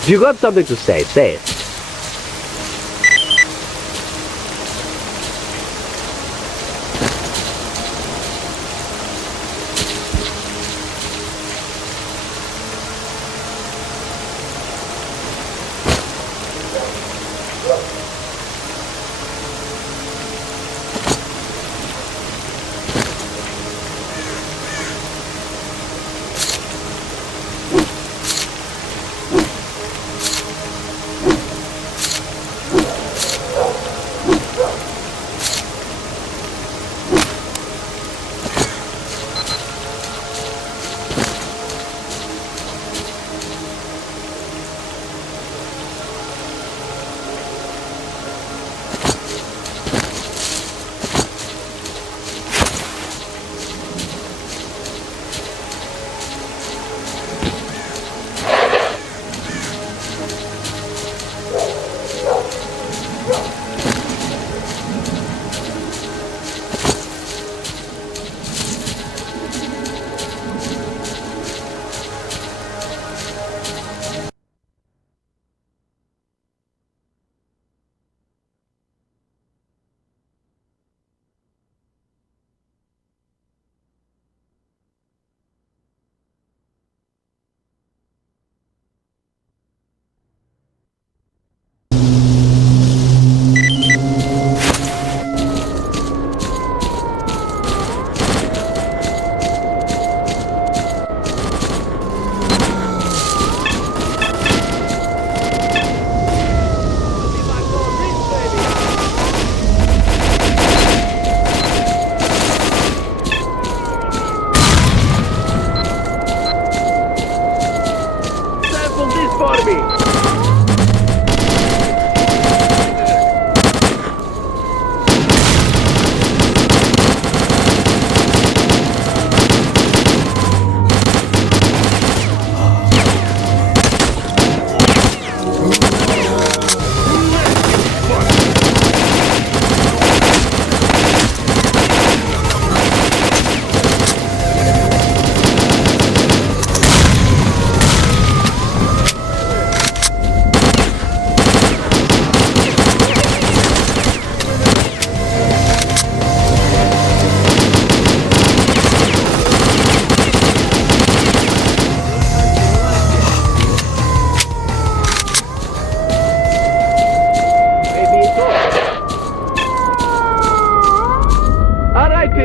If you got something to say it.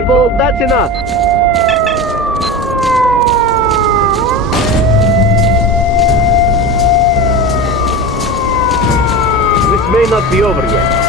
people, that's enough. This may not be over yet.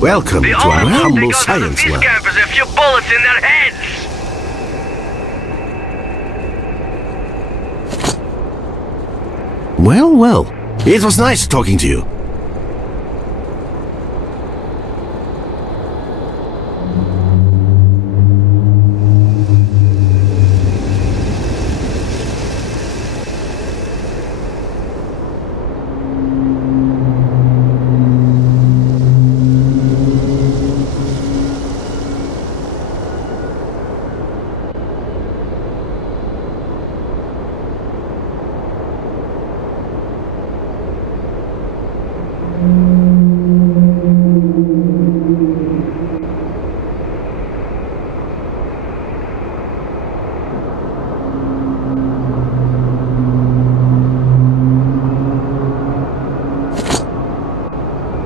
Welcome to our humble science lab. Campers a few bullets in their heads. Well, well. It was nice talking to you.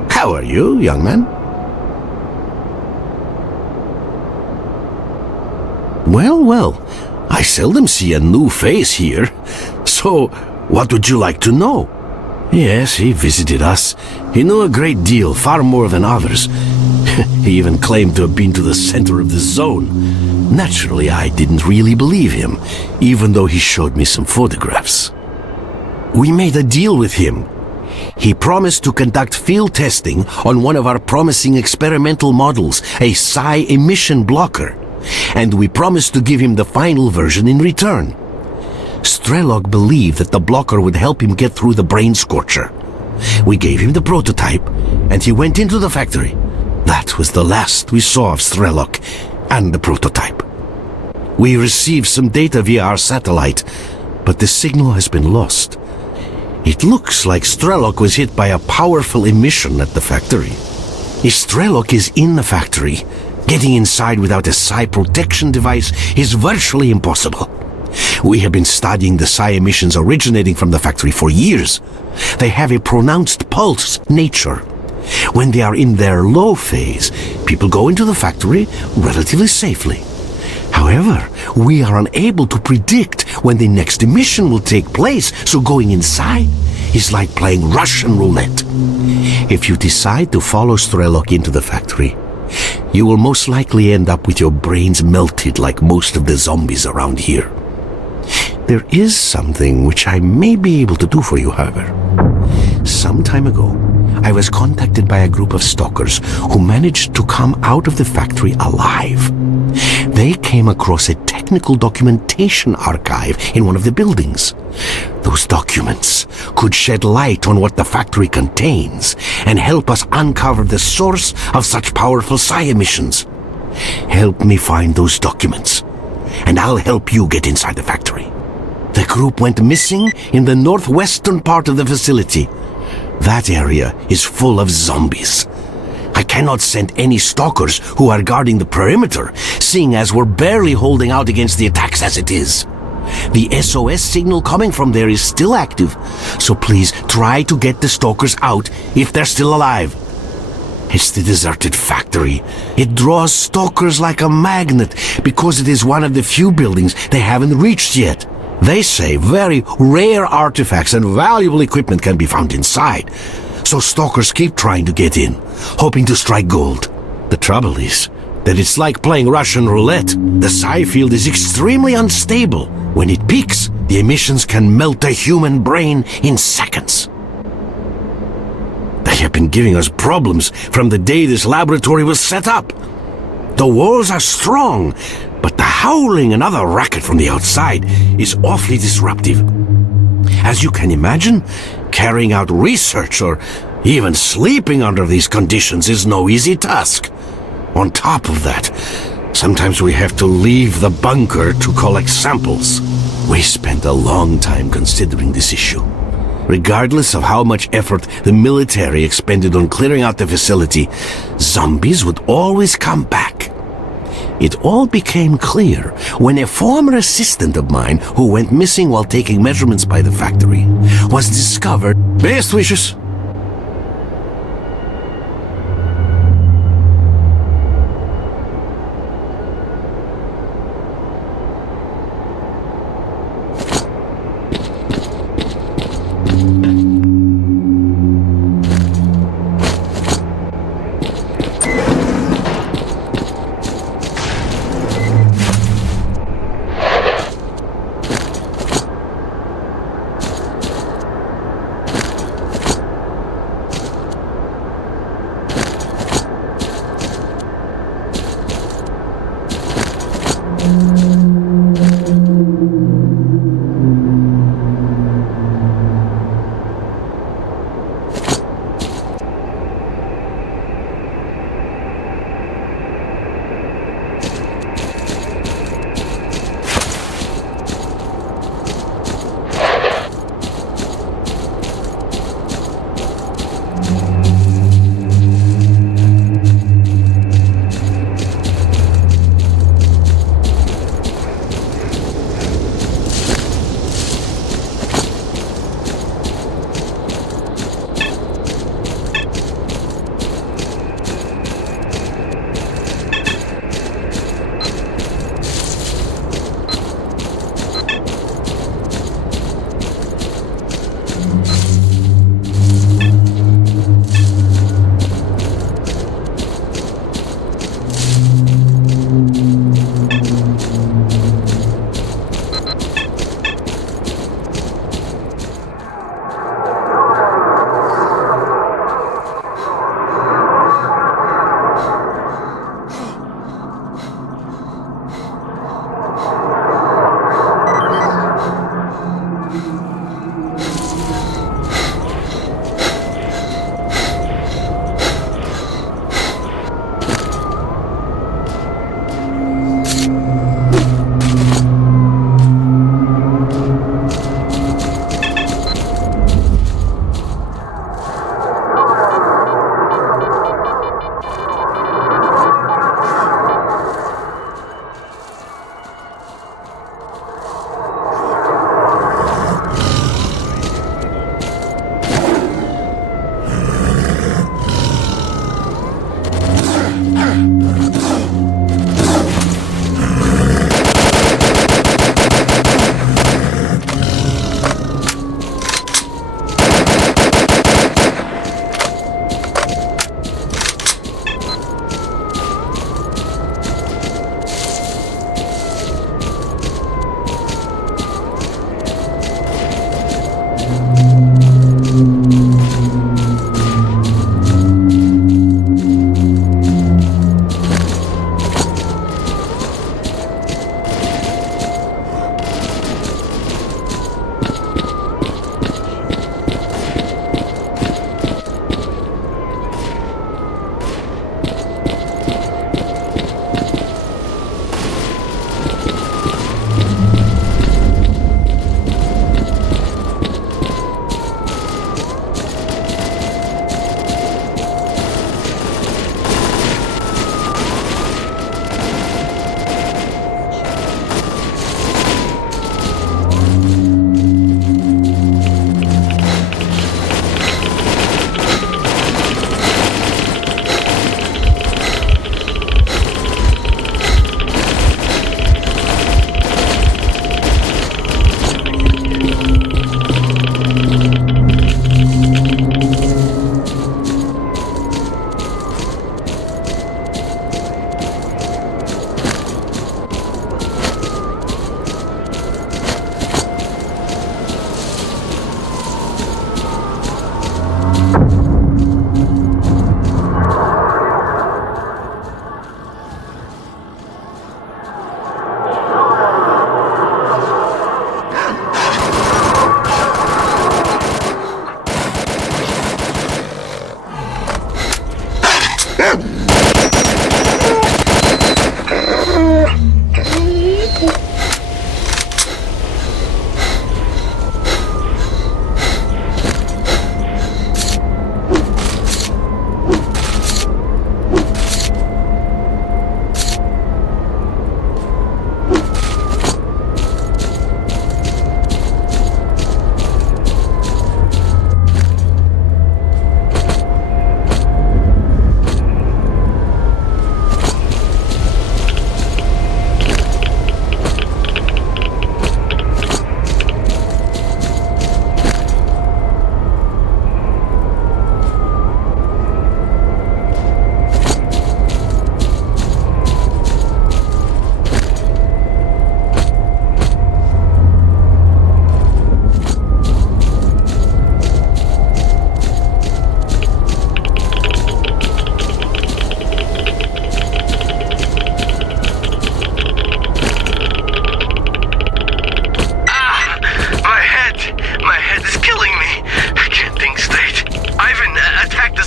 How are you, young man? Well, well, I seldom see a new face here. So, what would you like to know? Yes, he visited us. He knew a great deal, far more than others. He even claimed to have been to the center of the zone. Naturally, I didn't really believe him, even though he showed me some photographs. We made a deal with him. He promised to conduct field testing on one of our promising experimental models, a psi emission blocker, and we promised to give him the final version in return. Strelok believed that the blocker would help him get through the brain scorcher. We gave him the prototype, and he went into the factory. That was the last we saw of Strelok and the prototype. We received some data via our satellite, but the signal has been lost. It looks like Strelok was hit by a powerful emission at the factory. If Strelok is in the factory, getting inside without a psi protection device is virtually impossible. We have been studying the psi emissions originating from the factory for years. They have a pronounced pulse nature. When they are in their low phase, people go into the factory relatively safely. However, we are unable to predict when the next emission will take place, so going inside is like playing Russian roulette. If you decide to follow Strelok into the factory, you will most likely end up with your brains melted like most of the zombies around here. There is something which I may be able to do for you, however. Some time ago, I was contacted by a group of stalkers who managed to come out of the factory alive. They came across a technical documentation archive in one of the buildings. Those documents could shed light on what the factory contains and help us uncover the source of such powerful psi emissions. Help me find those documents, and I'll help you get inside the factory. The group went missing in the northwestern part of the facility. That area is full of zombies. I cannot send any stalkers who are guarding the perimeter, seeing as we're barely holding out against the attacks as it is. The SOS signal coming from there is still active, so please try to get the stalkers out if they're still alive. It's the deserted factory. It draws stalkers like a magnet because it is one of the few buildings they haven't reached yet. They say very rare artifacts and valuable equipment can be found inside, so stalkers keep trying to get in, hoping to strike gold. The trouble is that it's like playing Russian roulette. The psi field is extremely unstable. When it peaks, the emissions can melt a human brain in seconds. They have been giving us problems from the day this laboratory was set up. The walls are strong, but the howling and other racket from the outside is awfully disruptive. As you can imagine, carrying out research or even sleeping under these conditions is no easy task. On top of that, sometimes we have to leave the bunker to collect samples. We spent a long time considering this issue. Regardless of how much effort the military expended on clearing out the facility, zombies would always come back. It all became clear when a former assistant of mine who went missing while taking measurements by the factory was discovered. Best wishes.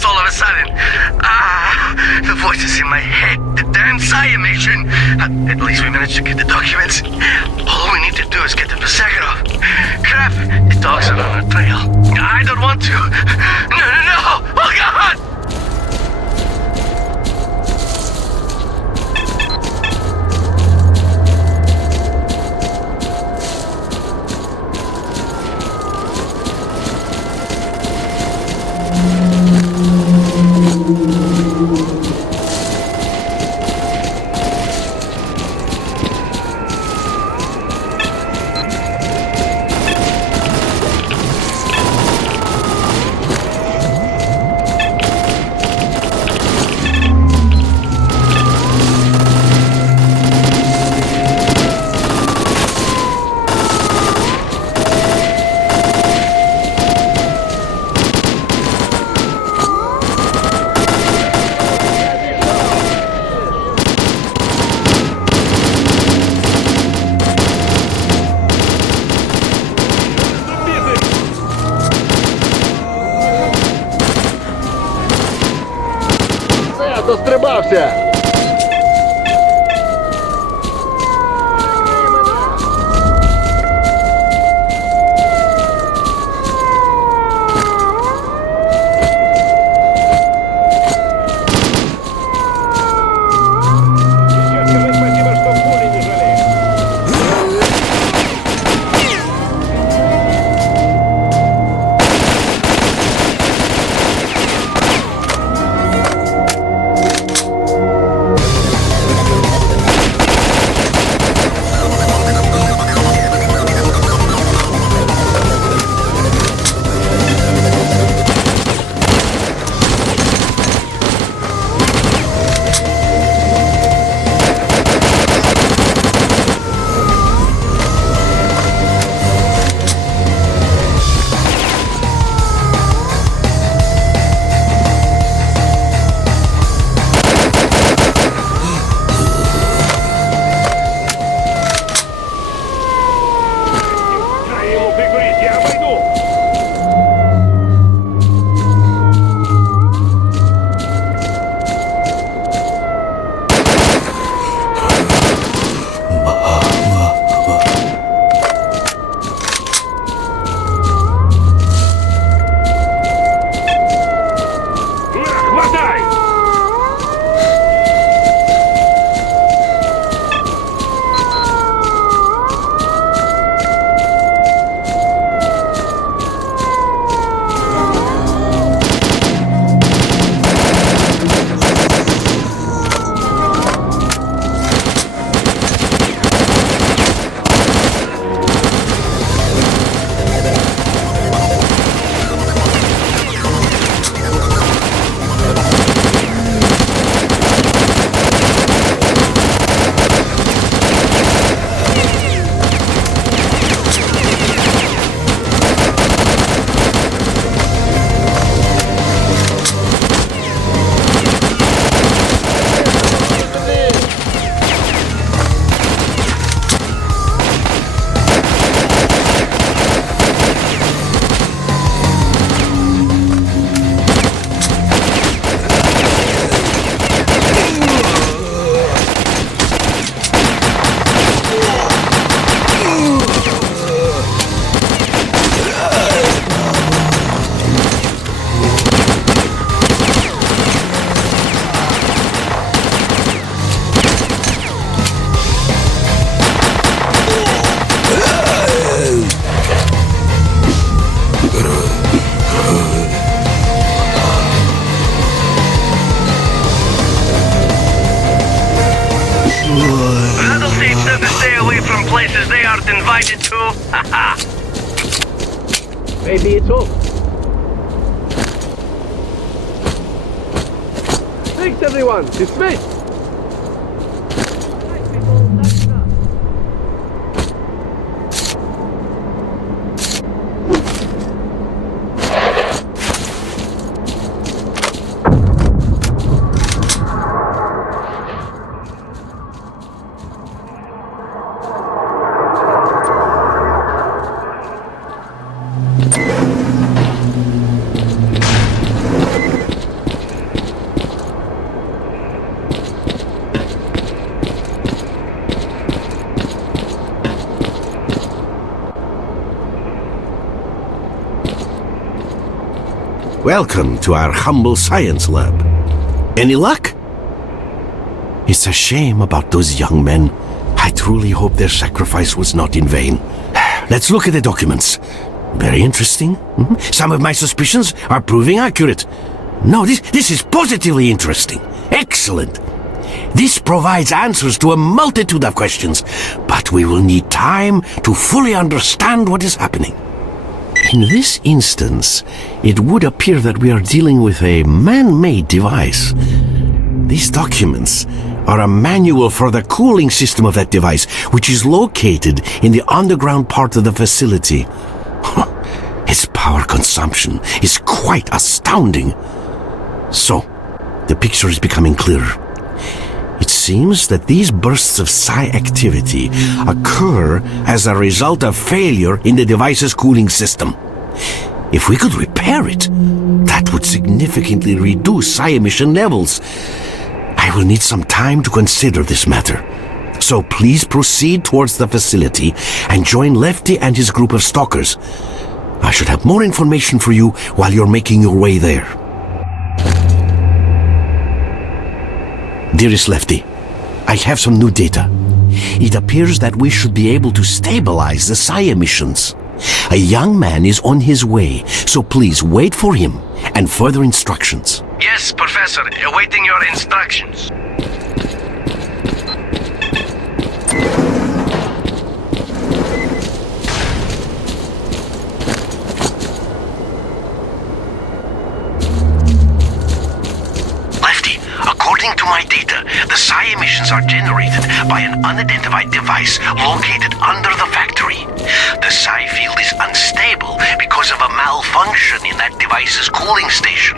all of a sudden. The voices in my head, the damn Saya mission. At least we managed to get the documents. All we need to do is get them to Sakharov. Crap, the dogs are on our trail. I don't want to. No! Oh God! Дострибався! places they aren't invited to. Maybe it's over. Thanks, everyone. Dismissed. Welcome to our humble science lab. Any luck? It's a shame about those young men. I truly hope their sacrifice was not in vain. Let's look at the documents. Very interesting. Some of my suspicions are proving accurate. No, this is positively interesting. Excellent. This provides answers to a multitude of questions, but we will need time to fully understand what is happening. In this instance, it would appear that we are dealing with a man-made device. These documents are a manual for the cooling system of that device, which is located in the underground part of the facility. Its power consumption is quite astounding. So, the picture is becoming clearer. It seems that these bursts of psi activity occur as a result of failure in the device's cooling system. If we could repair it, that would significantly reduce psi emission levels. I will need some time to consider this matter. So please proceed towards the facility and join Lefty and his group of stalkers. I should have more information for you while you're making your way there. Dearest Lefty, I have some new data. It appears that we should be able to stabilize the psi emissions. A young man is on his way, so please wait for him and further instructions. Yes, Professor, awaiting your instructions. Lefty, according to my data, the psi emissions are generated by an unidentified device located under the factory. The psi field is unstable because of a malfunction in that device's cooling station.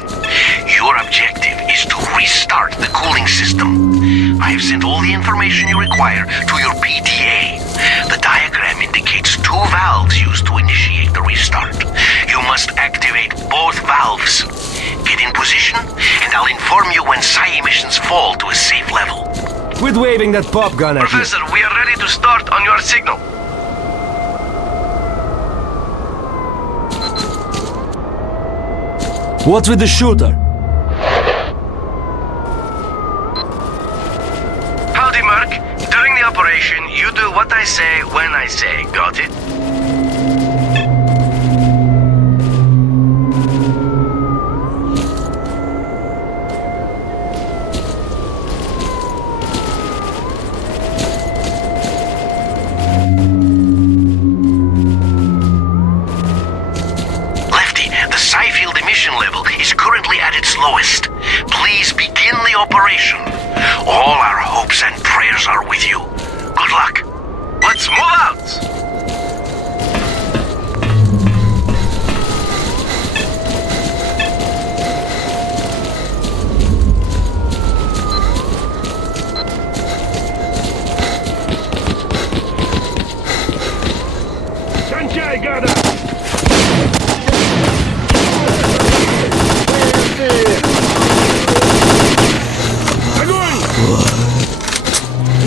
Your objective is to restart the cooling system. I have sent all the information you require to your PDA. The diagram indicates 2 valves used to initiate the restart. You must activate both valves. Get in position, and I'll inform you when psi emissions fall to a safe level. Quit waving that pop gun at me. Professor, we are ready to start on your signal. What's with the shooter? Howdy, Merc. During the operation, you do what I say when I say. Got it? Level is currently at its lowest. Please begin the operation. All our hopes and prayers are with you. Good luck. Let's move out! Кончай, гада!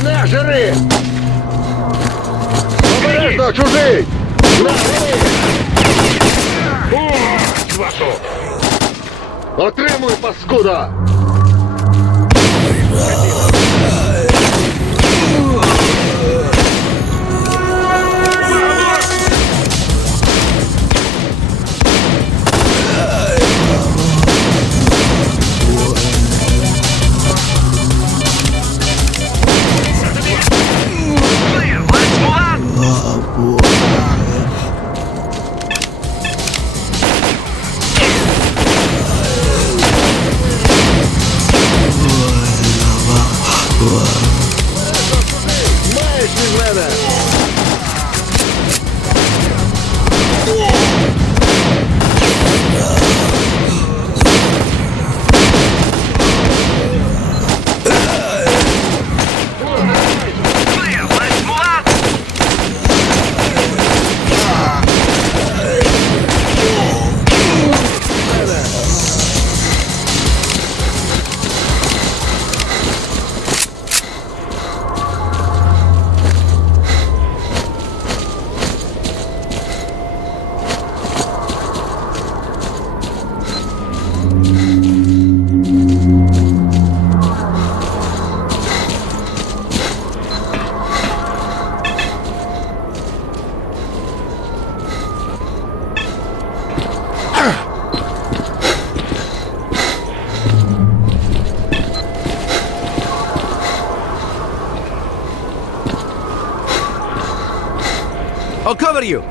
На, жри! Обережно, чужий! На, жри! О, вашу! Отримуй, паскуда! I'll cover you.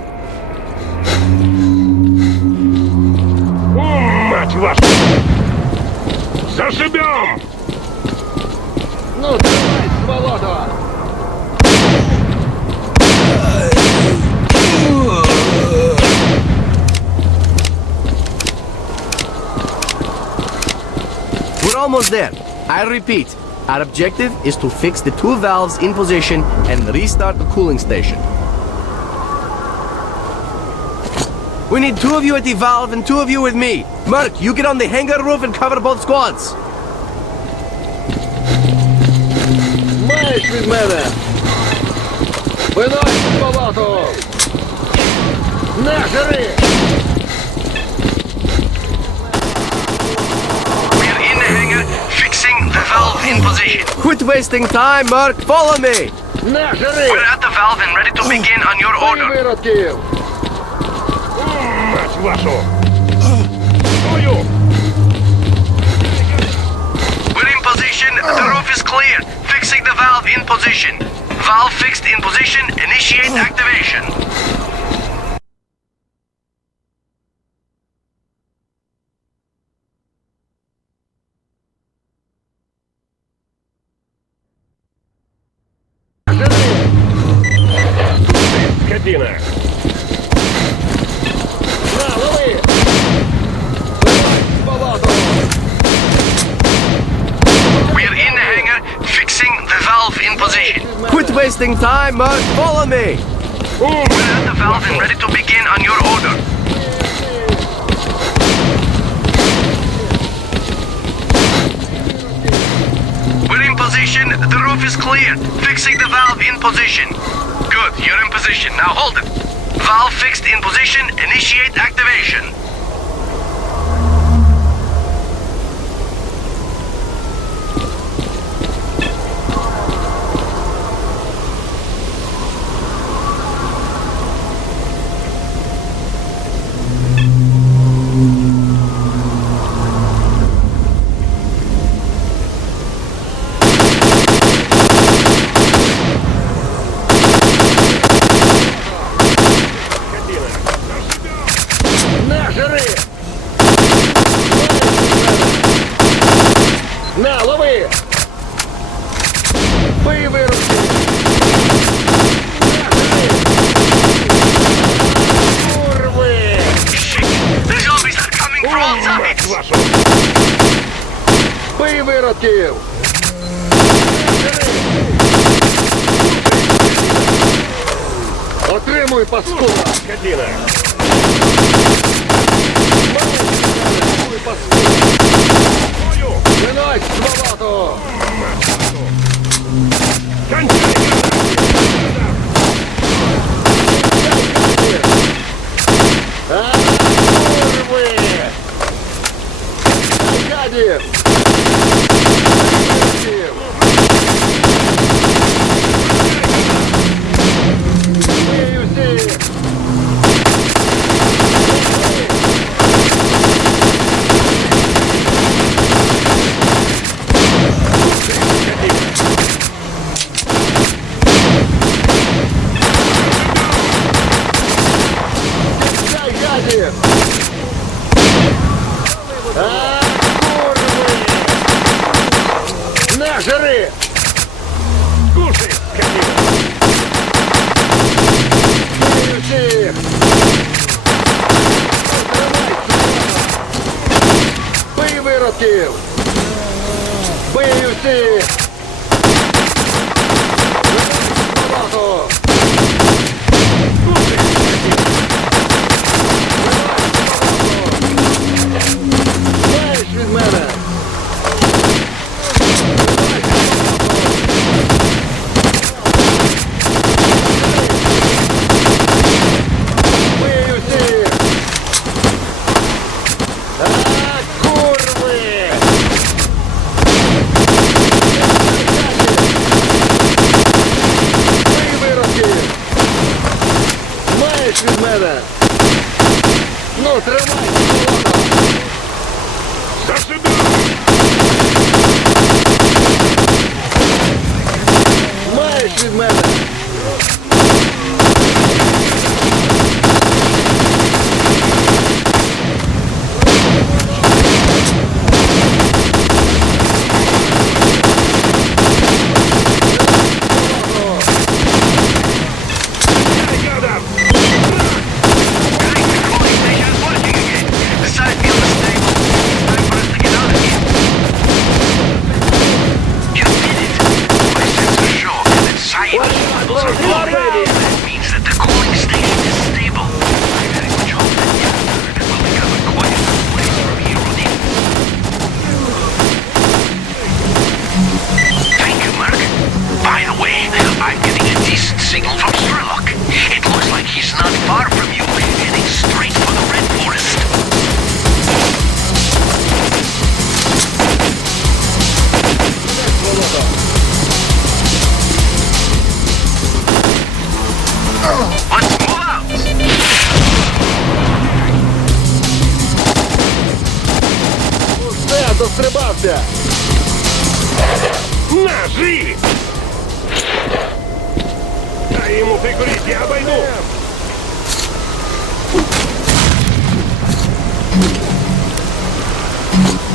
Мать вашу! Зашибем! Ну, давай, сволота! We're almost there. I repeat, our objective is to fix the 2 valves in position and restart the cooling station. We need 2 of you at the valve and 2 of you with me. Merc, you get on the hangar roof and cover both squads. Маєш від мене! Винось в болото! На, жри! We're in the hangar, fixing the valve in position. Quit wasting time, Merc. Follow me. На, жри! We're at the valve and ready to begin on your order. Виродків! Мать вашу! Стою! We're in position, the roof is clear. Fixing the valve in position. Valve fixed in position, initiate activation. Скотина! На, лови! Винось в болото! We're in the hangar, fixing the valve in position. Quit wasting time, Merc. Follow me. We're at the valve and ready to begin on your order. We're in position, the roof is clear. Fixing the valve in position. Good, you're in position. Now hold it. Valve fixed in position, initiate activation. На, жри! На, лови! Бий виродки! На, жри! Курви! The zombies are coming from all sides. Вашу! Бий виродків! Отримуй, паскуда! Скотина! Отримуй, паскуда! Стою! Винось в болото! Кончай! А, курви! Гадів! Бий усіх! Дай, гадів! А, курви! На, жри! Кушай, скотина! Бий усіх! Бий виродків! Бий усіх! Болото! Знаєш від мене! Бий усіх! А, курви! Бий виродків! розстрибався! На, живи! Дай ему прикурить, я обойду!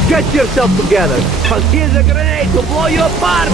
Get yourself together! I'll give the grenade to blow you apart!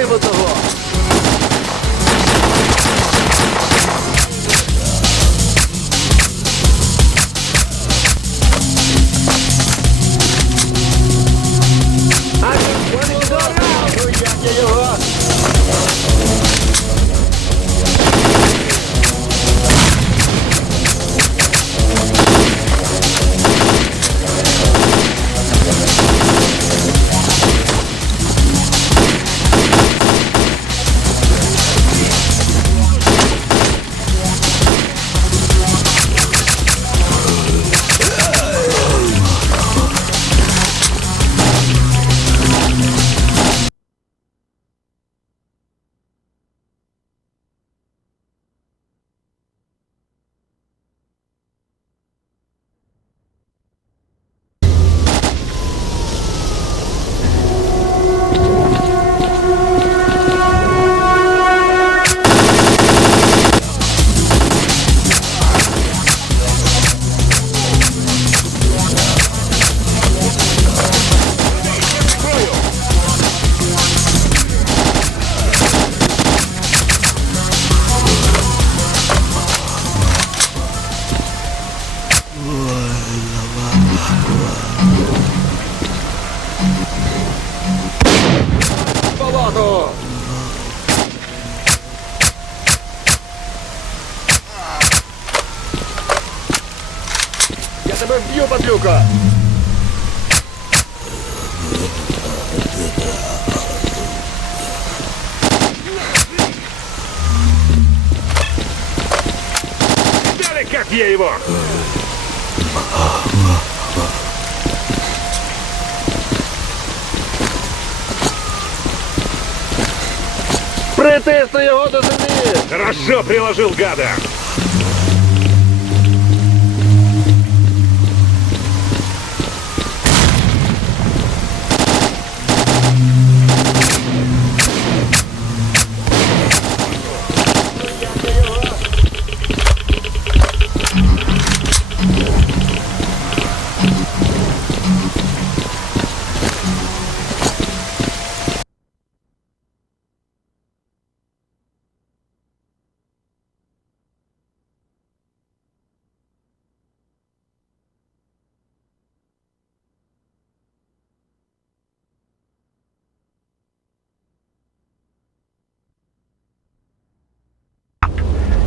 Валимо того! Я тебе вб'ю, падлюка! Видали, как я его? Притисни його до землі! Хорошо приложил, гада!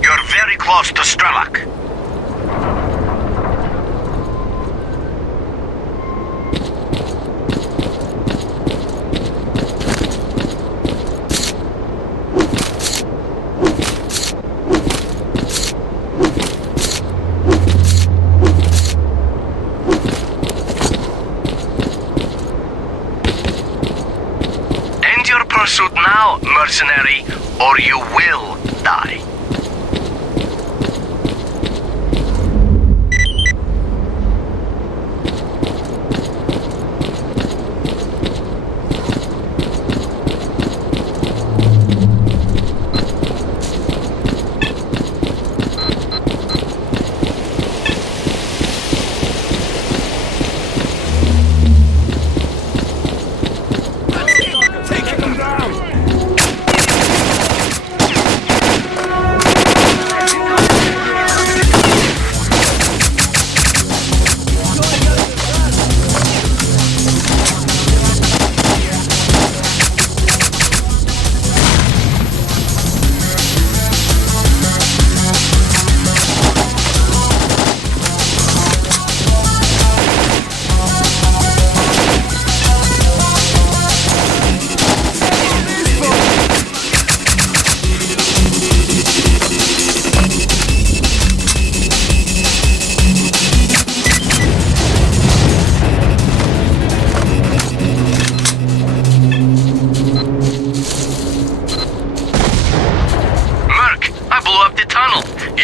You're very close to Strelak. End your pursuit now, mercenary, or you will die. Take him down!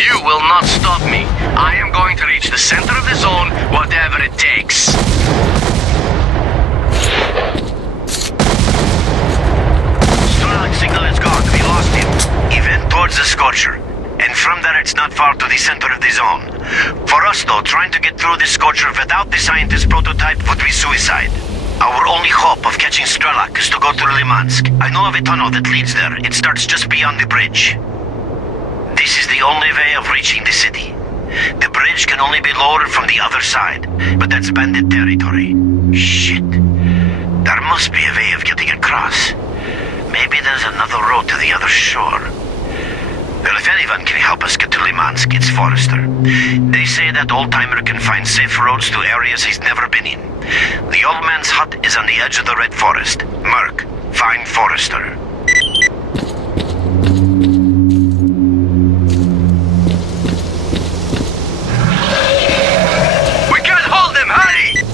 You will not stop me. I am going to reach the center of the zone, whatever it takes. Strelak signal is gone. We lost him. Event towards the Scorcher. And from there it's not far to the center of the zone. For us though, trying to get through the Scorcher without the scientist prototype would be suicide. Our only hope of catching Strelak is to go through Limansk. I know of a tunnel that leads there. It starts just beyond the bridge. This is the only way of reaching the city. The bridge can only be lowered from the other side, but that's bandit territory. Shit. There must be a way of getting across. Maybe there's another road to the other shore. Well, if anyone can help us get to Limansk, it's Forrester. They say that old-timer can find safe roads to areas he's never been in. The old man's hut is on the edge of the Red Forest. Merc, find Forrester. We can't hold them, hurry!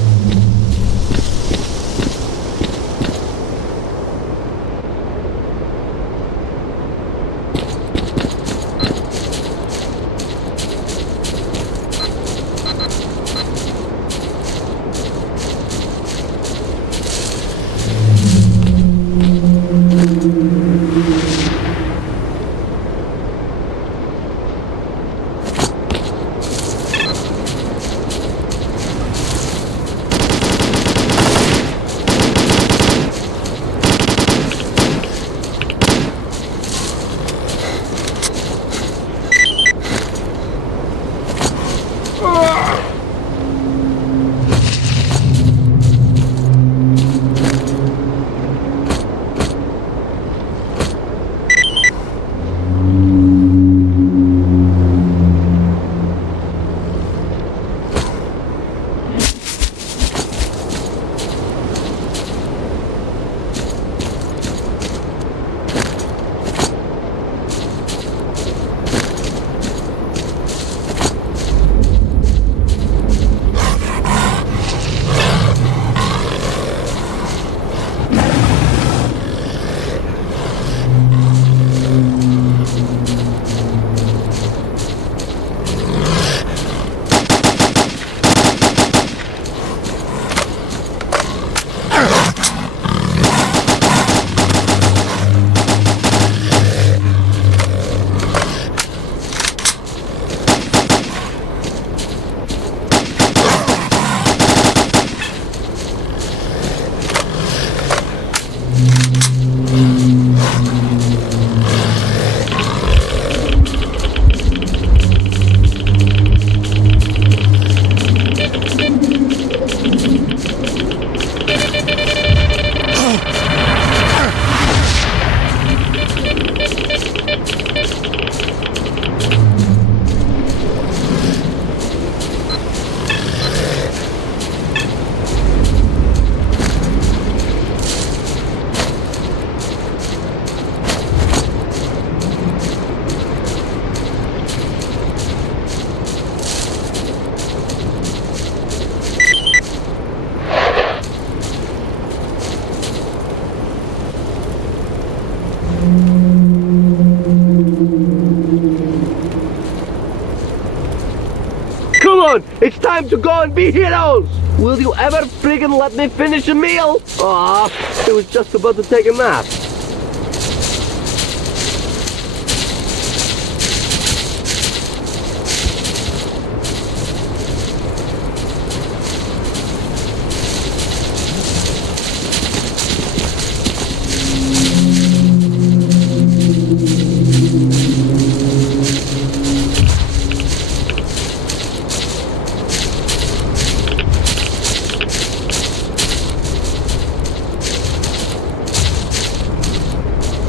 It's time to go and be heroes! Will you ever friggin' let me finish a meal? Aw, it was just about to take a nap.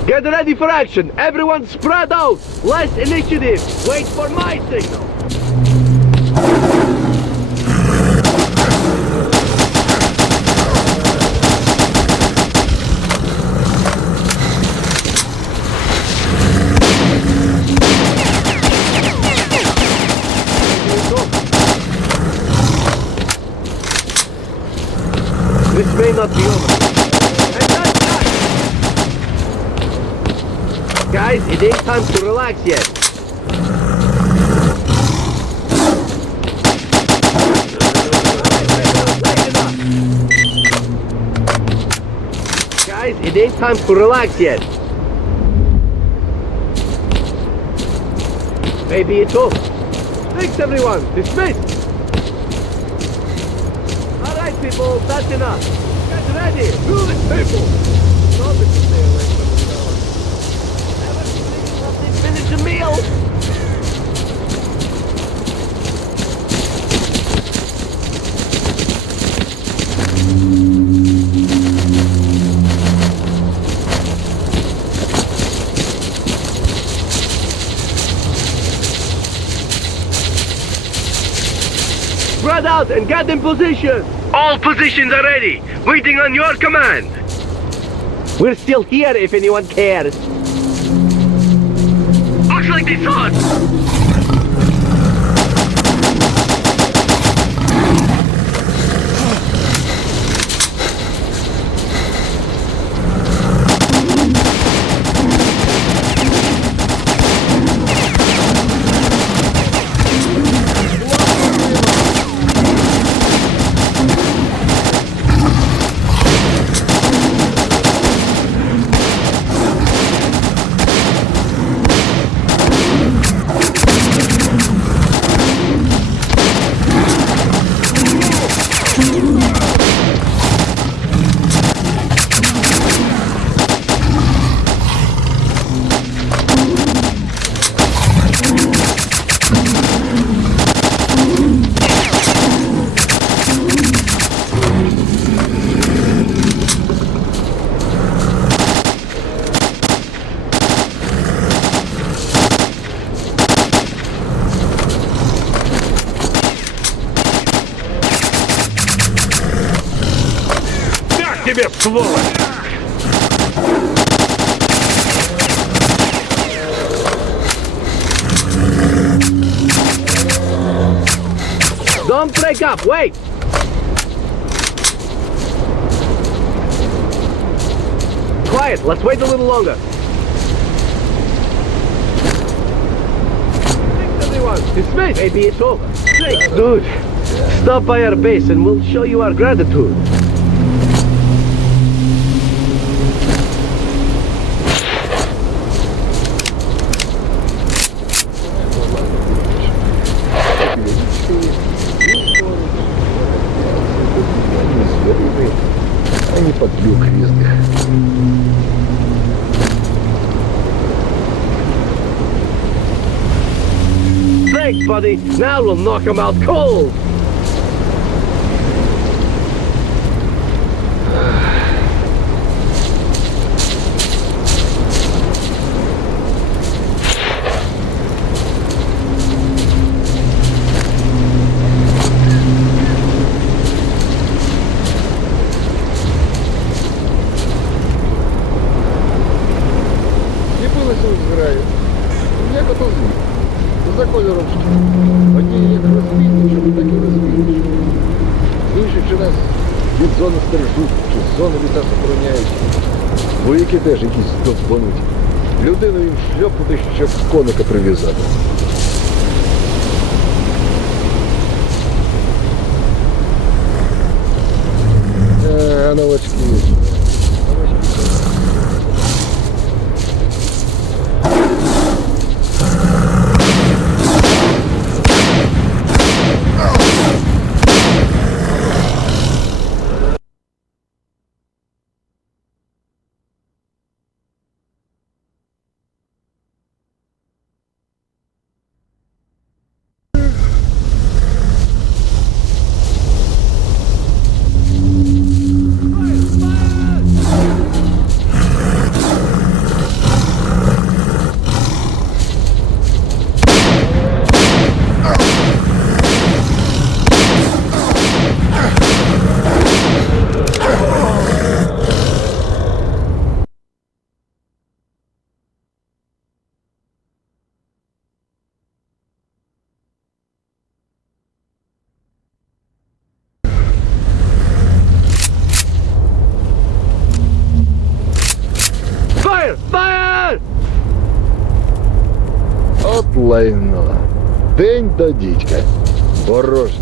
Get ready for action! Everyone spread out! Less initiative! Wait for my signal! This may not be over. Guys, it ain't time to relax yet. It ain't time to relax yet. Maybe it's over. Thanks, everyone. Dismissed. All right, people. That's enough. Get ready. Move it, people. Stop it to stay away from the door. Never finish a meal. Spread out and get in position! All positions are ready, waiting on your command! We're still here if anyone cares. Looks like they saw us! Тебе, сволочь! Don't break up, wait! Quiet, let's wait a little longer. Thanks, everyone. Dismissed. Maybe it's over. Thanks, dude. Stop by our base and we'll show you our gratitude. А не подлюк везде. Thanks, buddy. Now we'll knock him out cold. Зграю. Як ото звідти? За кольором шкіри. Одні як розбійничали, так і розбійничали. Інші чи нас від зони стережуть, чи з зони від нас охороняють. Вояки теж якісь довбануть. Людину їм шльопнути, щоб коника прив'язати. А новачки. Fire! От лайно. День до дідька. Порожній.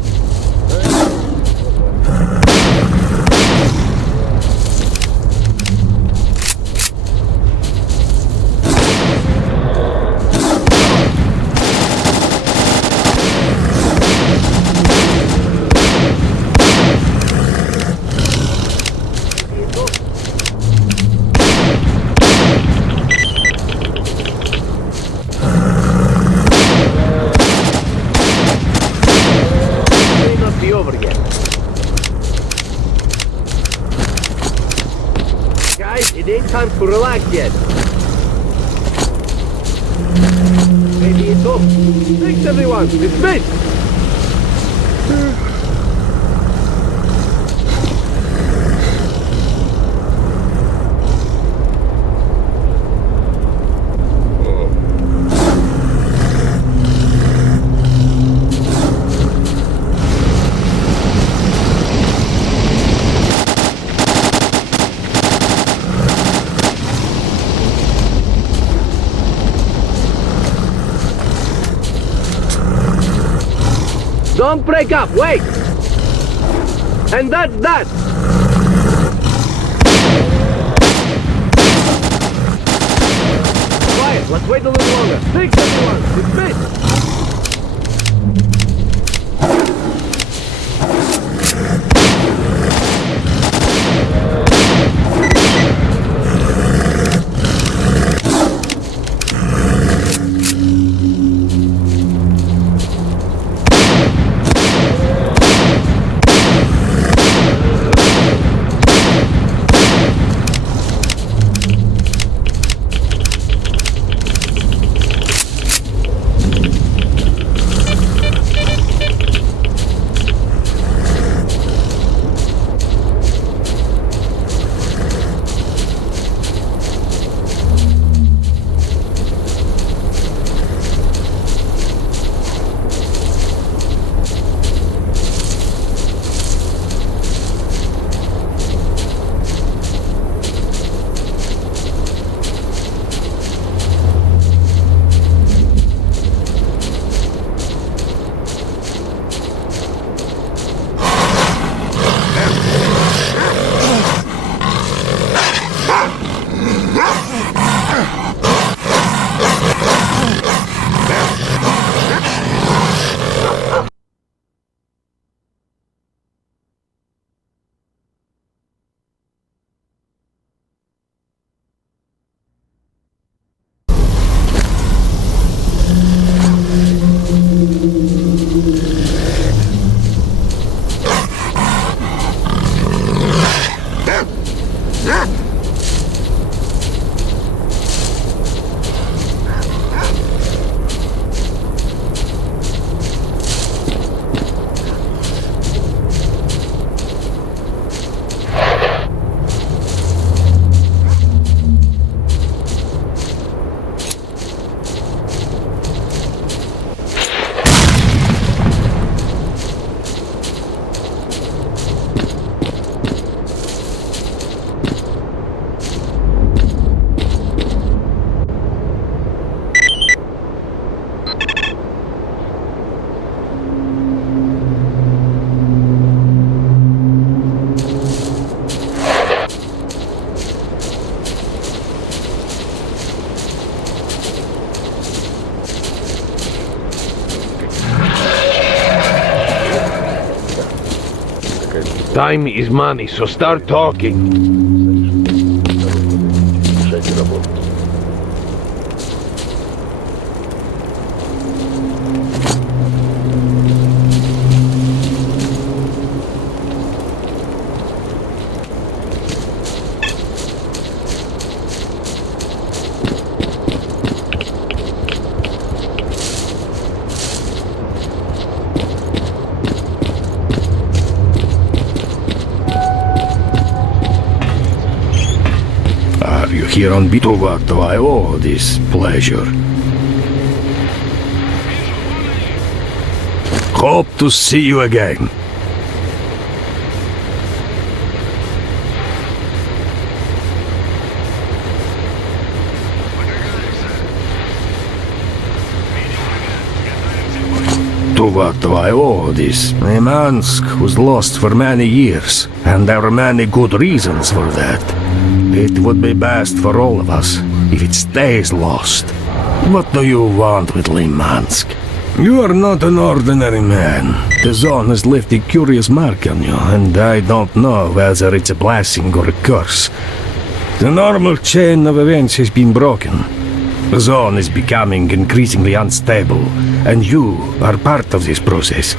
time to relax yet. Maybe it's off. Thanks, everyone. Dismissed. Don't break up, wait! And that's that! Quiet, let's wait a little longer. Thanks everyone, dismissed! Time is money, so start talking. Here on Bitovat, I owe this pleasure. Hope to see you again. To what do I owe this? Murmansk was lost for many years, and there are many good reasons for that. It would be best for all of us if it stays lost. What do you want with Limansk? You are not an ordinary man. The zone has left a curious mark on you, and I don't know whether it's a blessing or a curse. The normal chain of events has been broken. The zone is becoming increasingly unstable, and you are part of this process.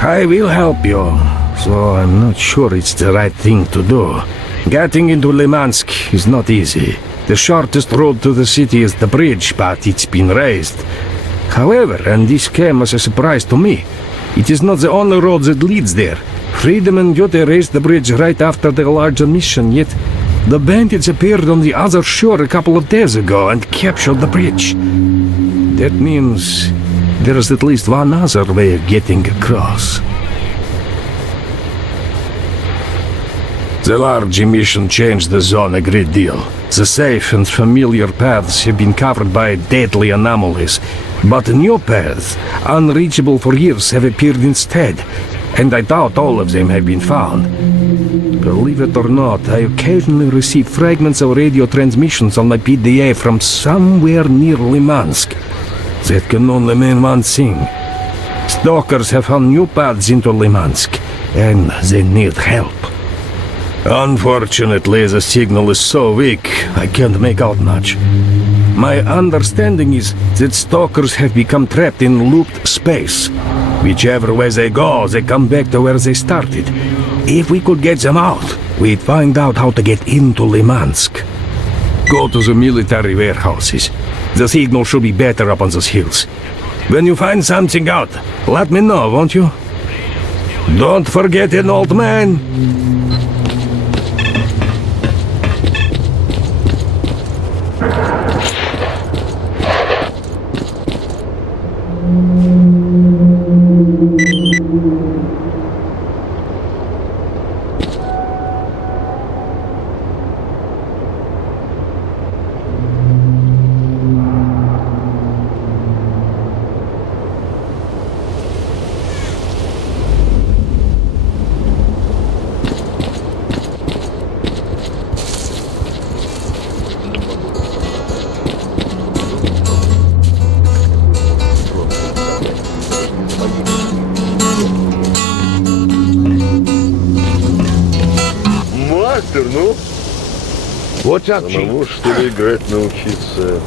I will help you, so I'm not sure it's the right thing to do. Getting into Limansk is not easy. The shortest road to the city is the bridge, but it's been raised. However, and this came as a surprise to me, it is not the only road that leads there. Freedom and Goethe raised the bridge right after the larger mission, yet the bandits appeared on the other shore a couple of days ago and captured the bridge. That means there is at least one other way of getting across. The large emission changed the zone a great deal. The safe and familiar paths have been covered by deadly anomalies, but new paths, unreachable for years, have appeared instead, and I doubt all of them have been found. Believe it or not, I occasionally receive fragments of radio transmissions on my PDA from somewhere near Limansk. That can only mean one thing. Stalkers have found new paths into Limansk, and they need help. Unfortunately, the signal is so weak, I can't make out much. My understanding is that Stalkers have become trapped in looped space. Whichever way they go, they come back to where they started. If we could get them out, we'd find out how to get into Limansk. Go to the military warehouses. The signal should be better up on those hills. When you find something out, let me know, won't you? Don't forget an old man. Мастер, ну? Вот самому, что ли, играть научиться.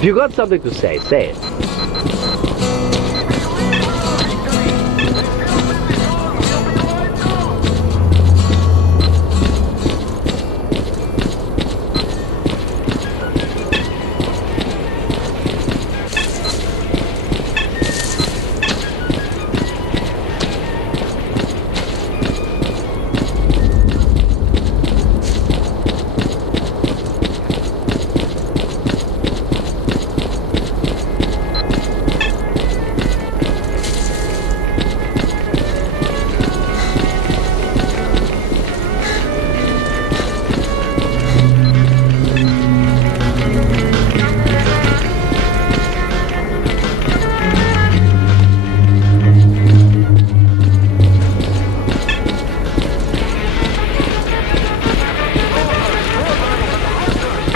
If you got something to say it.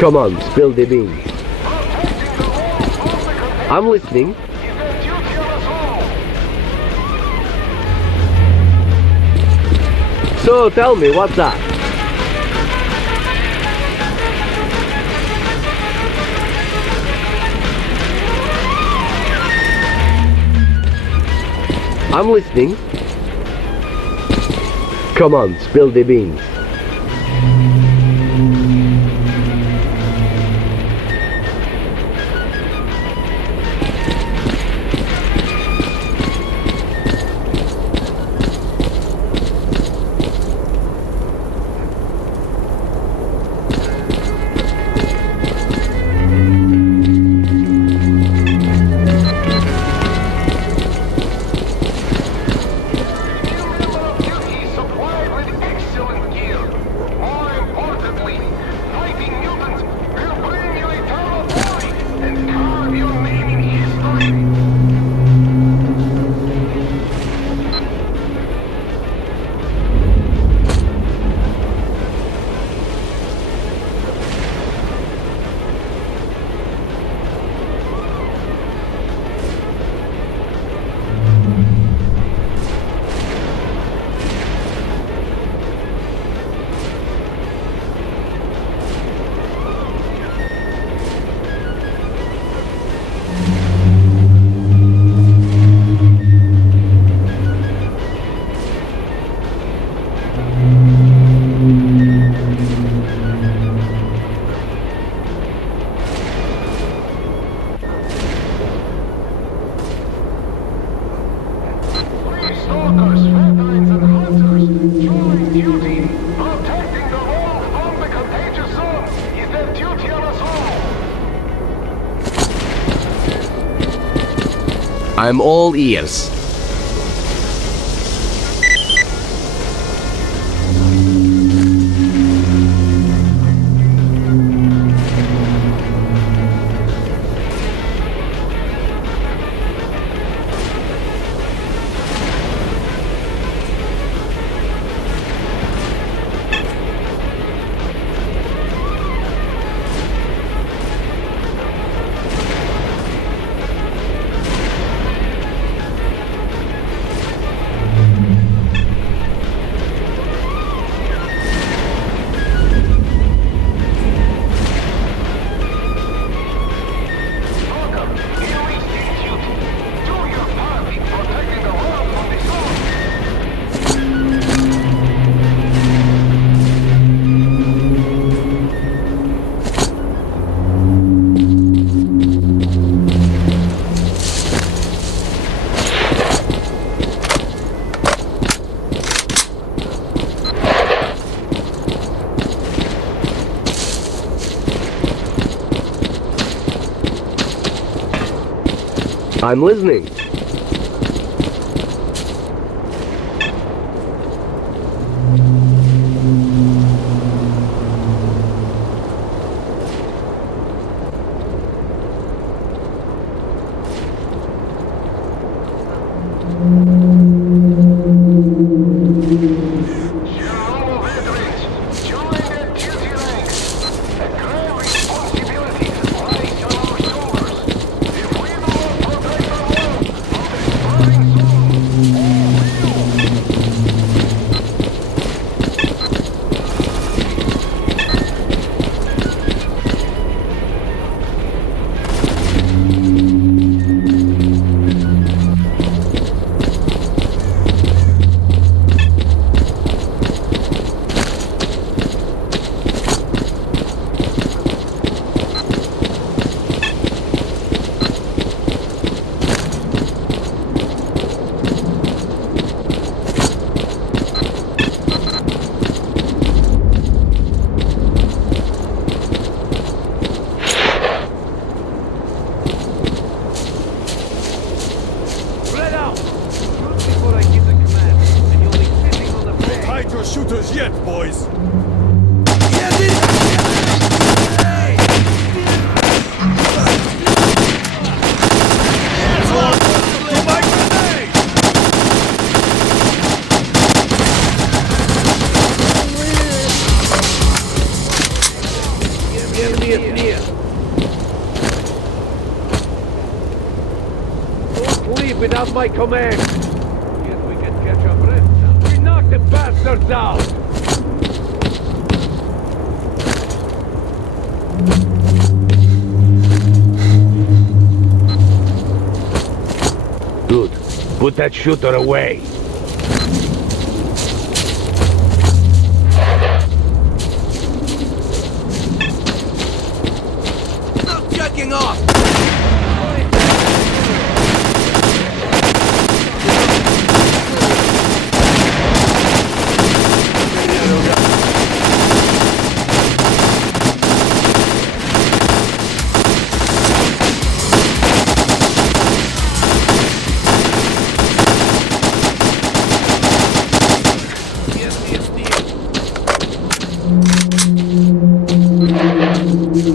Come on, spill the beans. I'm listening. So tell me, what's up? I'm listening. Come on, spill the beans. Stalkers, flatlands, and hunters, join duty. Protecting the world from the contagious zone is their duty on us all. I'm all ears. I'm listening. Shooters yet, boys! leave without my command. Yet we can catch our breath. We knock the bastards out! Good. Put that shooter away. Stop jacking off!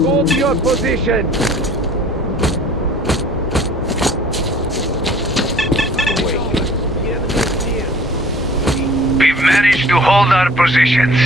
Hold your position! We've managed to hold our positions.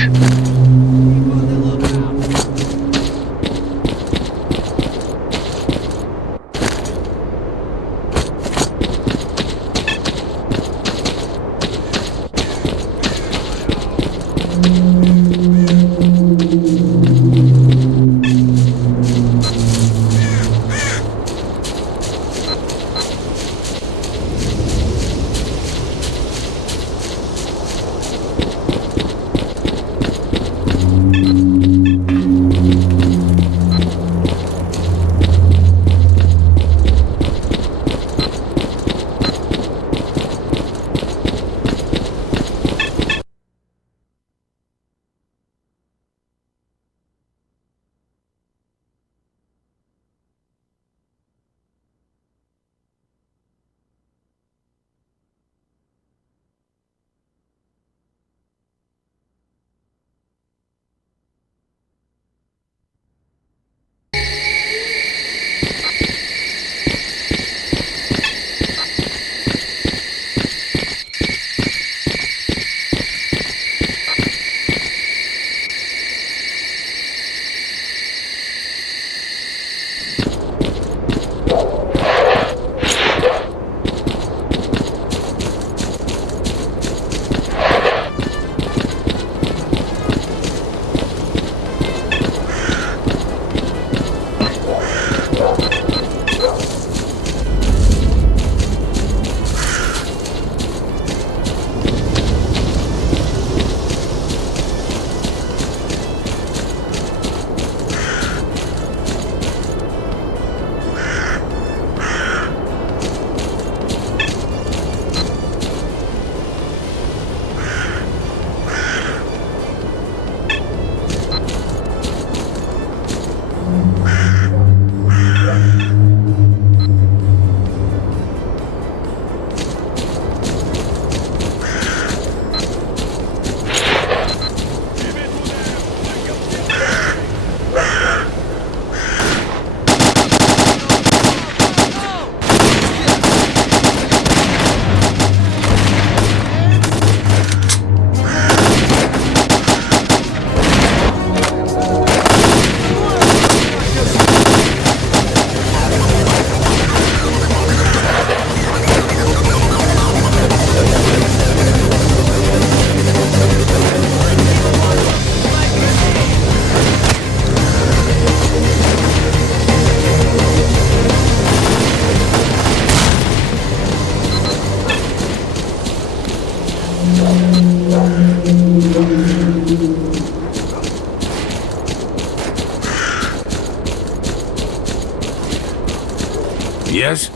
Yes?